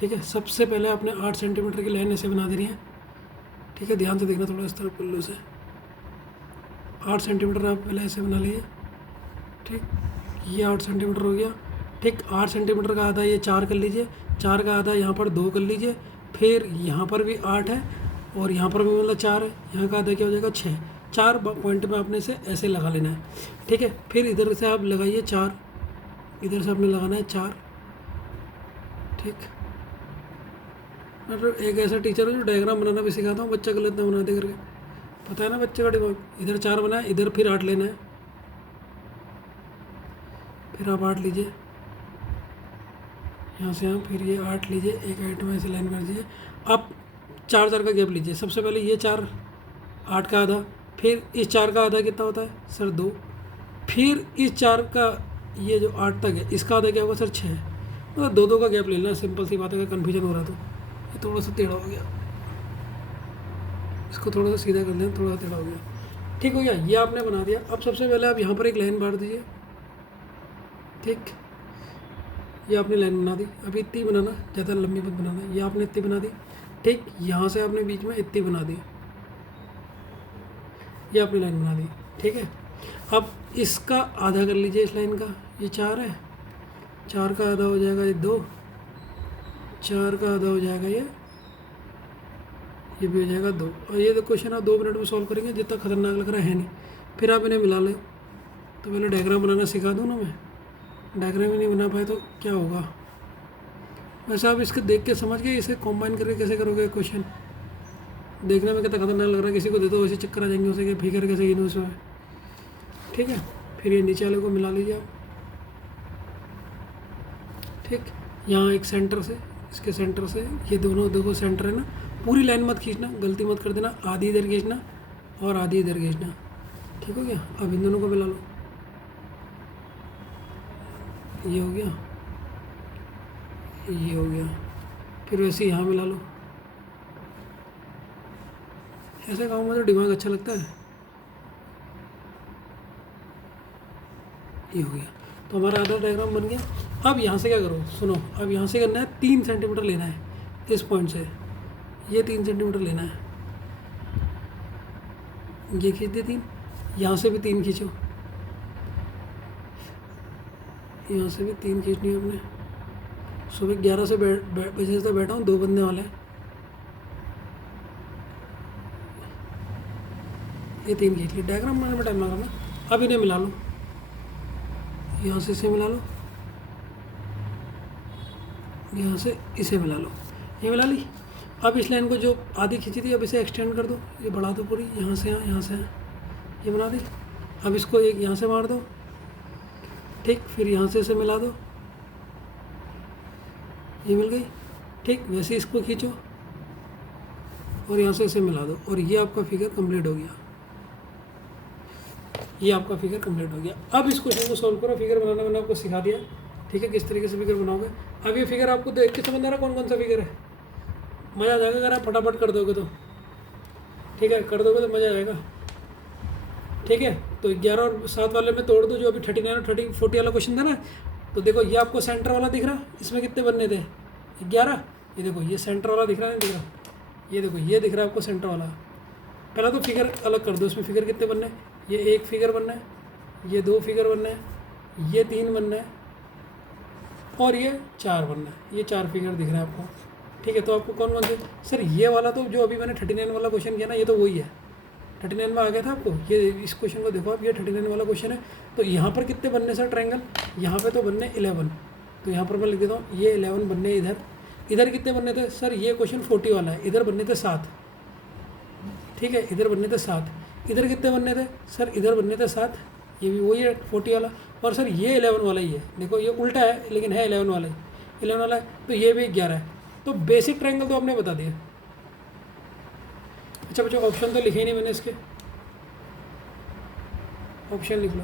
ठीक है। सबसे पहले आपने 8 सेंटीमीटर की लाइन ऐसे बना देनी है, ठीक है, ध्यान से देखना थोड़ा इस तरफ पल्लू से। 8 सेंटीमीटर आप पहले ऐसे बना लीजिए, ठीक, ये 8 सेंटीमीटर हो गया, ठीक। 8 सेंटीमीटर का आधा ये 4 कर लीजिए, 4 का आधा यहाँ पर 2 कर लीजिए, फिर यहाँ पर भी 8 है और यहाँ पर भी मतलब 4 है, यहाँ का आधा क्या हो जाएगा? 6। 4 पॉइंट में आपने इसे ऐसे लगा लेना है, ठीक है। फिर इधर से आप लगाइए 4, इधर से आपने लगाना है 4, ठीक। मतलब एक ऐसा टीचर है जो डायग्राम बनाना भी सिखाता हूँ, बच्चा गलत ना बना दे करके, पता है ना बच्चे का दिमाग। इधर 4 बनाए, इधर फिर 8 लेना है, फिर आप 8 लीजिए यहाँ से, यहाँ फिर ये 8 लीजिए, एक हाइट में ऐसे लाइन कर दीजिए। अब 4 का गैप लीजिए। सबसे पहले ये 4, 8 का आधा, फिर इस 4 का आधा कितना होता है सर? 2, फिर इस 4 का ये जो 8 तक है इसका आधा क्या होगा सर? 6। मतलब 2 का गैप ले लेना, सिंपल सी बात है। अगर कन्फ्यूजन हो रहा तो ये थोड़ा सा टेढ़ा हो गया, इसको थोड़ा सा सीधा कर लें, थोड़ा सा टेढ़ा हो गया, ठीक हो गया। ये आपने बना दिया। अब सबसे पहले आप यहाँ पर एक लाइन बांट दीजिए, ठीक, ये आपने लाइन बना दी। अभी इतनी बनाना, ज़्यादा लंबी मत बनाना, ये आपने इतनी बना दी, ठीक। यहाँ से आपने बीच में इतनी बना दी, ये आपने लाइन बना दी, ठीक है। अब इसका आधा कर लीजिए इस लाइन का, ये 4 है, 4 का आधा हो जाएगा ये 2, 4 का आधा हो जाएगा ये भी हो जाएगा 2। और ये तो क्वेश्चन आप 2 मिनट में सॉल्व करेंगे, जितना खतरनाक लग रहा है नहीं। फिर आप इन्हें मिला लें। तो पहले डायग्राम बनाना सिखा दूँ ना मैं, डायग्राम ही नहीं बना पाए तो क्या होगा। वैसे आप इसको देख के समझ गए, इसे कॉम्बाइन करके कैसे करोगे क्वेश्चन, देखने में कितना खतरनाक लग रहा है। किसी को दे दो वैसे चक्कर आ जाएंगे उसे कि फिगर कैसे गिनूँ उसमें, ठीक है। फिर ये नीचे वाले को मिला लीजिए आप, ठीक। यहाँ एक सेंटर से, इसके सेंटर से ये दोनों देखो सेंटर है ना, पूरी लाइन मत खींचना, गलती मत कर देना, आधी इधर खींचना और आधी इधर खींचना, ठीक हो गया। अब इन दोनों को मिला लो, ये हो गया, ये हो गया। फिर वैसे यहाँ मिला लो। ऐसा काम में तो दिमाग अच्छा लगता है। ये हो गया, तो हमारा आधा डायग्राम बन गया। अब यहाँ से क्या करो, सुनो, अब यहाँ से करना है 3 सेंटीमीटर लेना है इस पॉइंट से, ये 3 सेंटीमीटर लेना है, ये खींच दे 3, यहाँ से भी 3 खींचो, यहाँ से भी 3 खींचनी है अपने। सुबह 11 से बजे से बैठा हूँ, 2 बनने वाले हैं, ये 3 खींच ली। डायग्राम बनाने में टाइम लगा ना। अब इन्हें मिला लो, यहाँ से इसे मिला लो, यहाँ से इसे मिला लो, ये मिला ली। अब इस लाइन को जो आधी खींची थी अब इसे एक्सटेंड कर दो, ये बढ़ा दो पूरी, यहाँ से यहाँ से ये बना दी। अब इसको एक यहाँ से मार दो, ठीक, फिर यहाँ से इसे मिला दो, ये मिल गई, ठीक। वैसे इसको खींचो और यहाँ से इसे मिला दो, और ये आपका फिगर कंप्लीट हो गया। ये आपका फिगर कंप्लीट हो गया। अब इस क्वेश्चन को सॉल्व करो। फिगर बनाना मैंने आपको सिखा दिया, ठीक है, किस तरीके से फिगर बनाओगे। अब ये फिगर आपको देख के समझ आ रहा है कौन कौन सा फिगर है। मज़ा आ जाएगा अगर आप फटाफट कर दोगे तो, ठीक है, कर दोगे तो मज़ा आ जाएगा, ठीक है। तो 11 और 7 वाले में तोड़ दो, जो अभी 39 और 40 वाला क्वेश्चन था ना। तो देखो ये आपको सेंटर वाला दिख रहा, इसमें कितने बनने थे 11। ये देखो ये सेंटर वाला दिख रहा है, नहीं दिख रहा, ये देखो ये दिख रहा है आपको सेंटर वाला। पहला तो फिगर अलग कर दो, इसमें फिगर कितने बनने हैं, ये 1 फिगर बनना है, ये 2 फिगर बनना है, ये 3 बनना है और ये 4 बनना है। ये 4 फिगर दिख रहे हैं आपको, ठीक है। तो आपको कौन कौन से, सर ये वाला तो जो अभी मैंने 39 वाला क्वेश्चन किया ना, ये तो वही है, 39 में आ गया था आपको। ये इस क्वेश्चन को देखो आप, ये 39 वाला क्वेश्चन है। तो यहाँ पर कितने बनने सर ट्रायंगल, यहाँ पे तो बनने 11। तो यहाँ पर मैं लिख देता हूँ ये 11 बनने। इधर इधर कितने बनने थे सर, ये क्वेश्चन 40 वाला है, इधर बनने थे 7, ठीक है, इधर बनने थे 7। इधर कितने बनने थे सर, इधर बनने थे 7, ये भी वही है 40 वाला। और सर ये 11 वाला ही है, देखो ये उल्टा है लेकिन है 11 वाला ही, 11 वाला है। तो ये भी 11 है। तो बेसिक ट्रायंगल तो आपने बता दिया। अच्छा बच्चों ऑप्शन तो लिखे ही नहीं मैंने इसके, ऑप्शन लिख लो।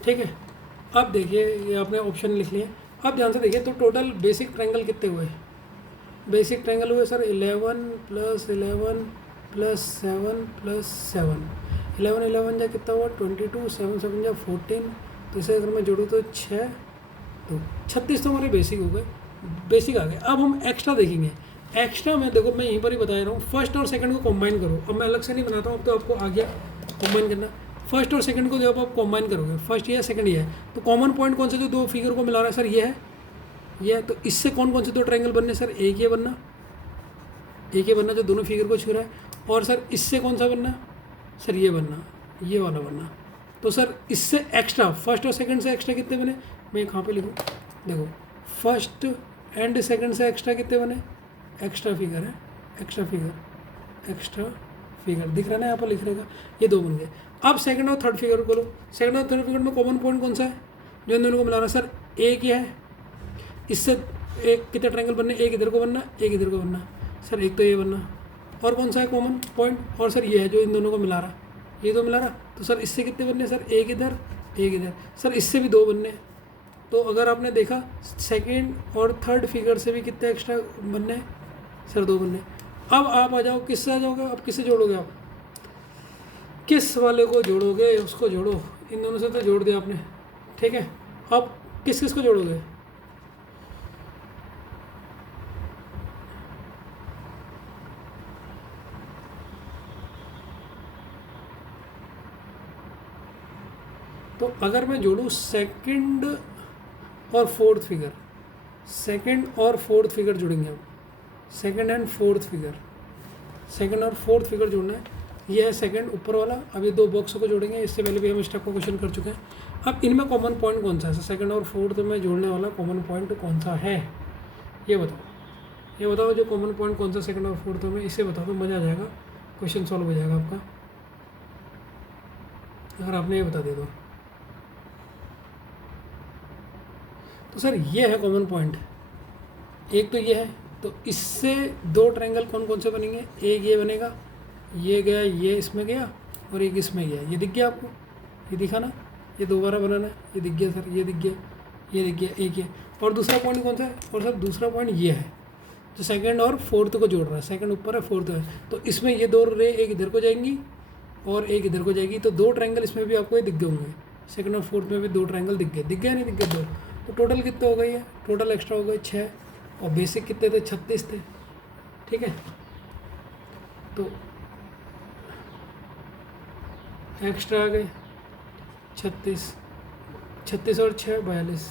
ठीक है, अब देखिए ये आपने ऑप्शन लिख लिए। अब ध्यान से देखिए, तो टोटल बेसिक ट्रायंगल कितने हुए, बेसिक ट्रायंगल हुए सर 11 + 11 + 7 + 7। 11 11 जा कितना हुआ 22, 7 7 जा 14। तो इसे अगर मैं जोड़ूँ तो 6 तो 36 तो हमारे बेसिक हो गए, बेसिक आ गए। अब हम एक्स्ट्रा देखेंगे। एक्स्ट्रा में देखो मैं यहीं पर ही बता रहा हूँ, फर्स्ट और सेकंड को कंबाइन करो। अब मैं अलग से नहीं बनाता हूँ, अब तो आपको आ गया कंबाइन करना। फर्स्ट और सेकंड को जब आप कंबाइन करोगे, फर्स्ट ये है सेकंड ये है, तो कॉमन पॉइंट कौन से जो दो फिगर को मिला रहा है सर, ये है, ये है। तो इससे कौन कौन से दो ट्रायंगल बनने सर, एक ये बनना, एक ये बनना जो दोनों फिगर को छू रहा है। और सर इससे कौन सा बनना सर, ये बनना, ये वाला बनना। तो सर इससे एक्स्ट्रा, फर्स्ट और सेकंड से एक्स्ट्रा कितने बने, मैं कहाँ पे लिखूँ, देखो फर्स्ट एंड सेकंड से एक्स्ट्रा कितने बने, एक्स्ट्रा फिगर है, एक्स्ट्रा फिगर, एक्स्ट्रा फिगर दिख रहा है ना यहाँ पर लिख रहेगा, ये 2 बन गए। अब सेकंड और थर्ड फिगर को लो। सेकंड और थर्ड फिगर में कॉमन पॉइंट कौन सा है जो इन दोनों को मिला रहा है सर, एक ये है। इससे एक कितने ट्रायंगल बनने, एक इधर को बनना, एक इधर को बनना सर, एक तो ये बनना। और कौन सा है कॉमन पॉइंट, और सर ये है जो इन दोनों को मिला रहा, ये तो मिला रहा। तो सर इससे कितने बनने सर, एक इधर, एक इधर। सर इससे भी 2 बनने। तो अगर आपने देखा सेकंड और थर्ड फिगर से भी कितने एक्स्ट्रा बनने सर, 2 बनने। अब आप आ जाओ, किससे आ जाओगे, अब किससे जोड़ोगे, आप किस वाले को जोड़ोगे, उसको जोड़ो। इन दोनों से तो जोड़ दिया आपने, ठीक है। अब किस किस को जोड़ोगे, तो अगर मैं जोड़ूँ सेकंड और फोर्थ फिगर, सेकंड और फोर्थ फिगर जुड़ेंगे। अब second and fourth figure, second और फोर्थ फिगर जोड़ना है। ये है सेकंड ऊपर वाला। अब ये 2 बॉक्सों को जोड़ेंगे, इससे पहले भी हम इस टाइप का क्वेश्चन कर चुके हैं। अब इनमें कॉमन पॉइंट कौन सा है, सेकंड और फोर्थ में जोड़ने वाला कॉमन पॉइंट कौन सा है, ये बताओ, ये बताओ जो कॉमन पॉइंट कौन सा सेकंड और फोर्थ में, इसे बताओ तो मज़ा आ जाएगा, क्वेश्चन सॉल्व हो जाएगा आपका, अगर आपने ये बता दिया तो। तो सर ये है कॉमन पॉइंट, एक तो ये है। तो इससे 2 ट्रायंगल कौन कौन से बनेंगे, एक ये बनेगा, ये गया, ये इसमें गया, और एक इसमें गया। ये दिख गया आपको, ये दिखा ना, ये दोबारा बनाना है, ये दिख गया सर, ये दिख गया, ये दिख गया, एक ये। और दूसरा पॉइंट कौन सा है, और सर दूसरा पॉइंट ये है जो सेकंड और फोर्थ को जोड़ रहा है, सेकंड ऊपर है फोर्थ है। तो इसमें ये 2 रे एक इधर को जाएंगी और एक इधर को जाएगी। तो 2 ट्रायंगल इसमें भी आपको ये दिख गए होंगे, सेकंड और फोर्थ में भी 2 ट्रायंगल दिख गए, दिख गया नहीं दिख गया 2। तो टोटल कितने हो गए, ये टोटल एक्स्ट्रा हो गए 6, और बेसिक कितने थे 36 थे, ठीक है। तो एक्स्ट्रा आ गए 36, 36 और 6 42,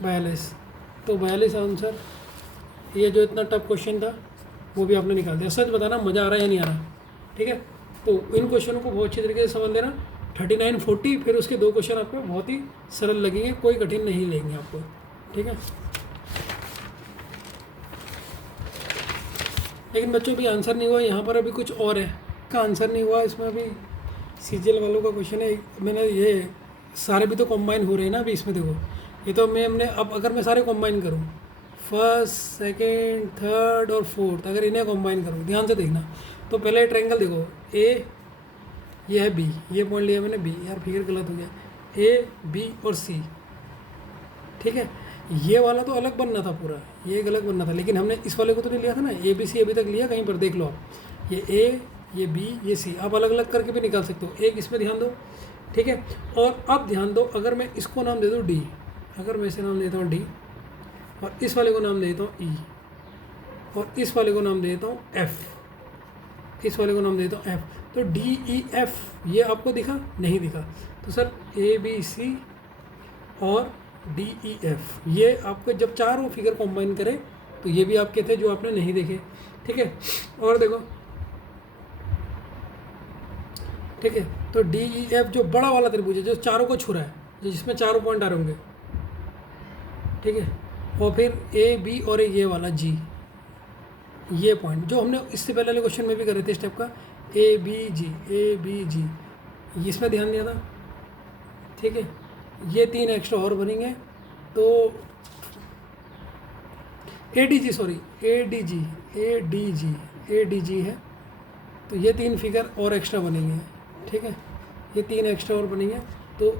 42। तो 42 आंसर। ये जो इतना टफ क्वेश्चन था वो भी आपने निकाल दिया। सच बताना मज़ा आ रहा है या नहीं आ रहा, ठीक है। तो इन क्वेश्चनों को बहुत अच्छी तरीके से समझ लेना। 39 40 फिर उसके 2 क्वेश्चन आपको बहुत ही सरल लगेंगे, कोई कठिन नहीं लेंगे आपको, ठीक है। लेकिन बच्चों अभी आंसर नहीं हुआ, यहाँ पर अभी कुछ और है का आंसर नहीं हुआ। इसमें अभी सीजीएल वालों का क्वेश्चन है, मैंने ये सारे भी तो कंबाइन हो रहे हैं ना अभी इसमें। देखो ये तो हमने अब अगर मैं सारे कंबाइन करूँ, फर्स्ट, सेकंड, थर्ड और फोर्थ, अगर इन्हें कंबाइन करूँ, ध्यान से देखना, तो पहले ट्रायंगल देखो, ए, ये है बी, ये पॉइंट लिया मैंने बी, यार फिगर गलत हो गया, ए, बी और सी, ठीक है। ये वाला तो अलग बनना था पूरा, ये एक अलग बनना था, लेकिन हमने इस वाले को तो नहीं लिया था ना, ए बी सी अभी तक लिया, कहीं पर देख लो आप, ये ए, ये बी, ये सी, आप अलग अलग करके भी निकाल सकते हो, एक इस पर ध्यान दो, ठीक है। और अब ध्यान दो, अगर मैं इसको नाम दे दूँ डी, अगर मैं इसे नाम देता हूँ डी, और इस वाले को नाम दे देता हूँ ई, और इस वाले को नाम दे देता हूँ एफ, इस वाले को नाम दे देता हूँ एफ, तो डी ई एफ ये आपको दिखा? नहीं दिखा। तो सर ए बी सी और डी ई एफ ये आपको जब चारों फिगर कंबाइन करें तो ये भी आपके थे जो आपने नहीं देखे, ठीक है। और देखो, ठीक है, तो डी ई एफ जो बड़ा वाला त्रिभुज है जो चारों को छू रहा है, जो जिसमें चारों पॉइंट आ रहे होंगे, ठीक है, और फिर ए बी और ये वाला जी, ये पॉइंट जो हमने इससे पहले वाले क्वेश्चन में भी करे थे स्टेप का, ए बी जी, इसमें ध्यान दिया था, ठीक है। ये 3 एक्स्ट्रा और बनेंगे, तो ए डी जी है, तो ये 3 फिगर और एक्स्ट्रा बनेंगे, ठीक है, ये 3 एक्स्ट्रा और बनेंगे, तो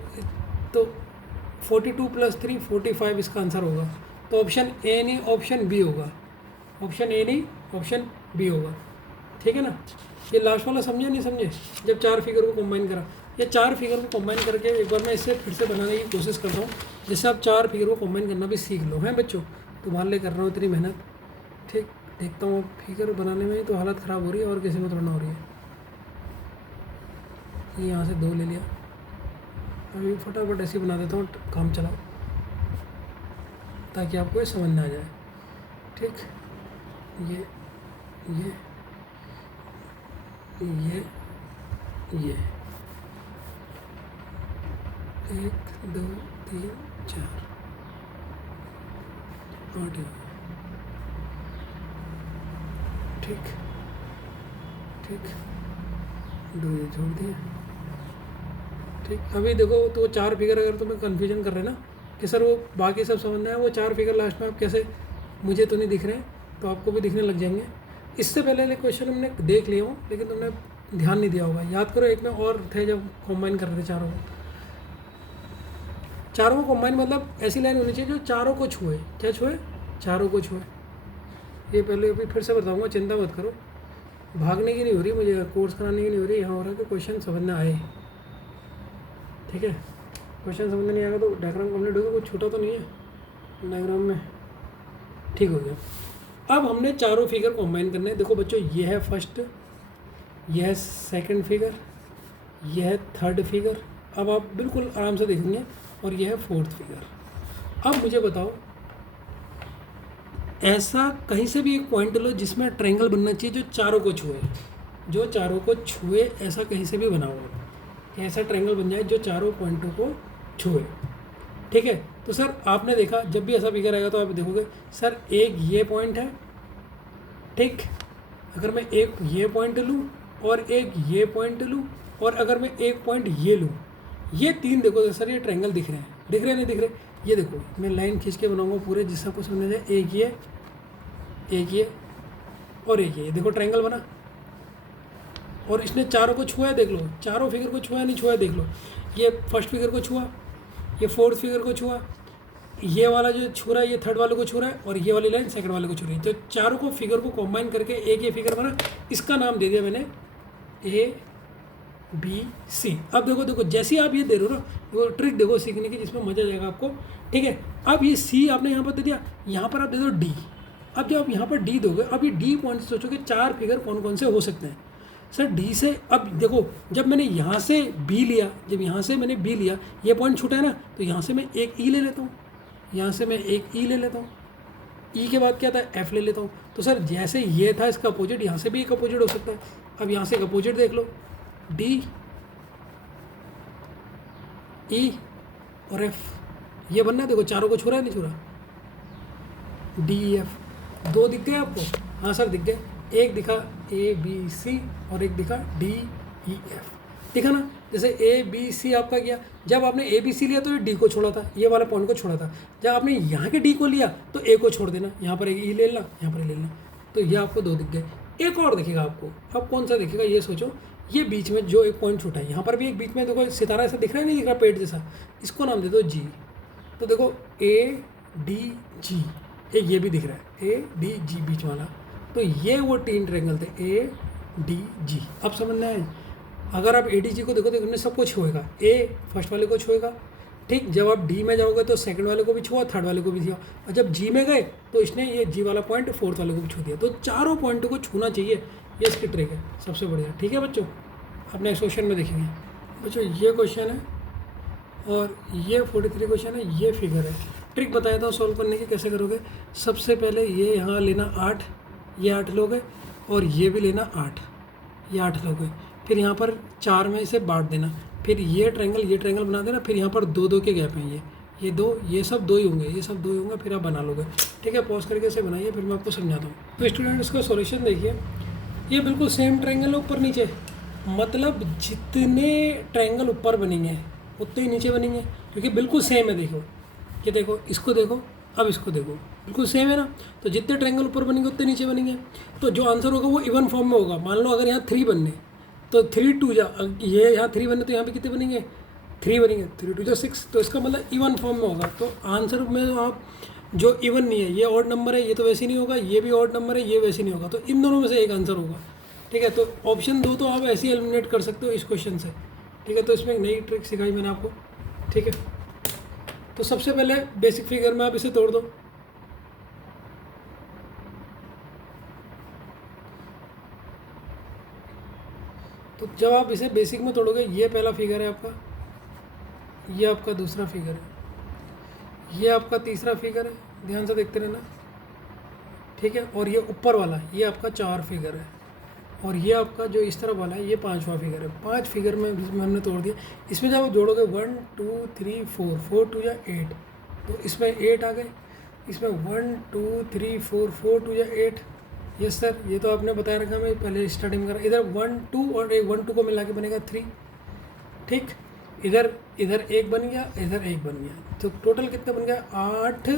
42 + 3 45 इसका आंसर होगा। तो ऑप्शन ए नहीं, ऑप्शन बी होगा, ऑप्शन ए नहीं, ऑप्शन बी होगा, ठीक है ना। ये लास्ट वाला समझे नहीं समझे, जब 4 फिगर को कंबाइन करा, ये 4 फिगर को कंबाइन करके एक बार मैं इसे फिर से बनाने की कोशिश करता हूँ, जिससे आप 4 फिगर को कंबाइन करना भी सीख लो, हैं बच्चों। तुम्हारे लिए कर रहा हूँ इतनी मेहनत, ठीक। देखता हूँ फिगर बनाने में ही तो हालत ख़राब हो रही है और किसी में थोड़ा ना हो रही है। ये यहाँ से 2 ले लिया, अभी फटाफट ऐसे बना देता हूँ, काम चलाओ, ताकि आपको ये समझ में आ जाए, ठीक। ये 1 2 3 4 8, ठीक, 2 ये छोड़ दिए, ठीक। अभी देखो, तो 4 फिगर अगर तुम्हें कन्फ्यूजन कर रहे हैं ना कि सर वो बाकी सब समझ में है, वो 4 फिगर लास्ट में आप कैसे, मुझे तो नहीं दिख रहे, तो आपको भी दिखने लग जाएंगे। इससे पहले क्वेश्चन हमने देख लिया हूँ, लेकिन तुमने ध्यान नहीं दिया होगा। याद करो, एक में और थे जब कंबाइन कर रहे थे चारों को कंबाइन, मतलब ऐसी लाइन होनी चाहिए जो चारों को छुए, क्या छुए, चारों को छुए। ये पहले अभी फिर से बताऊँगा, चिंता मत करो, भागने की नहीं हो रही मुझे, कोर्स कराने की नहीं हो रही, यहाँ हो रहा है कि क्वेश्चन समझ में आए, ठीक है। क्वेश्चन समझ में नहीं आएगा तो डायग्राम कंप्लीट होगा, कुछ छूटा तो नहीं है डायग्राम में, ठीक हो गया। अब हमने चारों फिगर कंबाइन करने हैं। देखो बच्चों, ये है फर्स्ट, यह है सेकंड फिगर, यह है थर्ड फिगर, अब आप बिल्कुल आराम से देखेंगे, और यह है फोर्थ फिगर। अब मुझे बताओ, ऐसा कहीं से भी एक पॉइंट लो जिसमें ट्रायंगल बनना चाहिए जो चारों को छुए, जो चारों को छुए, ऐसा कहीं से भी बनाओ कि ऐसा ट्रायंगल बन जाए जो चारों पॉइंटों को छुए, ठीक है। तो सर आपने देखा, जब भी ऐसा फिगर आएगा तो आप देखोगे सर एक ये पॉइंट है, ठीक। अगर मैं एक ये पॉइंट लूँ और एक ये पॉइंट लूँ, और अगर मैं एक पॉइंट ये लूँ, ये 3 देखो सर, ये ट्रायंगल दिख रहे हैं, दिख रहे नहीं दिख रहे, ये देखो मैं लाइन खींच के बनाऊंगा पूरे, जिससे आपको समझ जाए, एक ये और एक ये, देखो ट्रायंगल बना, और इसने चारों को छुआ है, देख लो, चारों फिगर को छुआ नहीं छुआ, देख लो, ये फर्स्ट फिगर को छुआ, ये फोर्थ फिगर को छुआ, ये वाला जो छू रहा है ये थर्ड वाले को छू रहा है, और ये वाली लाइन सेकंड वाले को छू रही है। तो चारों को फिगर को कंबाइन करके एक ये फिगर बना, इसका नाम दे दिया मैंने ए बी सी। अब देखो जैसे ही आप ये दे रहे हो ना, वो ट्रिक देखो सीखने की, जिसमें मजा जाएगा आपको, ठीक है। अब ये सी आपने यहाँ पर दे दिया, यहाँ पर आप दे दो डी। अब जब आप यहाँ पर डी दोगे, अब ये डी पॉइंट से सोचोगे 4 फिगर कौन कौन से हो सकते हैं सर डी से। अब देखो, जब मैंने यहाँ से बी लिया, जब यहाँ से मैंने बी लिया, ये पॉइंट छूटा है ना, तो यहाँ से मैं एक ई ले लेता हूँ, यहाँ से मैं एक ई ले लेता हूँ, ई के बाद क्या था, एफ ले लेता हूँ। तो सर जैसे ये था इसका अपोजिट, यहाँ से भी एक अपोजिट हो सकता है। अब यहाँ से एक अपोजिट देख लो, डी ई और एफ, ये बनना है। देखो चारों को छू रहा है नहीं छू रहा, डी ई एफ। 2 दिख गए आपको? हाँ सर दिख गए। एक दिखा ए बी सी और एक दिखा डी ई एफ। देखा ना, जैसे ए बी सी आपका गया, जब आपने ए बी सी लिया तो ये डी को छोड़ा था, ये वाला पॉइंट को छोड़ा था। जब आपने यहाँ के डी को लिया तो ए को छोड़ देना, यहाँ पर एक ई ले लेना, यहाँ पर ले लेना, तो ये आपको दो दिख गए। एक और दिखेगा आपको, अब कौन सा दिखेगा ये सोचो, ये बीच में जो एक पॉइंट छूटा है, यहाँ पर भी एक बीच में देखो सितारा ऐसा दिख रहा है, नहीं दिख रहा पेड़ जैसा, इसको नाम दे दो जी। तो देखो ए डी जी, एक ये भी दिख रहा है ए डी जी बीच वाला, तो ये वो 3 ट्रायंगल थे ए डी जी। अब समझना है, अगर आप ए डी जी को देखो तो इनमें सबको छुएगा, ए फर्स्ट वाले को छुएगा, ठीक। जब आप डी में जाओगे तो सेकंड वाले को भी छुआ, थर्ड वाले को भी छुआ, और जब जी में गए तो इसने ये जी वाला पॉइंट फोर्थ वाले को भी छू दिया। तो चारों पॉइंटों को छूना चाहिए, ये इसकी ट्रिक है सबसे बढ़िया। ठीक है बच्चों, अब नेक्स्ट क्वेश्चन में देखेंगे। बच्चों ये क्वेश्चन है और ये 43 क्वेश्चन है, ये फिगर है। ट्रिक बताया था सॉल्व करने की, कैसे करोगे। सबसे पहले ये यहाँ लेना 8, ये 8 लोगे, और ये भी लेना 8, ये 8 लोगे। फिर यहाँ पर 4 में इसे बांट देना, फिर ये ट्रायंगल बना देना, फिर यहाँ पर 2-2 के गैप हैं, ये 2, ये सब 2 ही होंगे, ये सब 2 ही होंगे, फिर आप बना लोगे। ठीक है, पॉज करके इसे बनाइए, फिर मैं आपको समझाता हूँ। तो स्टूडेंट इसका सॉल्यूशन देखिए, ये बिल्कुल सेम ट्रायंगल है ऊपर नीचे, मतलब जितने ट्रायंगल ऊपर बनेंगे उतने ही नीचे बनेंगे, क्योंकि बिल्कुल सेम है। देखो ये देखो, इसको देखो, अब इसको देखो, बिल्कुल सेम है ना। तो जितने ट्रायंगल ऊपर बनेंगे उतने नीचे बनेंगे, तो जो आंसर होगा वो इवन फॉर्म में होगा। मान लो अगर यहाँ 3 बनने, तो 3 2 जा, ये यहाँ 3 बनने तो यहाँ पे कितने बनेंगे, 3 बनेंगे, 3 2 जा 6, तो इसका मतलब इवन फॉर्म में होगा। तो आंसर में आप जो इवन नहीं है, ये ऑड नंबर है, ये तो वैसे नहीं होगा, ये भी ऑड नंबर है, ये वैसे नहीं होगा, तो इन दोनों में से एक आंसर होगा। ठीक है, तो ऑप्शन 2 तो आप ऐसे ही एलिमिनेट कर सकते हो इस क्वेश्चन से। ठीक है, तो इसमें एक नई ट्रिक सिखाई मैंने आपको। ठीक है, तो सबसे पहले बेसिक फिगर में आप इसे तोड़ दो। तो जब आप इसे बेसिक में तोड़ोगे, ये पहला फिगर है आपका, ये आपका दूसरा फिगर है, ये आपका तीसरा फिगर है, ध्यान से देखते रहना। ठीक है, और ये ऊपर वाला ये आपका 4 फिगर है, और ये आपका जो इस तरफ वाला है ये 5वां फिगर है। 5 फिगर में हमने तोड़ दिया। इसमें जब आप जोड़ोगे 1 2 3 4, 4 2 या 8, तो इसमें 8 आ गए, इसमें 1 2 3 4, 4 2 या 8। यस सर, ये तो आपने बताया रखा, मैं पहले स्टार्टिंग में करा। इधर 1 2 और 1 2 को मिला के बनेगा 3। ठीक, इधर 1 बन गया, इधर 1 बन गया, तो टोटल कितना बन गया 8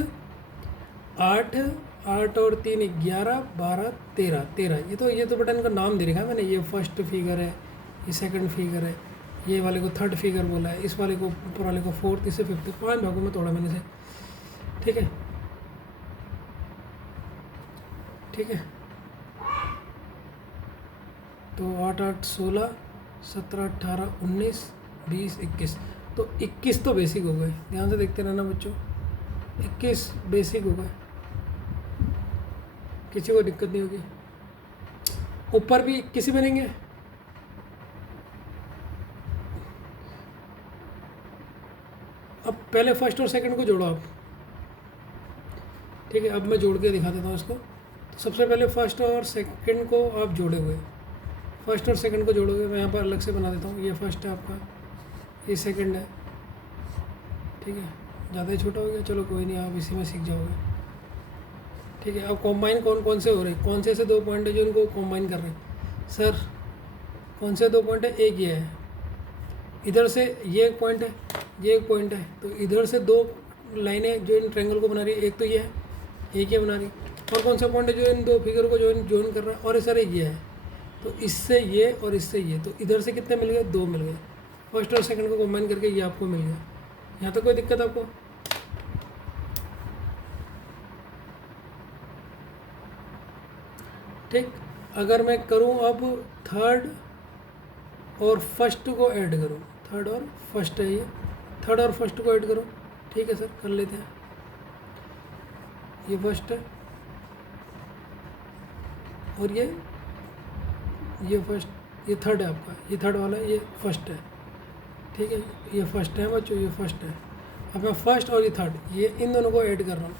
8 8 और 3 11 12 13। ये तो बटन का नाम दे रखा है मैंने। ये फर्स्ट फिगर है, ये सेकंड फिगर है, ये वाले को थर्ड फिगर बोला है, इस वाले को ऊपर वाले को फोर्थ, इसे फिफ्थ, 5 भागों में तोड़ा मैंने से। ठीक है, ठीक है, तो 8 8 16 17 18 19 20 21, तो 21 तो बेसिक हो गए। ध्यान से देखते रहना बच्चों, 21 बेसिक हो गए, किसी को दिक्कत नहीं होगी। ऊपर भी 21 ही बनेंगे। अब पहले फर्स्ट और सेकंड को जोड़ो आप। ठीक है, अब मैं जोड़ के दिखा देता हूँ इसको। तो सबसे पहले फर्स्ट और सेकंड को आप जोड़े हुए, फर्स्ट और सेकंड को जोड़ोगे, मैं यहाँ पर अलग से बना देता हूँ। ये फर्स्ट है आपका, ये सेकंड है। ठीक है, ज़्यादा ही छोटा हो गया, चलो कोई नहीं, आप इसी में सीख जाओगे। ठीक है, अब कॉम्बाइन कौन कौन से हो रहे हैं, कौन से ऐसे 2 पॉइंट है जो इनको कॉम्बाइन कर रहे हैं। सर कौन से 2 पॉइंट है, एक ये है, इधर से ये एक पॉइंट है, ये एक पॉइंट है, तो इधर से 2 लाइनें जो इन ट्रायंगल को बना रही है, एक तो ये है, एक ये बना रही है। और कौन सा पॉइंट है जो इन 2 फिगर को ज्वाइन कर रहा है, और सर एक ये है, तो इससे ये और इससे ये, तो इधर से कितने मिल गए, 2 मिल गए। फर्स्ट और सेकंड को कॉम्बाइन करके ये आपको मिल गया। यहाँ तक कोई दिक्कत आपको। ठीक, अगर मैं करूँ अब थर्ड और फर्स्ट को ऐड करूँ, थर्ड और फर्स्ट है ये, थर्ड और फर्स्ट को ऐड करो। ठीक है सर, कर लेते हैं। ये फर्स्ट है और ये फर्स्ट, ये थर्ड है आपका, ये थर्ड वाला है, ये फर्स्ट है। ठीक है, ये फर्स्ट है बच्चों, ये फर्स्ट है। अब मैं फर्स्ट और ये थर्ड, ये इन दोनों को ऐड कर रहा हूँ,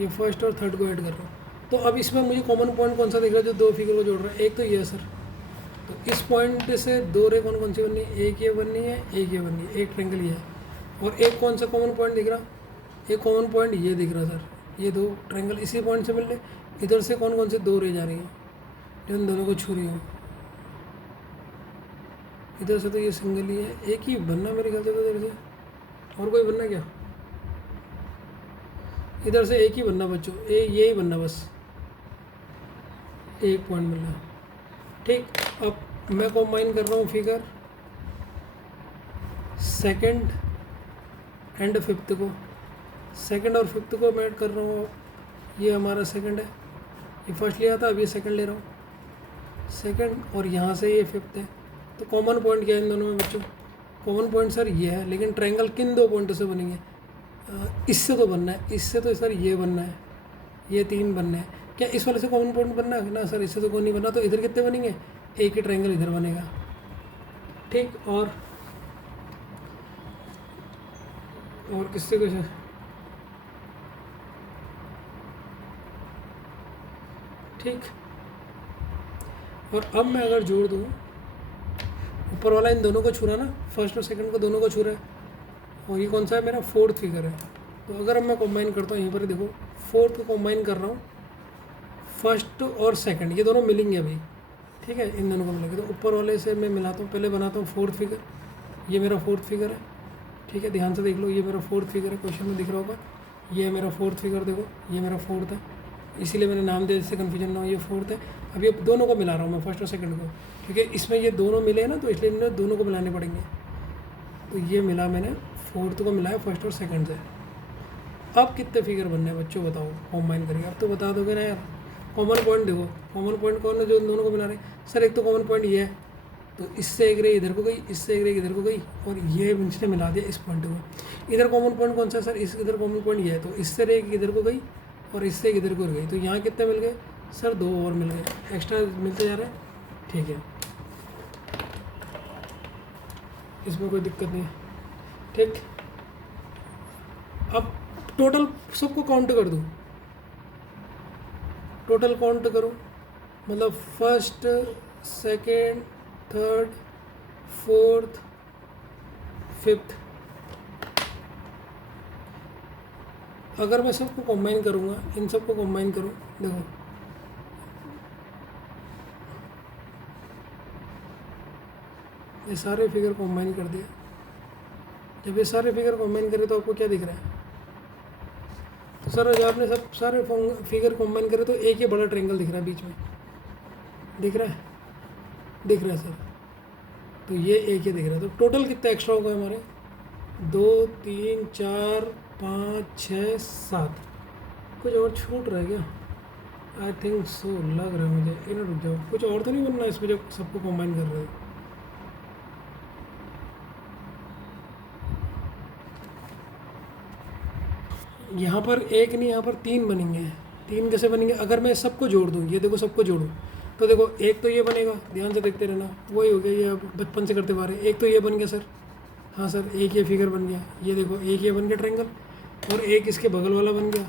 ये फर्स्ट और थर्ड को ऐड कर रहा हूँ। तो अब इसमें मुझे कॉमन पॉइंट कौन सा दिख रहा है जो 2 फिगर को जोड़ रहा है, एक तो ये है सर। तो इस पॉइंट से 2 रे कौन कौन सी बननी है, एक ये बननी है, एक ये बननी है, एक ट्रायंगल ये है। और एक कौन सा कॉमन पॉइंट दिख रहा, एक कॉमन पॉइंट ये दिख रहा सर, ये 2 ट्रायंगल इसी पॉइंट से मिल रहे। इधर से कौन कौन से 2 रे जा रही हैं जो इन दोनों को छू रही हूँ, इधर से तो ये सिंगल ही है, एक ही बनना मेरे ख्याल से तो इधर से, और कोई बनना क्या? इधर से एक ही बनना बच्चों, ये ही बनना बस, एक पॉइंट मिलना। ठीक, अब मैं कॉम्बाइन कर रहा हूँ फिगर सेकंड एंड फिफ्थ को, सेकंड और फिफ्थ को मैं ऐड कर रहा हूँ। ये हमारा सेकंड है, ये फर्स्ट लिया था, अब ये सेकंड ले रहा हूँ, सेकंड, और यहाँ से ये फिफ्थ है। तो कॉमन पॉइंट क्या है इन दोनों में बच्चों? कॉमन पॉइंट सर ये है, लेकिन ट्रायंगल किन दो पॉइंटों से बनेंगे? इससे तो बनना है, इससे तो सर ये बनना है, ये तीन बनने हैं। क्या इस वाले से कॉमन पॉइंट बनना है ना सर? इससे तो कोई नहीं बना, तो इधर कितने बनेंगे? एक ही ट्रायंगल इधर बनेगा। ठीक, और किससे कुछ ठीक। और अब मैं अगर जोड़ दूँ, ऊपर वाला इन दोनों को छू रहा ना, फर्स्ट और सेकंड को दोनों को छू रहा है, और ये कौन सा है? मेरा फोर्थ फिगर है। तो अगर अब मैं कंबाइन करता हूँ, यहीं पर देखो फोर्थ को कंबाइन कर रहा हूँ, फर्स्ट और सेकंड ये दोनों मिलेंगे अभी, ठीक है, इन दोनों को मिलेंगे। तो ऊपर वाले से मैं मिलाता हूँ, पहले बनाता हूँ फोर्थ फिगर, ये मेरा फोर्थ फिगर है, ठीक है, ध्यान से देख लो, ये मेरा फोर्थ फिगर है, क्वेश्चन में दिख रहा होगा, ये है मेरा फोर्थ फिगर, देखो ये मेरा फोर्थ है, इसीलिए मैंने नाम दिया जिससे कन्फ्यूजन ना हो, ये फोर्थ है। अब ये दोनों को मिला रहा हूँ मैं, फर्स्ट और सेकंड को, क्योंकि इसमें ये दोनों मिले हैं ना, तो इसलिए इन्हें दोनों को मिलाने पड़ेंगे। तो ये मिला मैंने, फोर्थ को मिलाया फर्स्ट और सेकंड से। अब कितने फिगर बनने हैं बच्चों बताओ, कॉम्बाइन करके? अब तो बता दोगे ना यार। कॉमन पॉइंट देखो, कॉमन पॉइंट कौन है जो इन दोनों को मिला रहे हैं? सर एक तो कॉमन पॉइंट ये है, तो इससे एक रे इधर को गई, इससे एक रे इधर को गई, और ये इसने मिला दिया इस पॉइंट को। इधर कॉमन पॉइंट कौन सा है सर? इस इधर कॉमन पॉइंट ये है, तो इससे रे इधर को गई और इससे इधर को गई, तो यहाँ कितने मिल गए सर? दो और मिल गए, एक्स्ट्रा मिलते जा रहे हैं, ठीक है, इसमें कोई दिक्कत नहीं है। ठीक, अब टोटल सबको काउंट कर दूँ, टोटल काउंट करो, मतलब first, second, third, fourth, fifth, अगर मैं सबको कंबाइन करूँगा, इन सबको कंबाइन करूँ, देखो ये सारे फिगर कंबाइन कर दिया। जब ये सारे फिगर कंबाइन करे तो आपको क्या दिख रहा है? तो सर जब आपने सब सारे फिगर कंबाइन करे तो एक ही बड़ा ट्रायंगल दिख रहा है बीच में, दिख रहा है? दिख रहा है सर, तो ये एक ही दिख रहा है। तो टोटल कितना एक्स्ट्रा होगा हमारे? 2 3 4 5 6 7, कुछ और छूट रहा है क्या? आई थिंक सो, लग रहा है मुझे। इन्हें रुक जाओ, कुछ और तो नहीं बनना इसमें जब सबको कंबाइन कर रहे हैं? यहाँ पर एक नहीं, यहाँ पर तीन बनेंगे। तीन कैसे बनेंगे? अगर मैं सबको जोड़ दूँ, ये देखो सबको जोड़ूँ, तो देखो एक तो ये बनेगा, ध्यान से देखते रहना, वही हो गया, ये अब बचपन से करते हुए आ रहे हैं। एक तो ये बन गया सर, हाँ सर, एक ये फिगर बन गया, ये देखो एक ये बन गया ट्रायंगल, और एक इसके बगल वाला बन गया,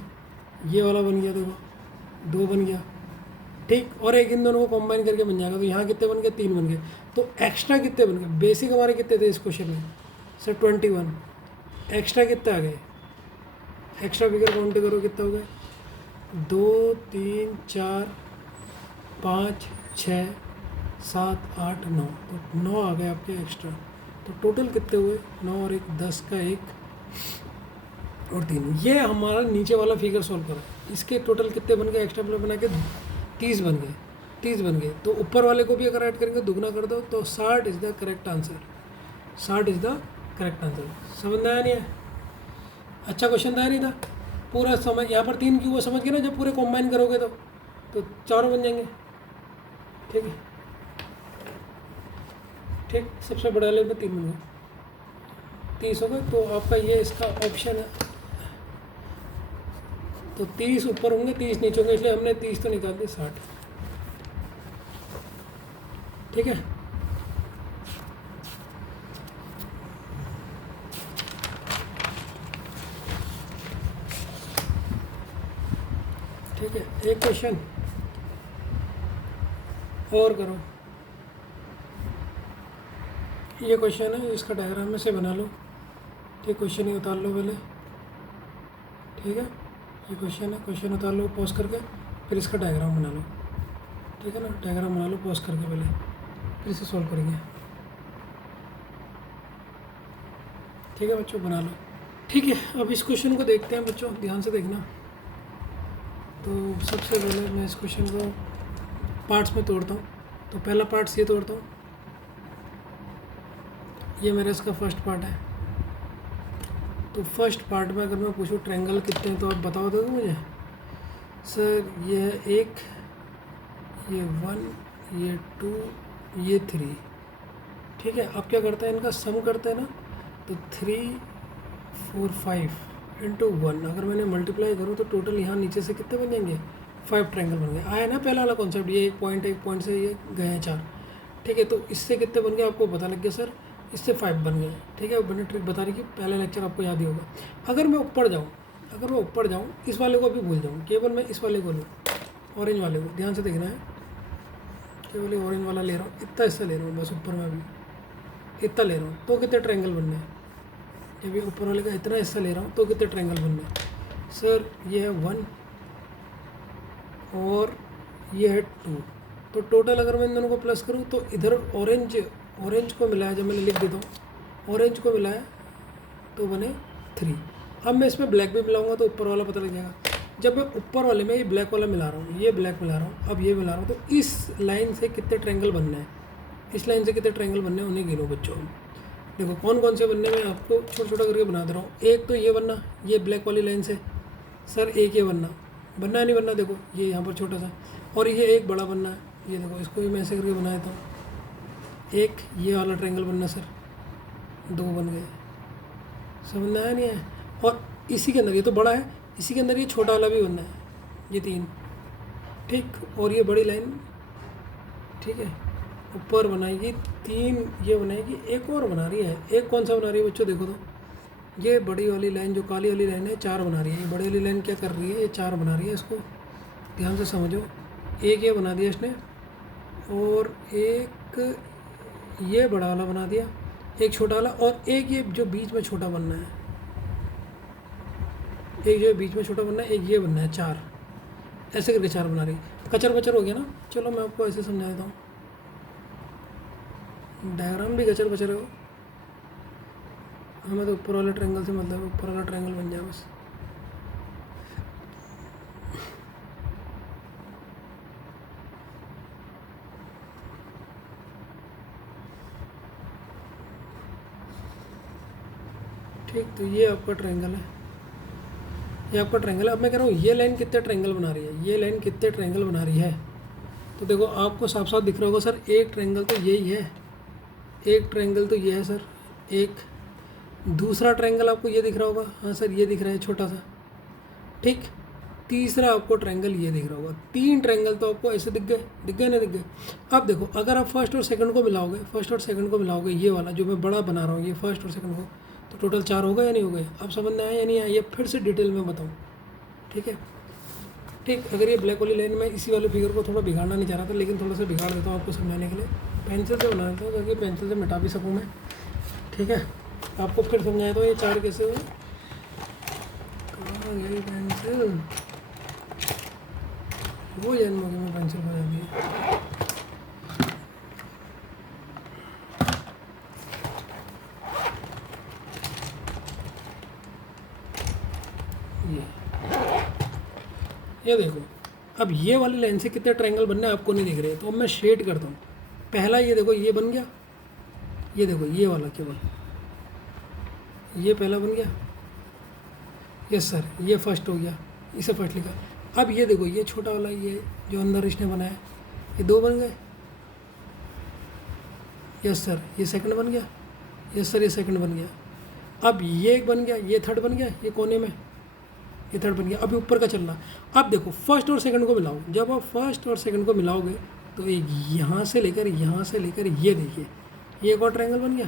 ये वाला बन गया, देखो दो बन गया, ठीक, और एक इन दोनों को कंबाइन करके बन जाएगा। तो यहाँ कितने बन गए? 3 बन गए। तो एक्स्ट्रा कितने बन गए? बेसिक हमारे कितने थे इस क्वेश्चन में सर? 21। एक्स्ट्रा कितने आ गए? एक्स्ट्रा फिगर काउंट करो कितना हो गए? 2 3 4 5 6 7 8 9, तो 9 आ गए आपके एक्स्ट्रा। तो टोटल कितने हुए? 9 और 1 10 का 1 और 3। ये हमारा नीचे वाला फिगर सॉल्व करा, इसके टोटल कितने बन गए? एक्स्ट्रा बना के 30 बन गए, 30 बन गए। तो ऊपर वाले को भी अगर ऐड करेंगे, दुगना कर दो, तो 60 is the correct answer. 60 is the correct answer. समझ में आया नहीं है? अच्छा क्वेश्चन था नहीं था? पूरा समझ, यहाँ पर 3 क्यों वो समझ गए ना? जब पूरे कंबाइन करोगे तो चारों बन जाएंगे, ठीक है, ठीक, सबसे बड़ा वाले में 3 बन गए, 30 हो गए। तो आपका ये इसका ऑप्शन है। तो 30 ऊपर होंगे, 30 नीचे होंगे, इसलिए हमने 30 तो निकाल दिए, 60, ठीक है। ठीक है, एक क्वेश्चन और करो। ये क्वेश्चन है, इसका डायग्राम में से बना लो, ठीक, क्वेश्चन ही उतार लो पहले, ठीक है, ये क्वेश्चन है, क्वेश्चन उतार लो पॉज करके, फिर इसका डायग्राम बना लो, ठीक है ना, डायग्राम बना लो पॉज करके पहले, फिर इसे सॉल्व करेंगे। ठीक है बच्चों, बना लो। ठीक है, अब इस क्वेश्चन को देखते हैं बच्चों, ध्यान से देखना। तो सबसे पहले मैं इस क्वेश्चन को पार्ट्स में तोड़ता हूँ। तो पहला पार्ट्स ये तोड़ता हूँ, ये मेरा इसका फर्स्ट पार्ट है। तो फर्स्ट पार्ट में अगर मैं पूछूँ ट्रायंगल कितने हैं तो आप बताओ दोगे मुझे? सर ये है 1, ये 1, ये 2, ये 3। ठीक है, अब क्या करते हैं, इनका सम करते हैं ना। तो 3, 4, 5 इंटू 1, अगर मैंने मल्टीप्लाई करूँ तो टोटल यहाँ नीचे से कितने बन जाएंगे? 5 ट्रायंगल बन गए। आया ना पहला वाला कॉन्सेप्ट, ये एक पॉइंट से ये गए हैं 4। ठीक है, तो इससे कितने बन गए आपको पता लग गया सर, इससे 5 बन गए। ठीक है, मैंने ट्रिक बता रही कि पहला लेक्चर आपको याद ही होगा। अगर मैं ऊपर जाऊँ, इस वाले को भी भूल जाऊँ, केवल मैं इस वाले को लूँ, ऑरेंज वाले को, ध्यान से देखना है, केवल ये ऑरेंज वाला ले रहा हूँ, इतना हिस्सा ले रहा हूँ बस, ऊपर में भी इतना ले रहा हूँ, तो कितने ट्रायंगल बनने हैं? जब ये ऊपर वाले का इतना हिस्सा ले रहा हूँ तो कितने ट्रायंगल बनने हैं? सर ये है 1 और ये है 2। तो टोटल अगर मैं इन दोनों को प्लस करूँ तो इधर ऑरेंज को मिलाया, जब मैंने लिख देता हूँ ऑरेंज को मिलाया तो बने 3। अब मैं इसमें ब्लैक भी मिलाऊंगा तो ऊपर वाला पता लग जाएगा। जब मैं ऊपर वाले में ये ब्लैक वाला मिला रहा हूँ, ये ब्लैक मिला रहा हूँ, अब ये मिला रहा हूँ, तो इस लाइन से कितने ट्रायंगल बनने हैं, इस लाइन से कितने ट्रायंगल बनने हैं उन्हें गिनो बच्चों। देखो कौन कौन से बनने में आपको छोटा छोटा करके बना दे रहा हूँ। एक तो ये बनना, ये ब्लैक वाली लाइन से सर एक ये बनना है नहीं बनना, देखो ये यहाँ पर छोटा सा, और ये एक बड़ा बनना है, ये देखो इसको भी मैं ऐसे करके बना देता हूँ। एक ये वाला ट्रायंगल बनना सर, 2 बन गए, समझ में आया नहीं है? और इसी के अंदर ये तो बड़ा है, इसी के अंदर ये छोटा वाला भी बनना है, ये 3। ठीक, और ये बड़ी लाइन, ठीक है, ऊपर बनाएगी 3, ये बनाएगी, एक और बना रही है। एक कौन सा बना रही है बच्चों? देखो तो ये बड़ी वाली लाइन, जो काली वाली लाइन है, 4 बना रही है। ये बड़ी वाली लाइन क्या कर रही है? ये 4 बना रही है, इसको ध्यान से समझो। एक ये बना दिया इसने, और एक ये बड़ा वाला बना दिया, एक छोटा वाला, और एक ये जो बीच में छोटा बनना है, एक जो बीच में छोटा बनना है, एक ये बनना है। 4 ऐसे करके 4 बना रही है। कचर बचर हो गया ना। चलो मैं आपको ऐसे समझा देता हूँ, डायग्राम भी कचर बचर हो, हमें तो ऊपर वाले ट्रायंगल से मतलब ऊपर वाला ट्रायंगल बन जाए बस। ठीक, तो ये आपका ट्रायंगल है, ये आपका ट्रायंगल है। अब मैं कह रहा हूँ ये लाइन कितने ट्रायंगल बना रही है, ये लाइन कितने ट्रायंगल बना रही है? तो देखो आपको साफ साफ दिख रहा होगा सर, एक ट्रायंगल तो यही है, एक ट्रायंगल तो ये है सर, एक दूसरा ट्रायंगल आपको ये दिख रहा होगा, हाँ सर ये दिख रहा है छोटा सा। ठीक, तीसरा आपको ट्रायंगल ये दिख रहा होगा। 3 ट्रायंगल तो आपको ऐसे दिख गए ना, दिख गए। अब देखो अगर आप फर्स्ट और सेकंड को मिलाओगे, ये वाला जो मैं बड़ा बना रहा हूँ, ये फर्स्ट और सेकंड को, तो टोटल 4 हो गए या नहीं हो गए? अब समझ में आया या नहीं आया? ये फिर से डिटेल में बताऊँ, ठीक है? ठीक, अगर ये ब्लैक वाली लाइन में इसी वाले फिगर को थोड़ा बिगाड़ना नहीं चाह रहा था, लेकिन थोड़ा सा बिगाड़ देता हूँ आपको समझाने के लिए। पेंसिल से बना देता हूँ ताकि पेंसिल से मिटा भी सकूँ मैं, ठीक है? आपको फिर समझाया था ये 4 कैसे हुए। कहाँ गई पेंसिल? वो जन्म हो गया, मैं पेंसिल बना दी। ये देखो, अब ये वाली लाइन से कितने ट्रायंगल बनने आपको नहीं दिख रहे, तो अब मैं शेड करता हूँ। पहला ये देखो, ये बन गया, ये देखो ये वाला केवल, ये पहला बन गया, यस सर, ये फर्स्ट हो गया, इसे फर्स्ट लिखा। अब ये देखो ये छोटा वाला, ये जो अंदर इसने बनाया, ये 2 बन गए, यस सर, ये सेकंड बन गया, यस सर, ये सेकंड बन गया। अब ये एक बन गया, ये थर्ड बन गया, ये कोने में ये थर्ड बन गया। अभी ऊपर का चलना। अब देखो फर्स्ट और सेकंड को मिलाओ, जब आप फर्स्ट और सेकंड को मिलाओगे तो एक यहाँ से लेकर ये देखिए, ये एक और ट्रायंगल बन गया,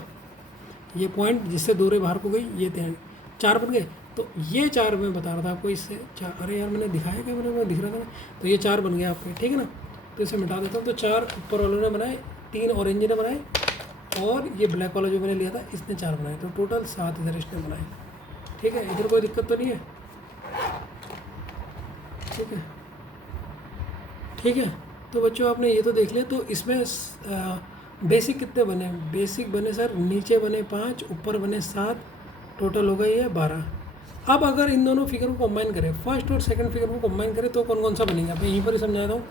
ये पॉइंट जिससे 2 रे बाहर को गई, ये 4 बन गए। तो ये 4 मैं बता रहा था आपको, इससे 4, अरे यार मैंने दिखाया क्या, मैंने दिख रहा था ना, तो ये 4 बन गया आपके, ठीक है ना? तो इसे मिटा देता हूँ। तो 4 ऊपर वालों ने बनाए, 3 ऑरेंज ने बनाए, और ये ब्लैक वाला जो मैंने लिया था इसने 4 बनाए, तो टोटल 7 इधर इसने बनाए, ठीक है? इधर कोई दिक्कत तो नहीं है, ठीक है? ठीक है, तो बच्चों आपने ये तो देख लिया। तो इसमें बेसिक कितने बने? बेसिक बने सर, नीचे बने 5, ऊपर बने 7, टोटल हो गई है 12। अब अगर इन दोनों फिगर को कंबाइन करें, फर्स्ट और सेकंड फिगर को कंबाइन करें तो कौन कौन सा बनेगा, मैं यहीं पर ही समझाता हूँ।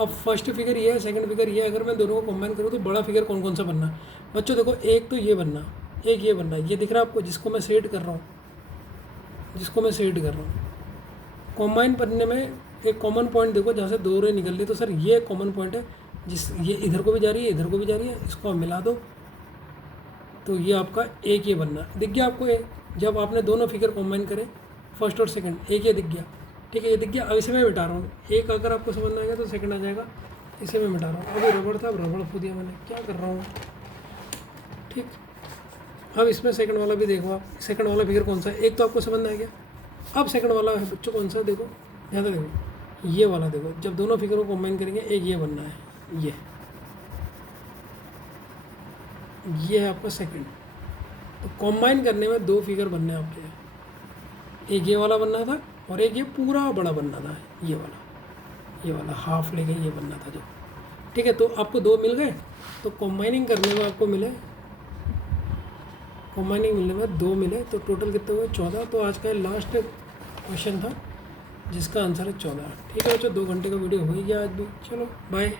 अब फर्स्ट फिगर ये है, सेकंड फिगर ये है, अगर मैं दोनों को कंबाइन करूँ तो बड़ा फिगर कौन कौन सा बनना। बच्चों देखो, एक तो ये बनना, एक ये बनना, ये दिख रहा है आपको, जिसको मैं शेड कर रहा हूँ, कंबाइन करने में एक कॉमन पॉइंट देखो, जहाँ से दो रे निकल रही, तो सर ये कॉमन पॉइंट है, जिस ये इधर को भी जा रही है, इधर को भी जा रही है, इसको आप मिला दो तो ये आपका एक ये बनना दिख गया आपको। जब आपने दोनों फिगर कंबाइन करे, फर्स्ट और सेकंड, एक ये दिख गया, ठीक है, ये दिख गया। अब इसे मैं मिटा रहा हूँ, एक अगर आपको समझ में आ गया तो सेकंड आ जाएगा, इसे मैं मिटा रहा हूँ। अभी रबड़ था, अब रबड़ खो दिया मैंने, क्या कर रहा हूँ, ठीक। अब इसमें सेकंड वाला भी देखो आप, सेकंड वाला फिगर कौन सा है, एक तो आपको समझ में आ गया। अब सेकंड वाला है बच्चों कौन सा, देखो यहाँ तक देखो, ये वाला देखो, जब दोनों फिगर को कंबाइन करेंगे एक ये बनना है, ये है आपका सेकंड। तो कंबाइन करने में दो फिगर बनने हैं आपके, एक ये वाला बनना था और एक ये पूरा बड़ा बनना था, ये वाला हाफ लेके ये बनना था जो, ठीक है। तो आपको दो मिल गए, तो कंबाइनिंग करने में आपको मिले, कंबाइनिंग मिलने में दो मिले, तो टोटल कितने हुए, 14। तो आज का लास्ट क्वेश्चन था जिसका आंसर है 14। ठीक है बच्चों, 2 घंटे का वीडियो हो ही गया आज भी। चलो बाय।